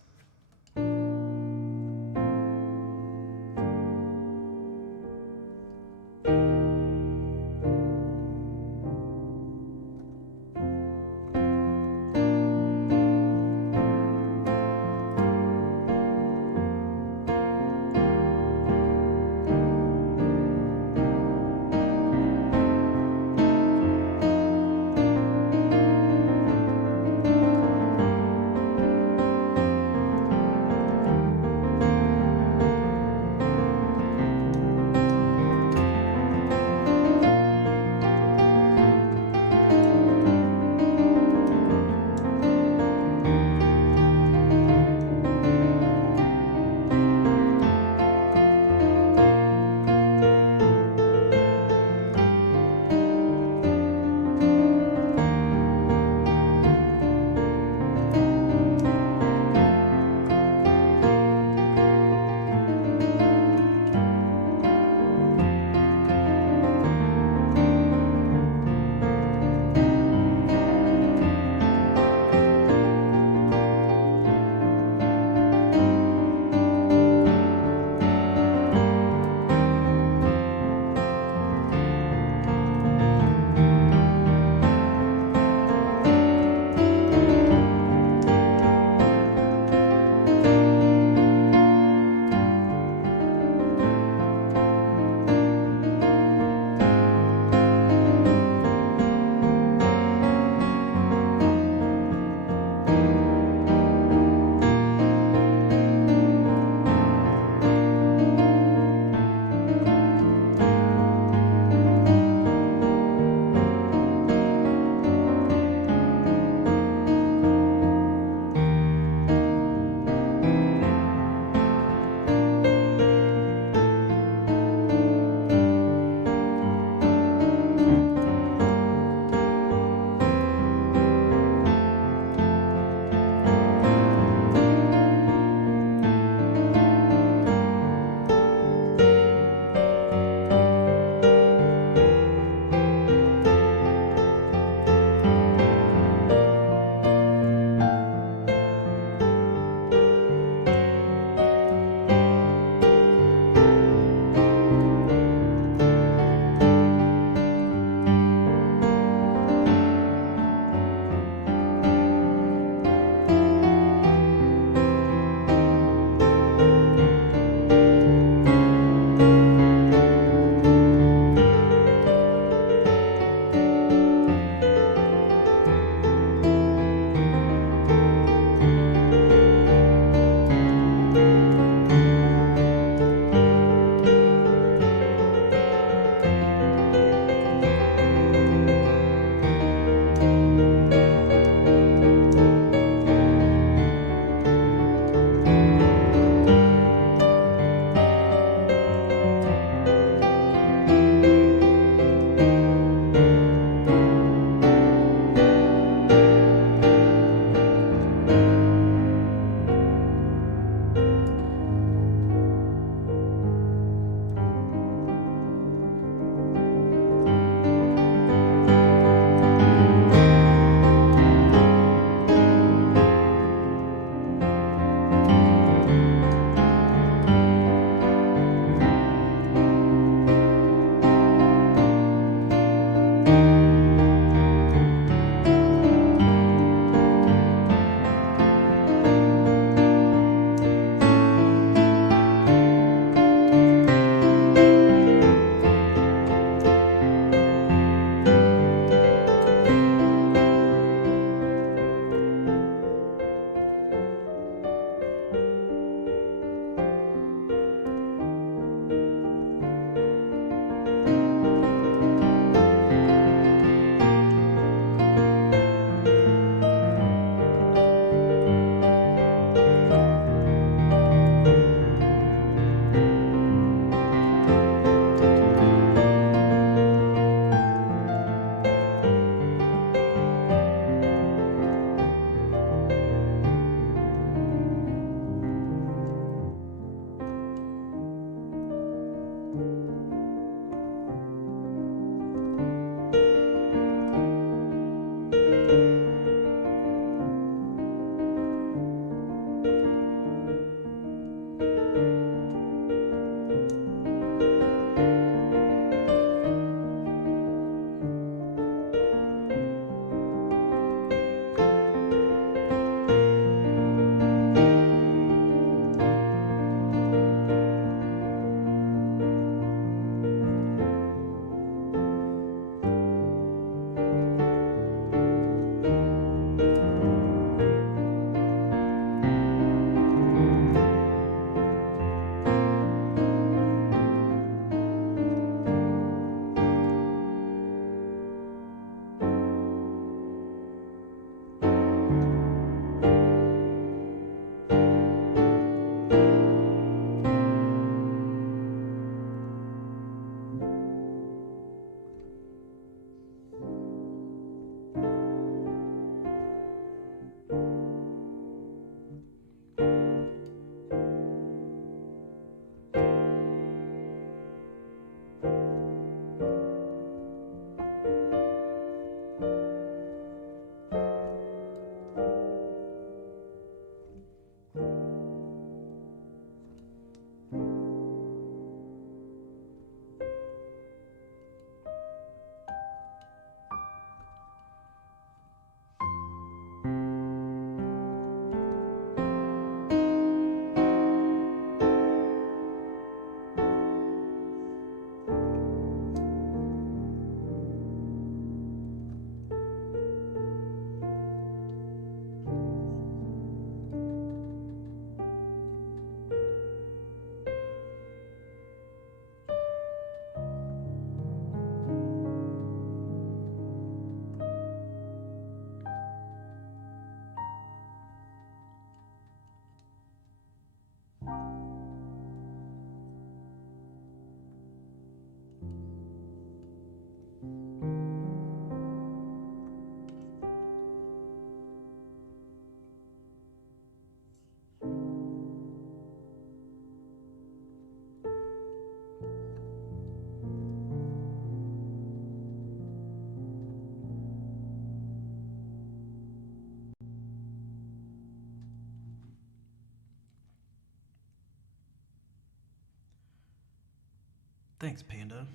Thanks, Panda.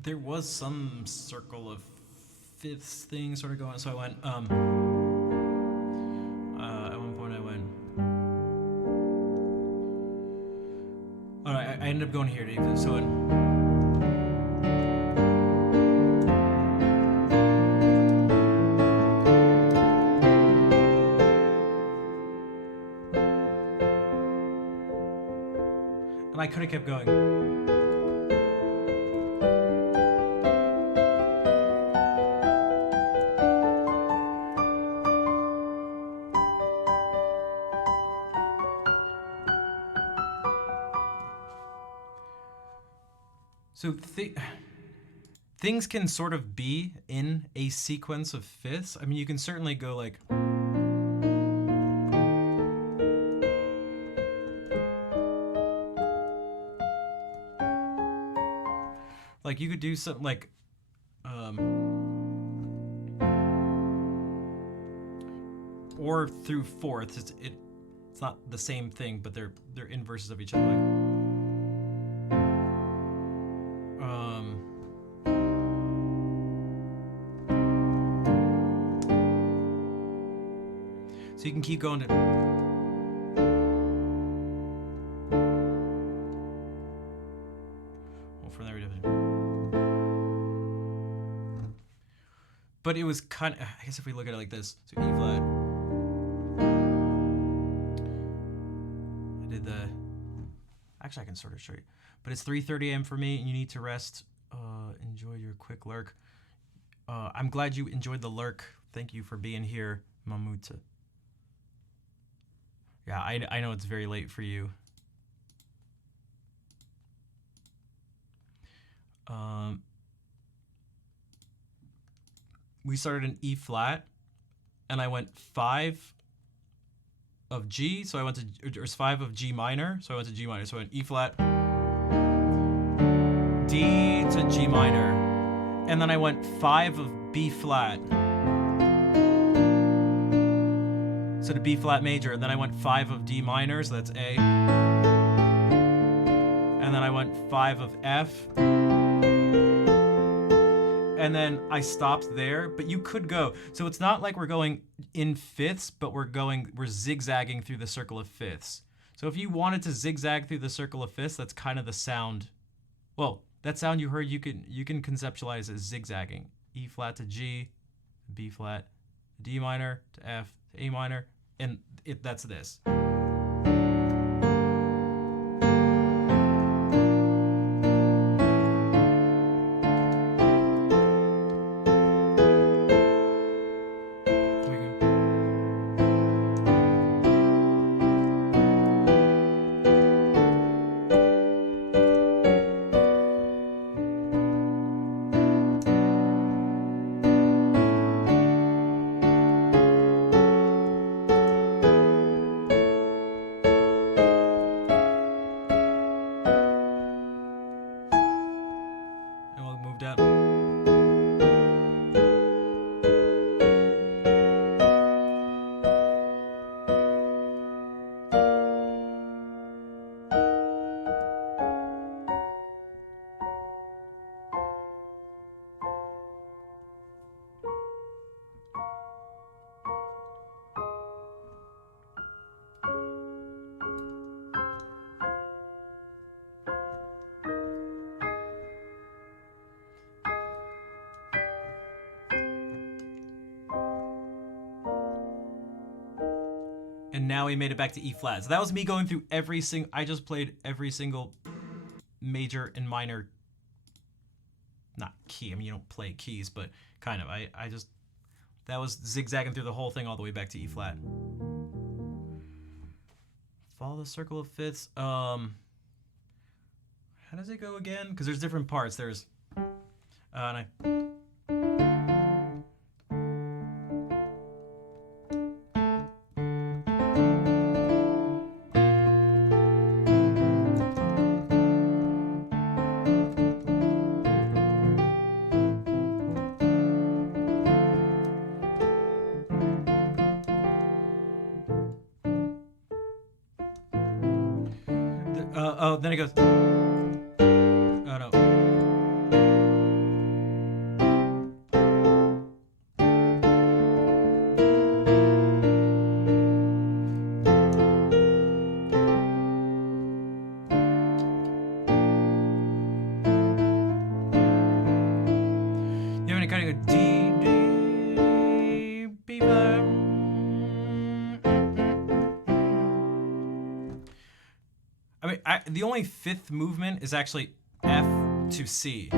There was some circle of fifths thing sort of going, so I went, at one point I went, oh, no, I ended up going here, Dave, so and I could have kept going. So things can sort of be in a sequence of fifths. I mean, you can certainly go like, you could do something like, or through fourths. It's not the same thing, but they're inverses of each other. Like, so you can keep going to. Well, from there we definitely. But it was kind of. I guess if we look at it like this, so E flat. I did the. Actually, I can sort of show you, but it's 3:30 a.m. for me, and you need to rest. Enjoy your quick lurk. I'm glad you enjoyed the lurk. Thank you for being here, Mamuta. Yeah, I know it's very late for you. We started in E flat, and I went 5 of G, so I went to, or 5 of G minor, so I went to G minor. So I went E flat, D to G minor, and then I went 5 of B flat. So to B flat major, and then I went 5 of D minor, so that's A. And then I went 5 of F. And then I stopped there, but you could go. So it's not like we're going in fifths, but we're zigzagging through the circle of fifths. So if you wanted to zigzag through the circle of fifths, that's kind of the sound. Well, that sound you heard, you can conceptualize as zigzagging. E flat to G, B flat, D minor to F to A minor, and that's this. And now we made it back to E flat. So that was me going through every single. I just played every single major and minor. Not key. I mean, you don't play keys, but kind of. That was zigzagging through the whole thing all the way back to E flat. Follow the circle of fifths. How does it go again? Because there's different parts. There's, and I. Then it goes. Oh no. the only fifth movement is actually F to C.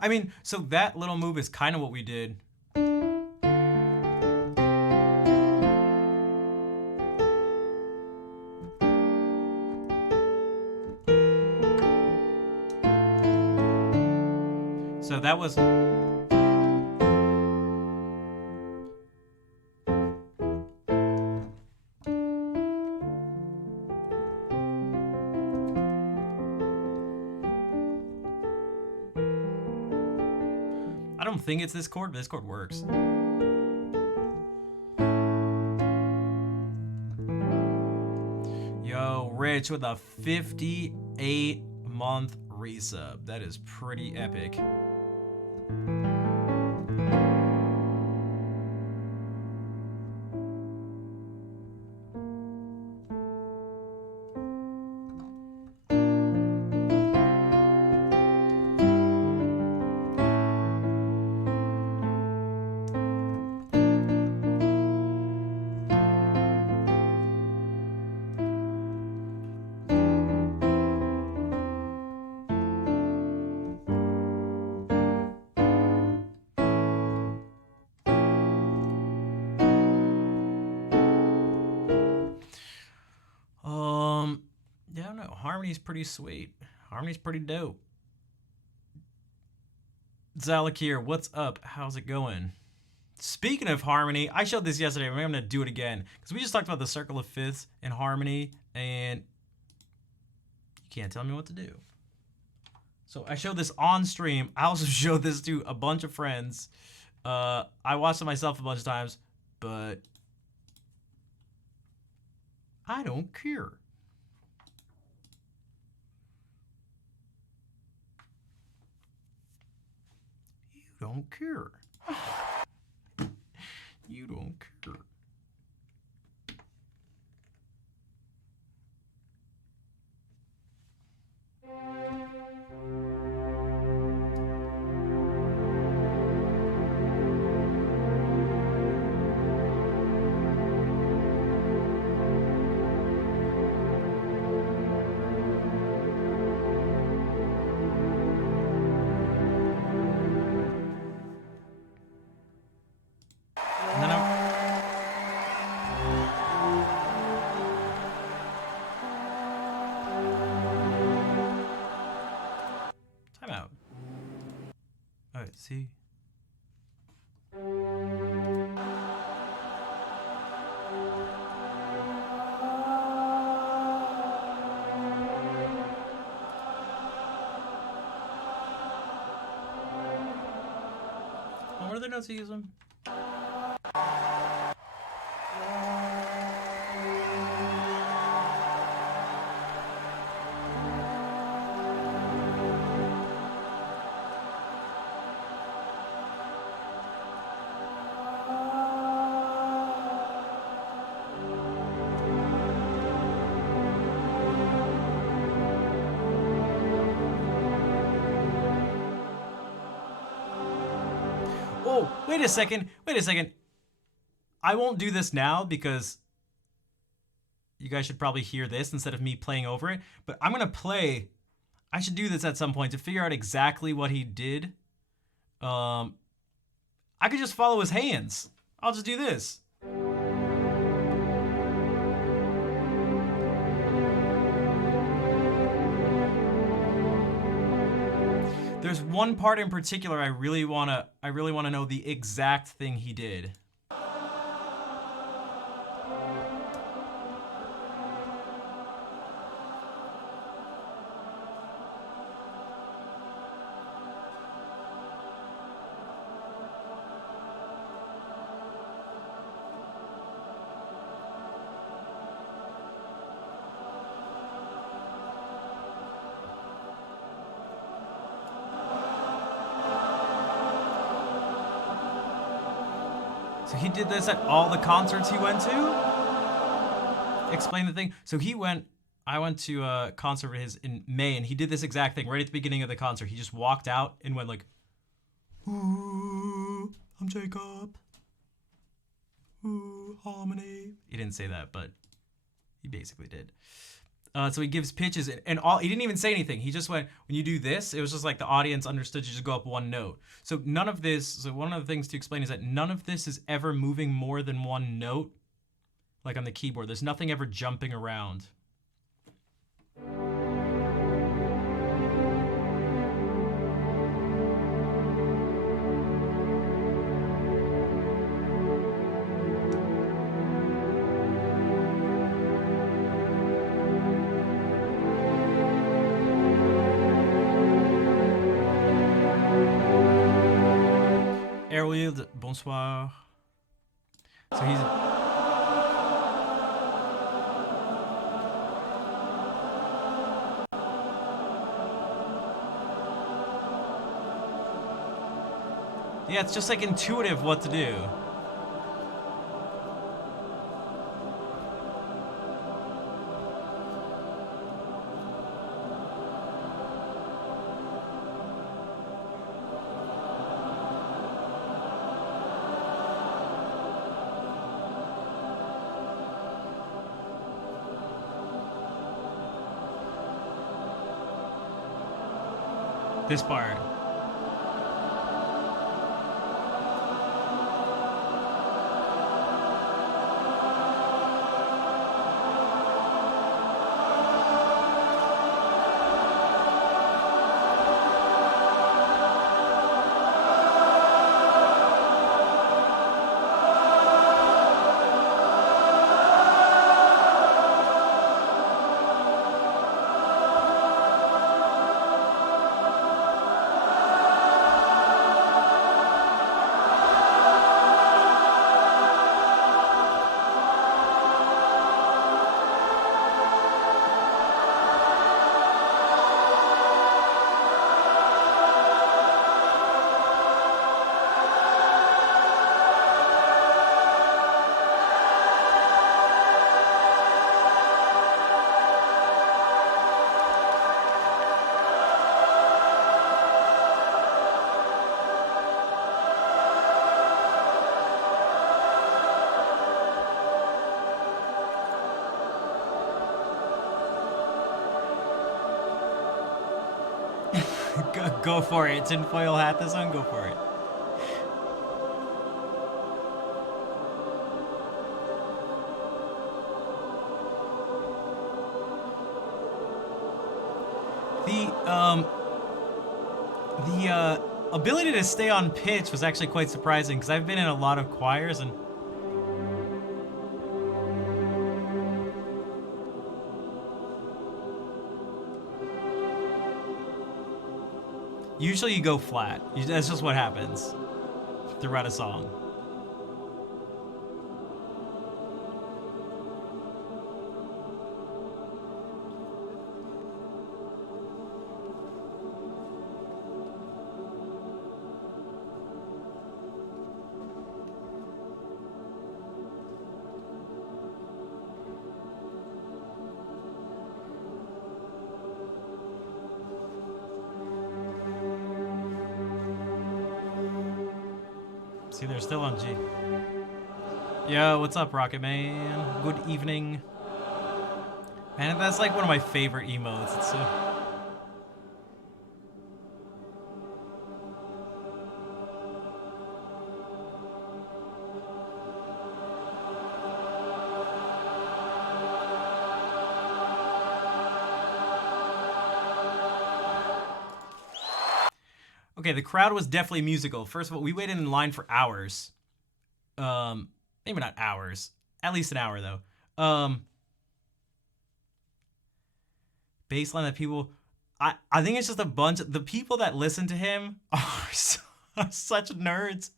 I mean, so that little move is kind of what we did. So that was... I don't think it's this chord, but this chord works. Yo, Rich with a 58-month resub. That is pretty epic. Yeah, I don't know. Harmony's pretty sweet. Harmony's pretty dope. Zalakir, what's up? How's it going? Speaking of harmony, I showed this yesterday. I'm going to do it again. Because we just talked about the circle of fifths and harmony. And you can't tell me what to do. So I showed this on stream. I also showed this to a bunch of friends. I watched it myself a bunch of times. But I don't care. You don't care. You don't care. See? What are the notes he using? Oh, wait a second. Wait a second. I won't do this now because you guys should probably hear this instead of me playing over it. But I'm going to play. I should do this at some point to figure out exactly what he did. I could just follow his hands. I'll just do this. There's one part in particular I really wanna know the exact thing he did. So he did this at all the concerts he went to? Explain the thing. So I went to a concert of his in May, and he did this exact thing right at the beginning of the concert. He just walked out and went like, "Ooh, I'm Jacob. Ooh, harmony." He didn't say that, but he basically did. So he gives pitches, and all he didn't even say anything. He just went, when you do this, it was just like the audience understood you just go up one note. So none of this, so one of the things to explain is that none of this is ever moving more than one note, like on the keyboard. There's nothing ever jumping around. Erwild, bonsoir. So he's. Yeah, it's just like intuitive what to do. This part. Go for it. Tinfoil hat this one, go for it. The ability to stay on pitch was actually quite surprising because I've been in a lot of choirs and usually you go flat. That's just what happens throughout a song. See, they're still on G. Yo, what's up, Rocket Man? Good evening. Man, that's like one of my favorite emotes. It's so... Okay, the crowd was definitely musical. First of all, we waited in line for hours. Maybe not hours. At least an hour, though. Baseline that people... I think it's just a bunch of... The people that listen to him are such nerds.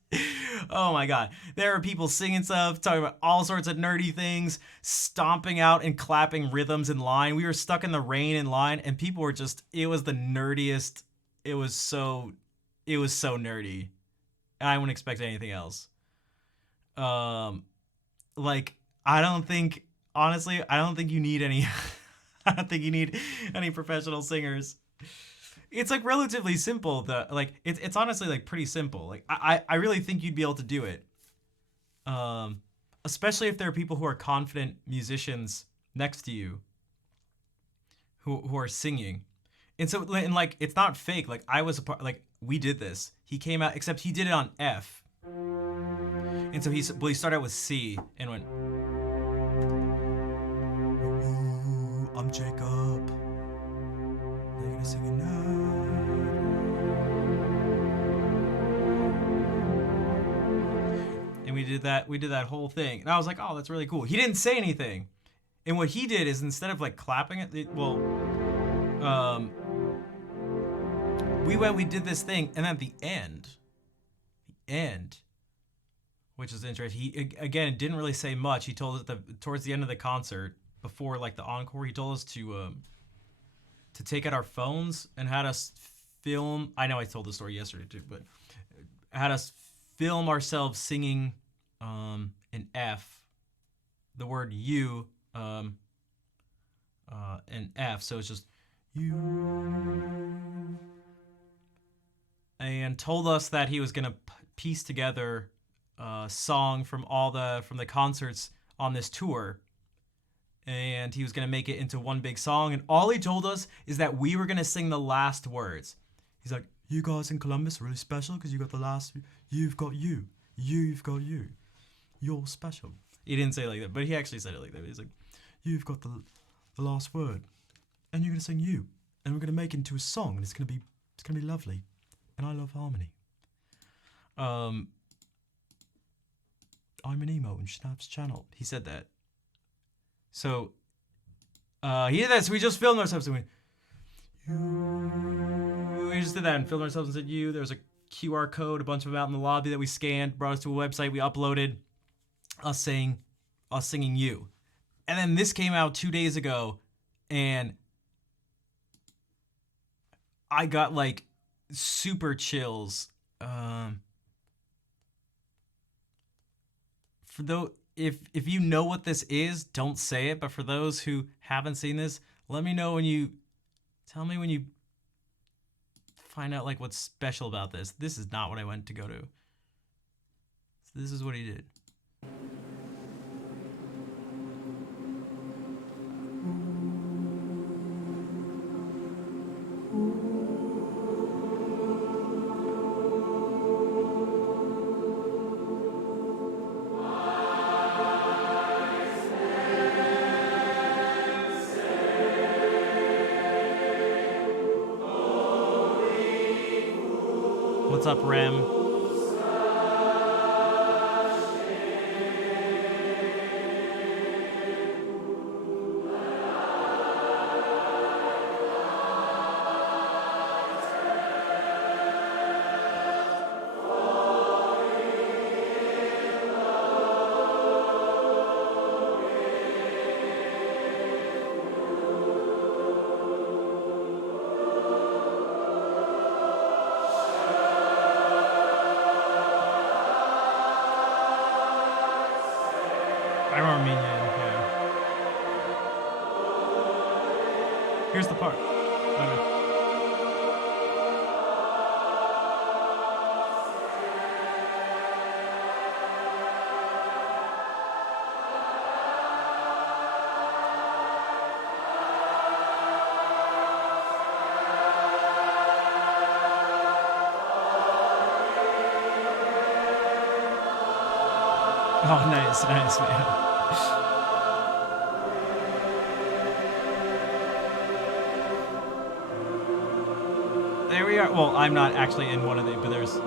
Oh my god. There are people singing stuff, talking about all sorts of nerdy things, stomping out and clapping rhythms in line. We were stuck in the rain in line, and people were just... It was the nerdiest... It was so nerdy. I wouldn't expect anything else. Like I don't think honestly, I don't think you need any I don't think you need any professional singers. It's like relatively simple. The like it's honestly like pretty simple. Like I really think you'd be able to do it. Um, Especially if there are people who are confident musicians next to you who are singing. And so and like it's not fake. Like I was a part. Like we did this. He came out, except he did it on F. And so he started out with C and went. Ooh, I'm Jacob. They're gonna sing a And we did that whole thing. And I was like, oh, that's really cool. He didn't say anything. And what he did is instead of like clapping we did this thing, and then at the end, which is interesting. He again didn't really say much. He told us towards the end of the concert, before like the encore, he told us to take out our phones and had us film. I know I told the story yesterday too, but had us film ourselves singing in F, the word you, in F. So it's just you, and told us that he was gonna piece together a song from the concerts on this tour, and he was gonna make it into one big song. And all he told us is that we were gonna sing the last words. He's like, "You guys in Columbus are really special because you got the last. You've got you. You've got you. You're special." He didn't say it like that, but he actually said it like that. He's like, "You've got the last word, and you're gonna sing you, and we're gonna make it into a song, and it's gonna be lovely, and I love harmony." I'm an emo in Schnap's channel. He said that. So, he did that. So we just filmed ourselves and we just did that and filmed ourselves and said you. There was a QR code, a bunch of them out in the lobby that we scanned, brought us to a website. We uploaded us singing you. And then this came out 2 days ago, and I got like super chills. For though if you know what this is, don't say it. But for those who haven't seen this, let me know tell me when you find out like what's special about this. This is not what I went to go to. This is what he did. What's up, Rem? I'm Armenian, yeah. Here's the part. Okay. Oh, nice, man. There we are. Well, I'm not actually in one of them, but there's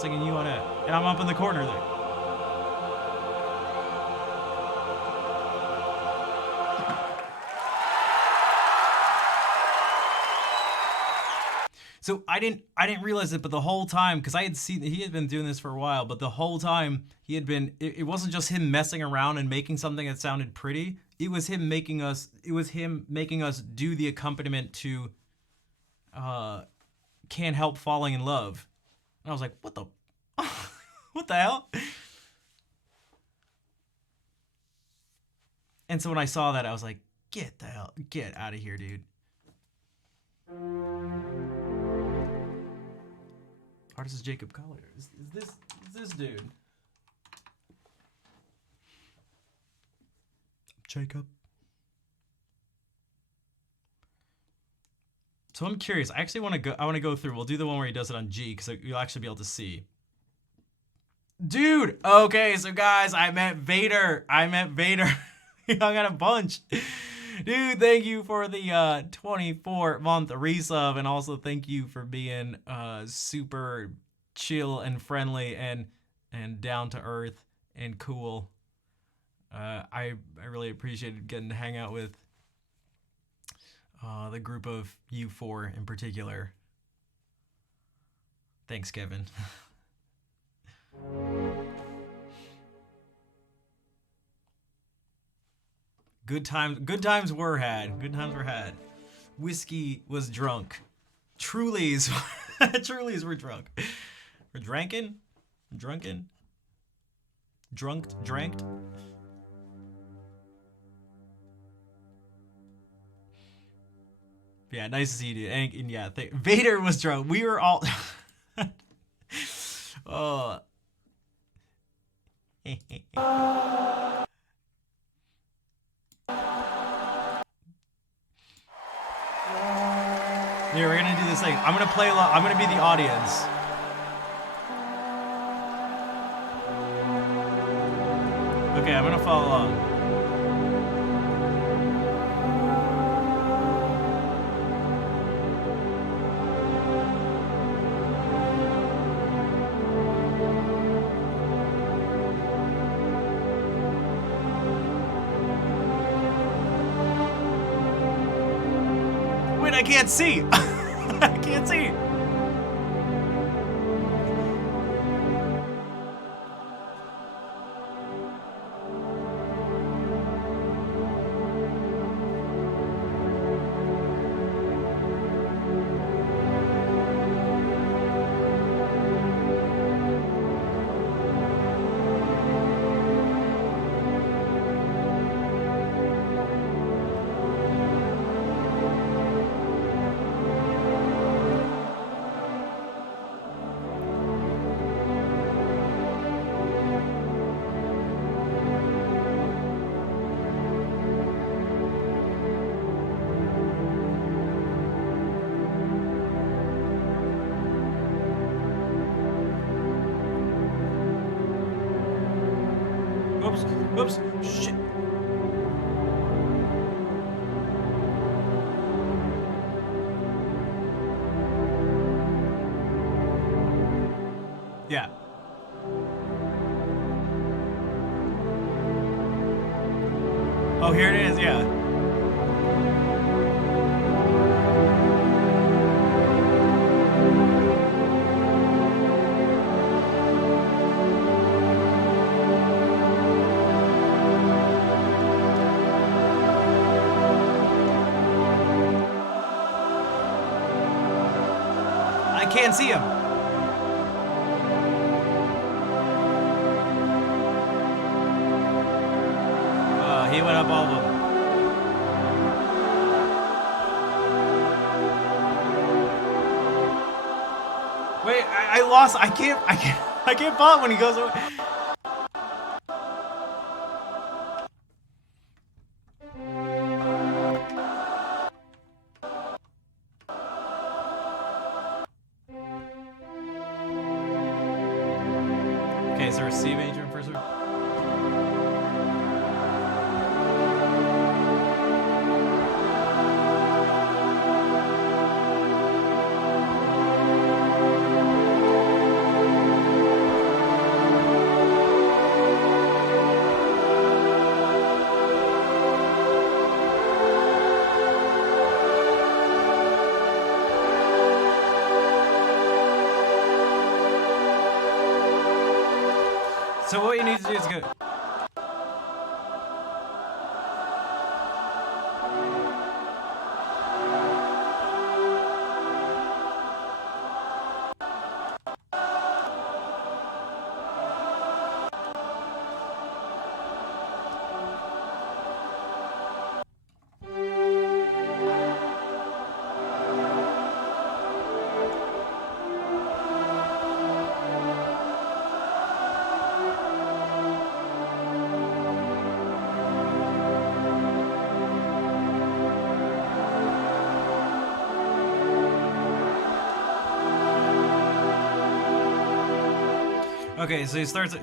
singing you on it, and I'm up in the corner there. So I didn't realize it, but the whole time, because I had seen he had been doing this for a while, but the whole time he had been, it wasn't just him messing around and making something that sounded pretty. It was him making us do the accompaniment to Can't Help Falling in Love. And I was like, what the What the hell? And so when I saw that, I was like, get out of here, dude. Artist is Jacob Collier. Is this dude? Jacob. So I'm curious. I actually want to go. I want to go through. We'll do the one where he does it on G because you'll actually be able to see. Dude. Okay. So guys, I met Vader. He hung out a bunch. Dude, thank you for the 24-month resub, and also thank you for being super chill and friendly and down to earth and cool. I really appreciated getting to hang out with the group of you four in particular. Thanks, Kevin. Good times were had. Good times were had. Whiskey was drunk. Trulies were drunk. We're drankin'? Drunken? Dranked? Yeah, nice to see you, dude. And yeah, Vader was drunk. We were all... Oh. Here, we're gonna do this thing. I'm gonna play along. I'm gonna be the audience. Okay, I'm gonna follow along. Wait, I can't see. I can't see. Oops, shit. Yeah. Oh, here it is, yeah. I can't see him. He went up all of them. Wait, I lost. I can't bot when he goes away. Okay, so receive agent first. So what you need to do is go. Okay, so he starts.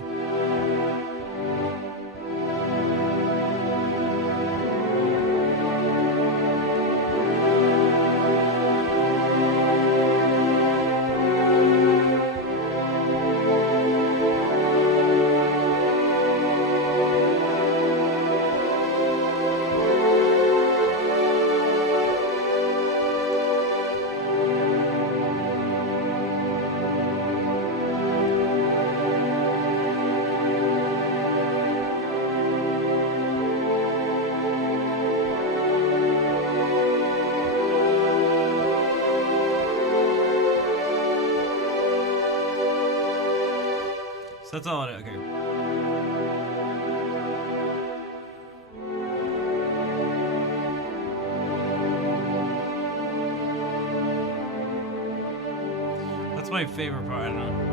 So that's all it. Okay. That's my favorite part. I don't know.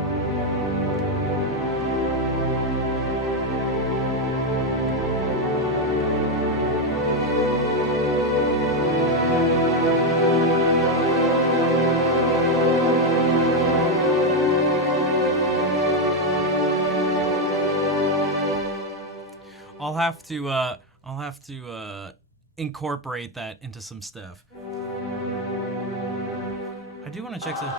I'll have to incorporate that into some stuff. I do want to check some.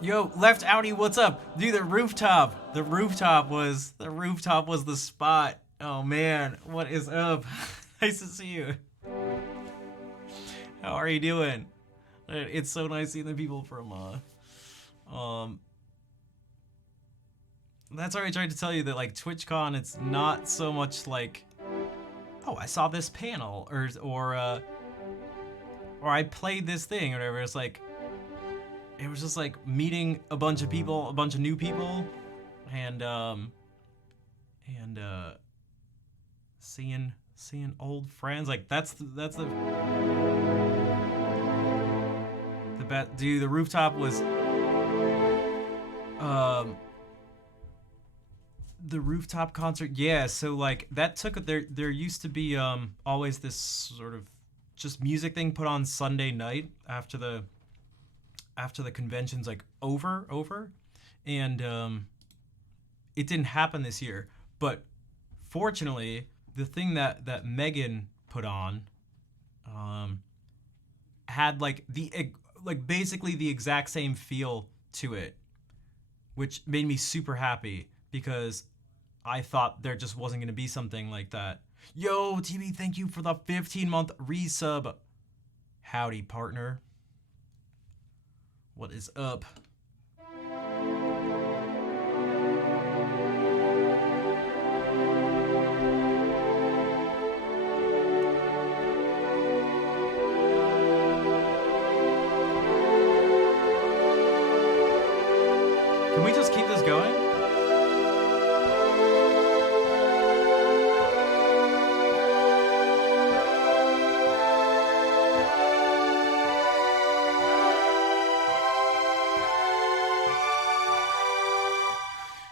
Yo, Left Outie, what's up? Dude, the rooftop. The rooftop was the spot. Oh man, what is up? Nice to see you. How are you doing? It's so nice seeing the people from that's already trying to tell you that like TwitchCon, it's not so much like, oh, I saw this panel or I played this thing or whatever. It's like it was just like meeting a bunch of people, a bunch of new people, and seeing old friends. Like that's the bet. Dude, the rooftop was the rooftop concert. Yeah, so like that took there used to be always this sort of just music thing put on Sunday night after the convention's like over, and it didn't happen this year. But fortunately, the thing that Megan put on had like basically the exact same feel to it, which made me super happy because I thought there just wasn't gonna be something like that. Yo, TB, thank you for the 15-month resub. Howdy, partner. What is up? Can we just keep this going?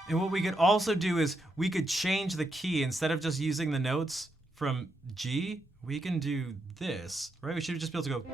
And what we could also do is we could change the key. Instead of just using the notes from G, we can do this, right? We should just be able to go.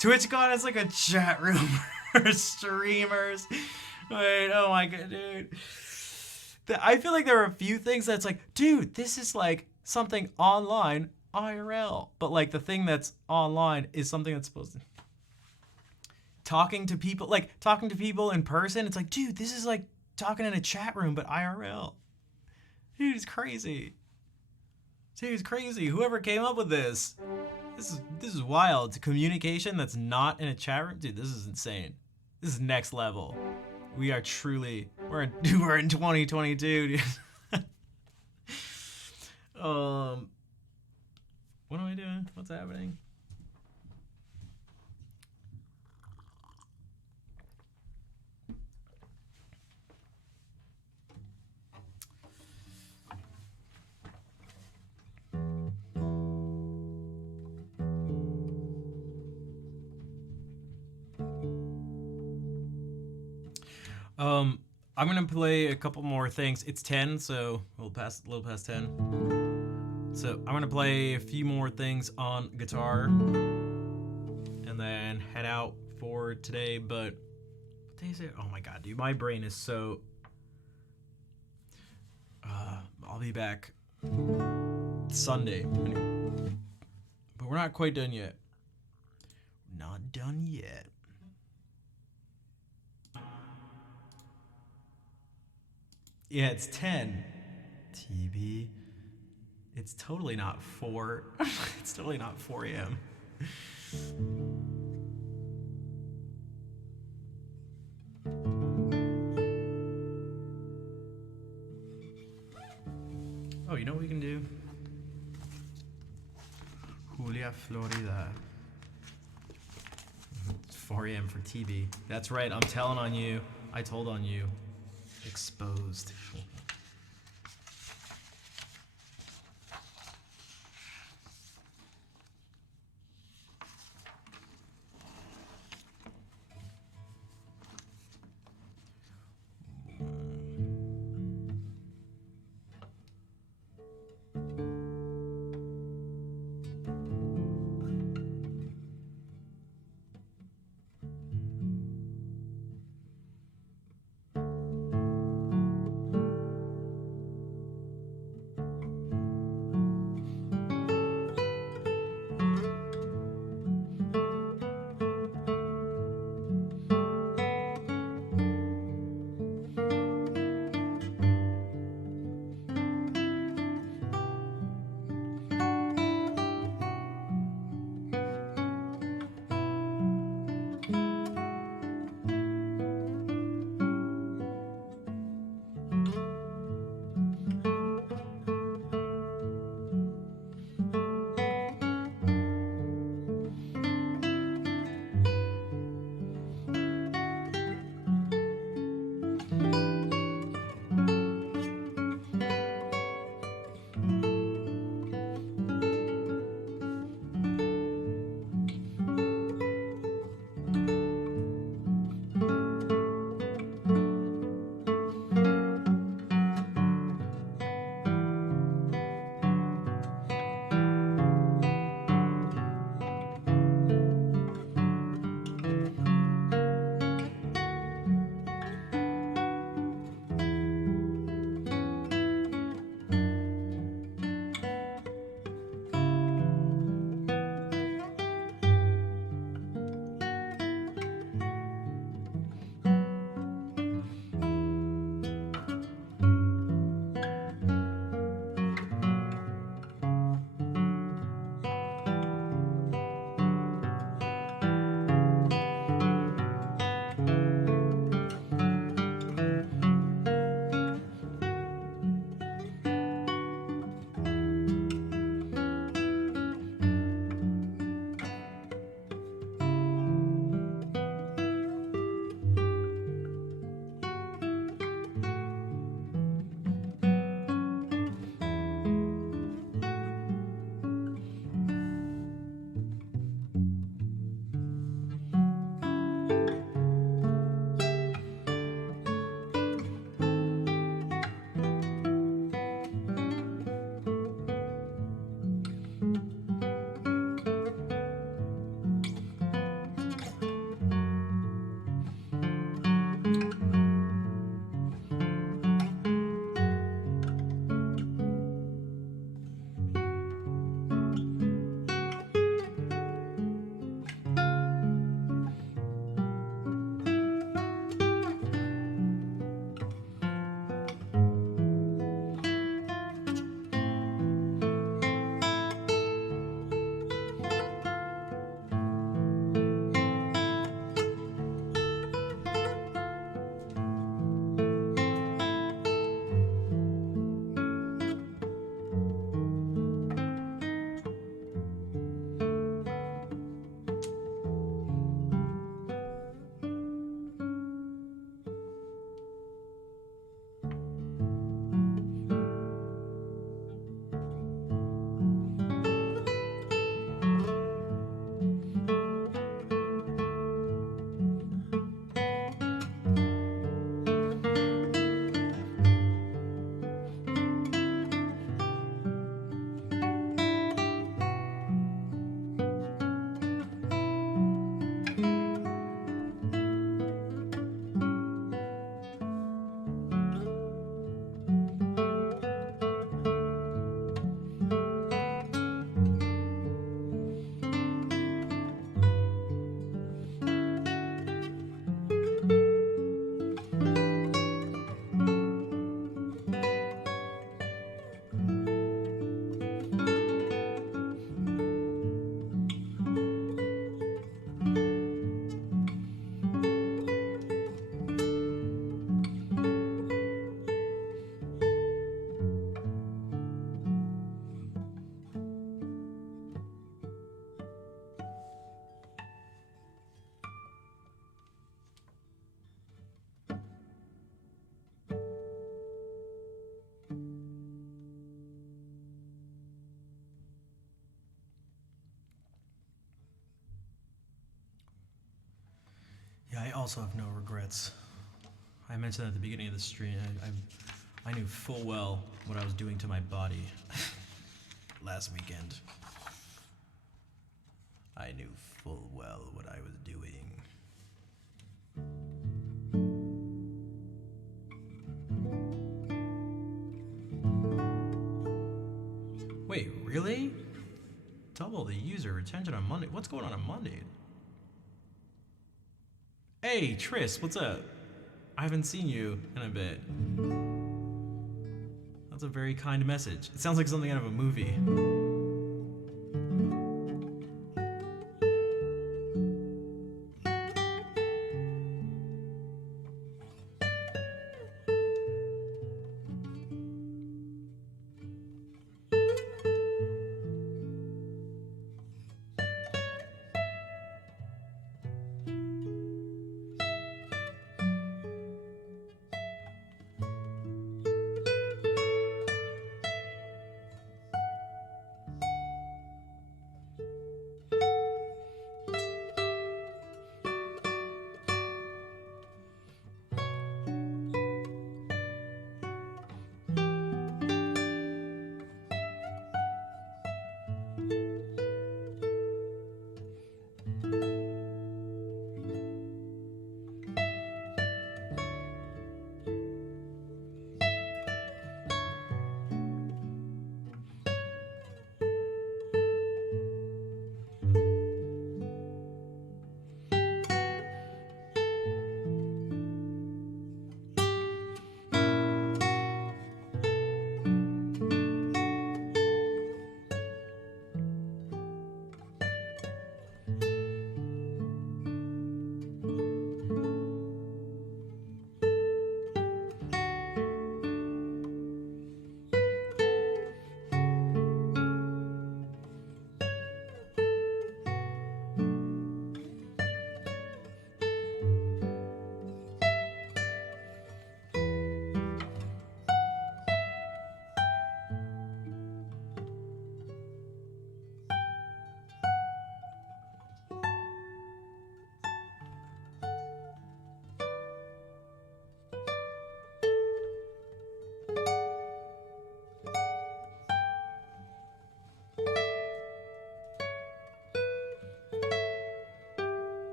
TwitchCon is like a chat room for streamers. Wait, oh my god, dude. I feel like there are a few things that's like, dude, this is like something online IRL. But like the thing that's online is something that's supposed to talking to people in person. It's like, dude, this is like talking in a chat room, but IRL. Dude, it's crazy. Dude, it's crazy. Whoever came up with this. This is wild. Communication that's not in a chat room, dude. This is insane. This is next level. We are truly we're in 2022, dude. What am I doing? What's happening? I'm gonna play a couple more things. It's 10, so a little past 10. So I'm gonna play a few more things on guitar, and then head out for today. But what day is it? Oh my god, dude, my brain is so. I'll be back Sunday, but we're not quite done yet. Not done yet. Yeah, it's 10. TB. It's totally not 4. It's totally not 4 a.m. Oh, you know what we can do? Julia, Florida. It's 4 a.m. for TB. That's right, I'm telling on you. I told on you. Exposed. I also have no regrets. I mentioned at the beginning of the stream, I knew full well what I was doing to my body last weekend. I knew full well what I was doing. Wait, really? Double the user retention on Monday. What's going on Monday? Hey, Tris, what's up? I haven't seen you in a bit. That's a very kind message. It sounds like something out of a movie.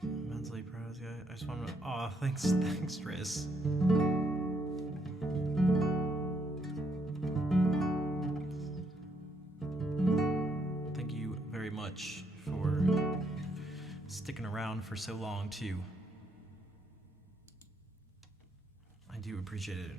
Mentally proud of this guy. I just want to. Oh, thanks, Tris. Thank you very much for sticking around for so long too. I do appreciate it.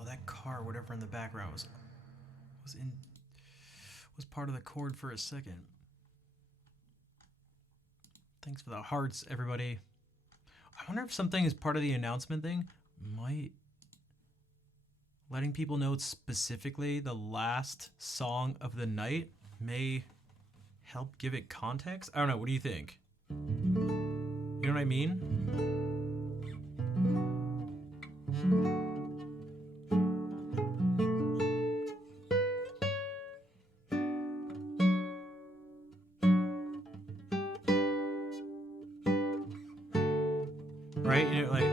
Oh, that car, whatever in the background was in was part of the chord for a second. Thanks for the hearts, everybody. I wonder if something is part of the announcement thing. Might letting people know it's specifically the last song of the night may help give it context. I don't know. What do you think? You know what I mean? Right? You know, like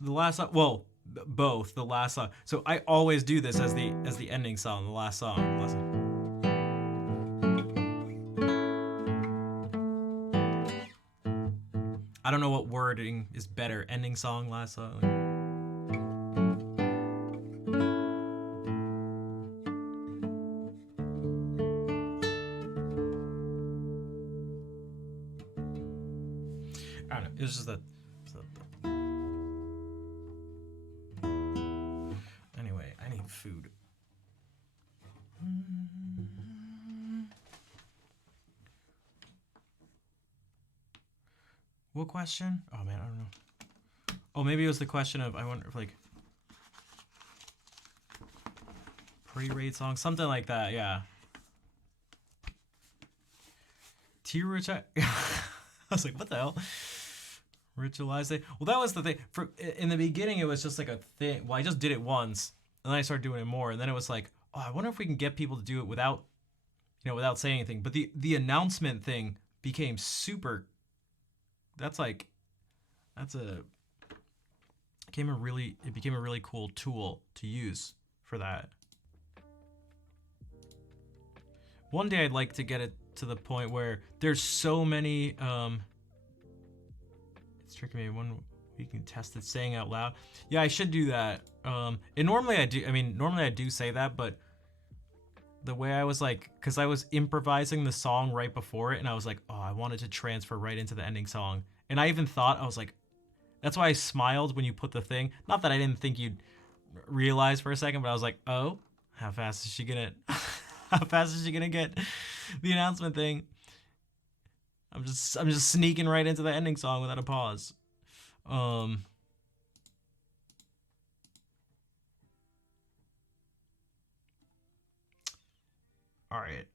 the last song, well, both the last song. So I always do this as the ending song, the last song. I don't know what wording is better, ending song, last song. I don't know. It was just that. Anyway, I need food. What question? Oh man, I don't know. Oh, maybe it was the question of, I wonder if like pre-rate song, something like that. Yeah. T-Rich. I was like, what the hell? Ritualize it. Well, that was the thing. For in the beginning, it was just like a thing. Well, I just did it once, and then I started doing it more, and then it was like, oh, I wonder if we can get people to do it without, without saying anything. But the announcement thing became super. That's like, that's a. It became a really cool tool to use for that. One day I'd like to get it to the point where there's so many. It's tricky. Maybe one you can test it saying out loud. Yeah, I should do that. And normally I do. I mean, normally I do say that, but the way I was like, because I was improvising the song right before it, and I was like, oh, I wanted to transfer right into the ending song, and I even thought I was like, that's why I smiled when you put the thing. Not that I didn't think you'd realize for a second, but I was like, oh, how fast is she gonna? How fast is she gonna get the announcement thing? I'm just sneaking right into the ending song without a pause. All right.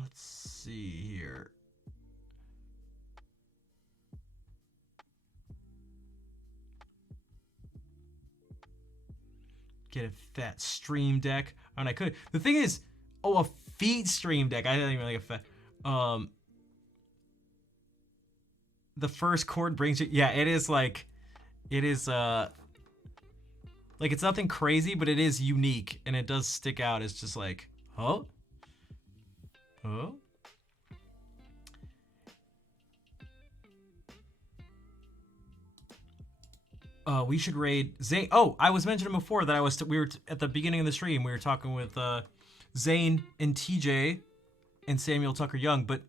Let's see here. get a fat stream deck. I mean, I could. The thing is, oh, a feet stream deck. I didn't even like a fat. The first chord brings you. Yeah, it is like, it is like it's nothing crazy, but it is unique and it does stick out. It's just like, oh, oh. We should raid Zane. Oh, I was mentioning before that we were at the beginning of the stream. We were talking with Zane and TJ and Samuel Tucker Young, but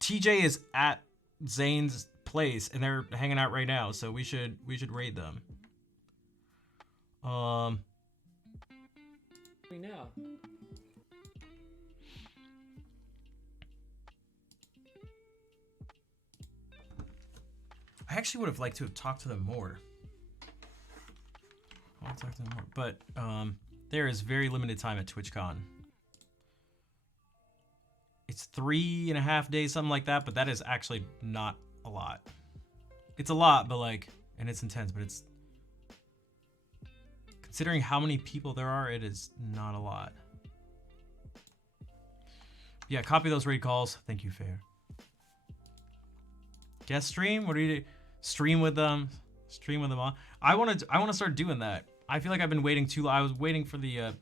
TJ is at Zane's place and they're hanging out right now, so we should raid them. Now. I actually would have liked to have talked to them more. I want to talk to them more, but there is very limited time at TwitchCon. It's 3.5 days, something like that, but that is actually not a lot. It's a lot, but like, and it's intense, but it's, considering how many people there are, it is not a lot. Yeah, copy those raid calls. Thank you, Fair. Guest stream? What do you do? Stream with them? Stream with them on? I want to start doing that. I feel like I've been waiting too long. I was waiting for the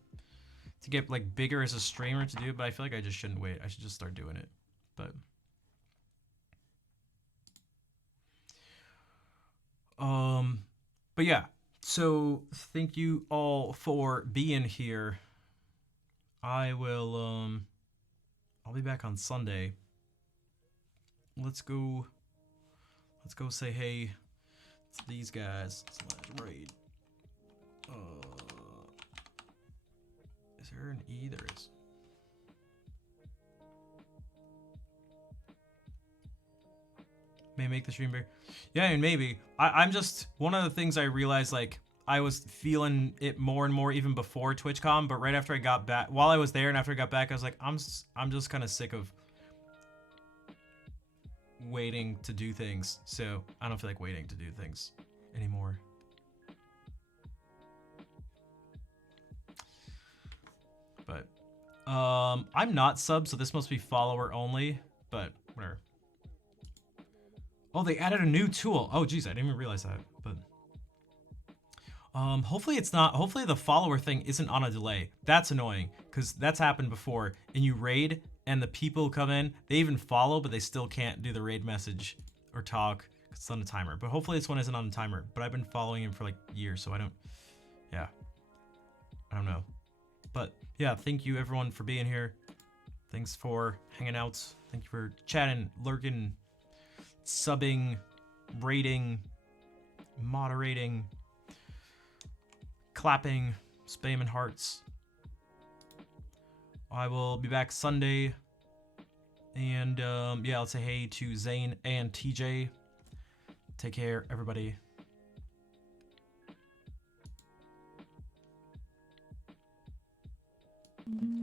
to get like bigger as a streamer to do it, but I feel like I just shouldn't wait. I should just start doing it. But yeah. So thank you all for being here. I will I'll be back on Sunday. Let's go say hey to these guys. Slash raid. Is there an E? There is. May make the stream bigger. Yeah, and maybe. I'm just, one of the things I realized, like, I was feeling it more and more even before TwitchCon, but right after I got back, while I was there and after I got back, I was like, I'm just kind of sick of waiting to do things. So I don't feel like waiting to do things anymore. But I'm not sub, so this must be follower only, but whatever. Oh, they added a new tool. Oh geez, I didn't even realize that. But hopefully it's not, hopefully the follower thing isn't on a delay. That's annoying, because that's happened before. And you raid and the people come in, they even follow, but they still can't do the raid message or talk because it's on a timer. But hopefully this one isn't on a timer. But I've been following him for like years, so I don't know. But yeah, thank you everyone for being here. Thanks for hanging out. Thank you for chatting, lurking, subbing, rating, moderating, clapping, spamming hearts. I will be back Sunday. And yeah, I'll say hey to Zane and TJ. Take care, everybody. Mm-hmm.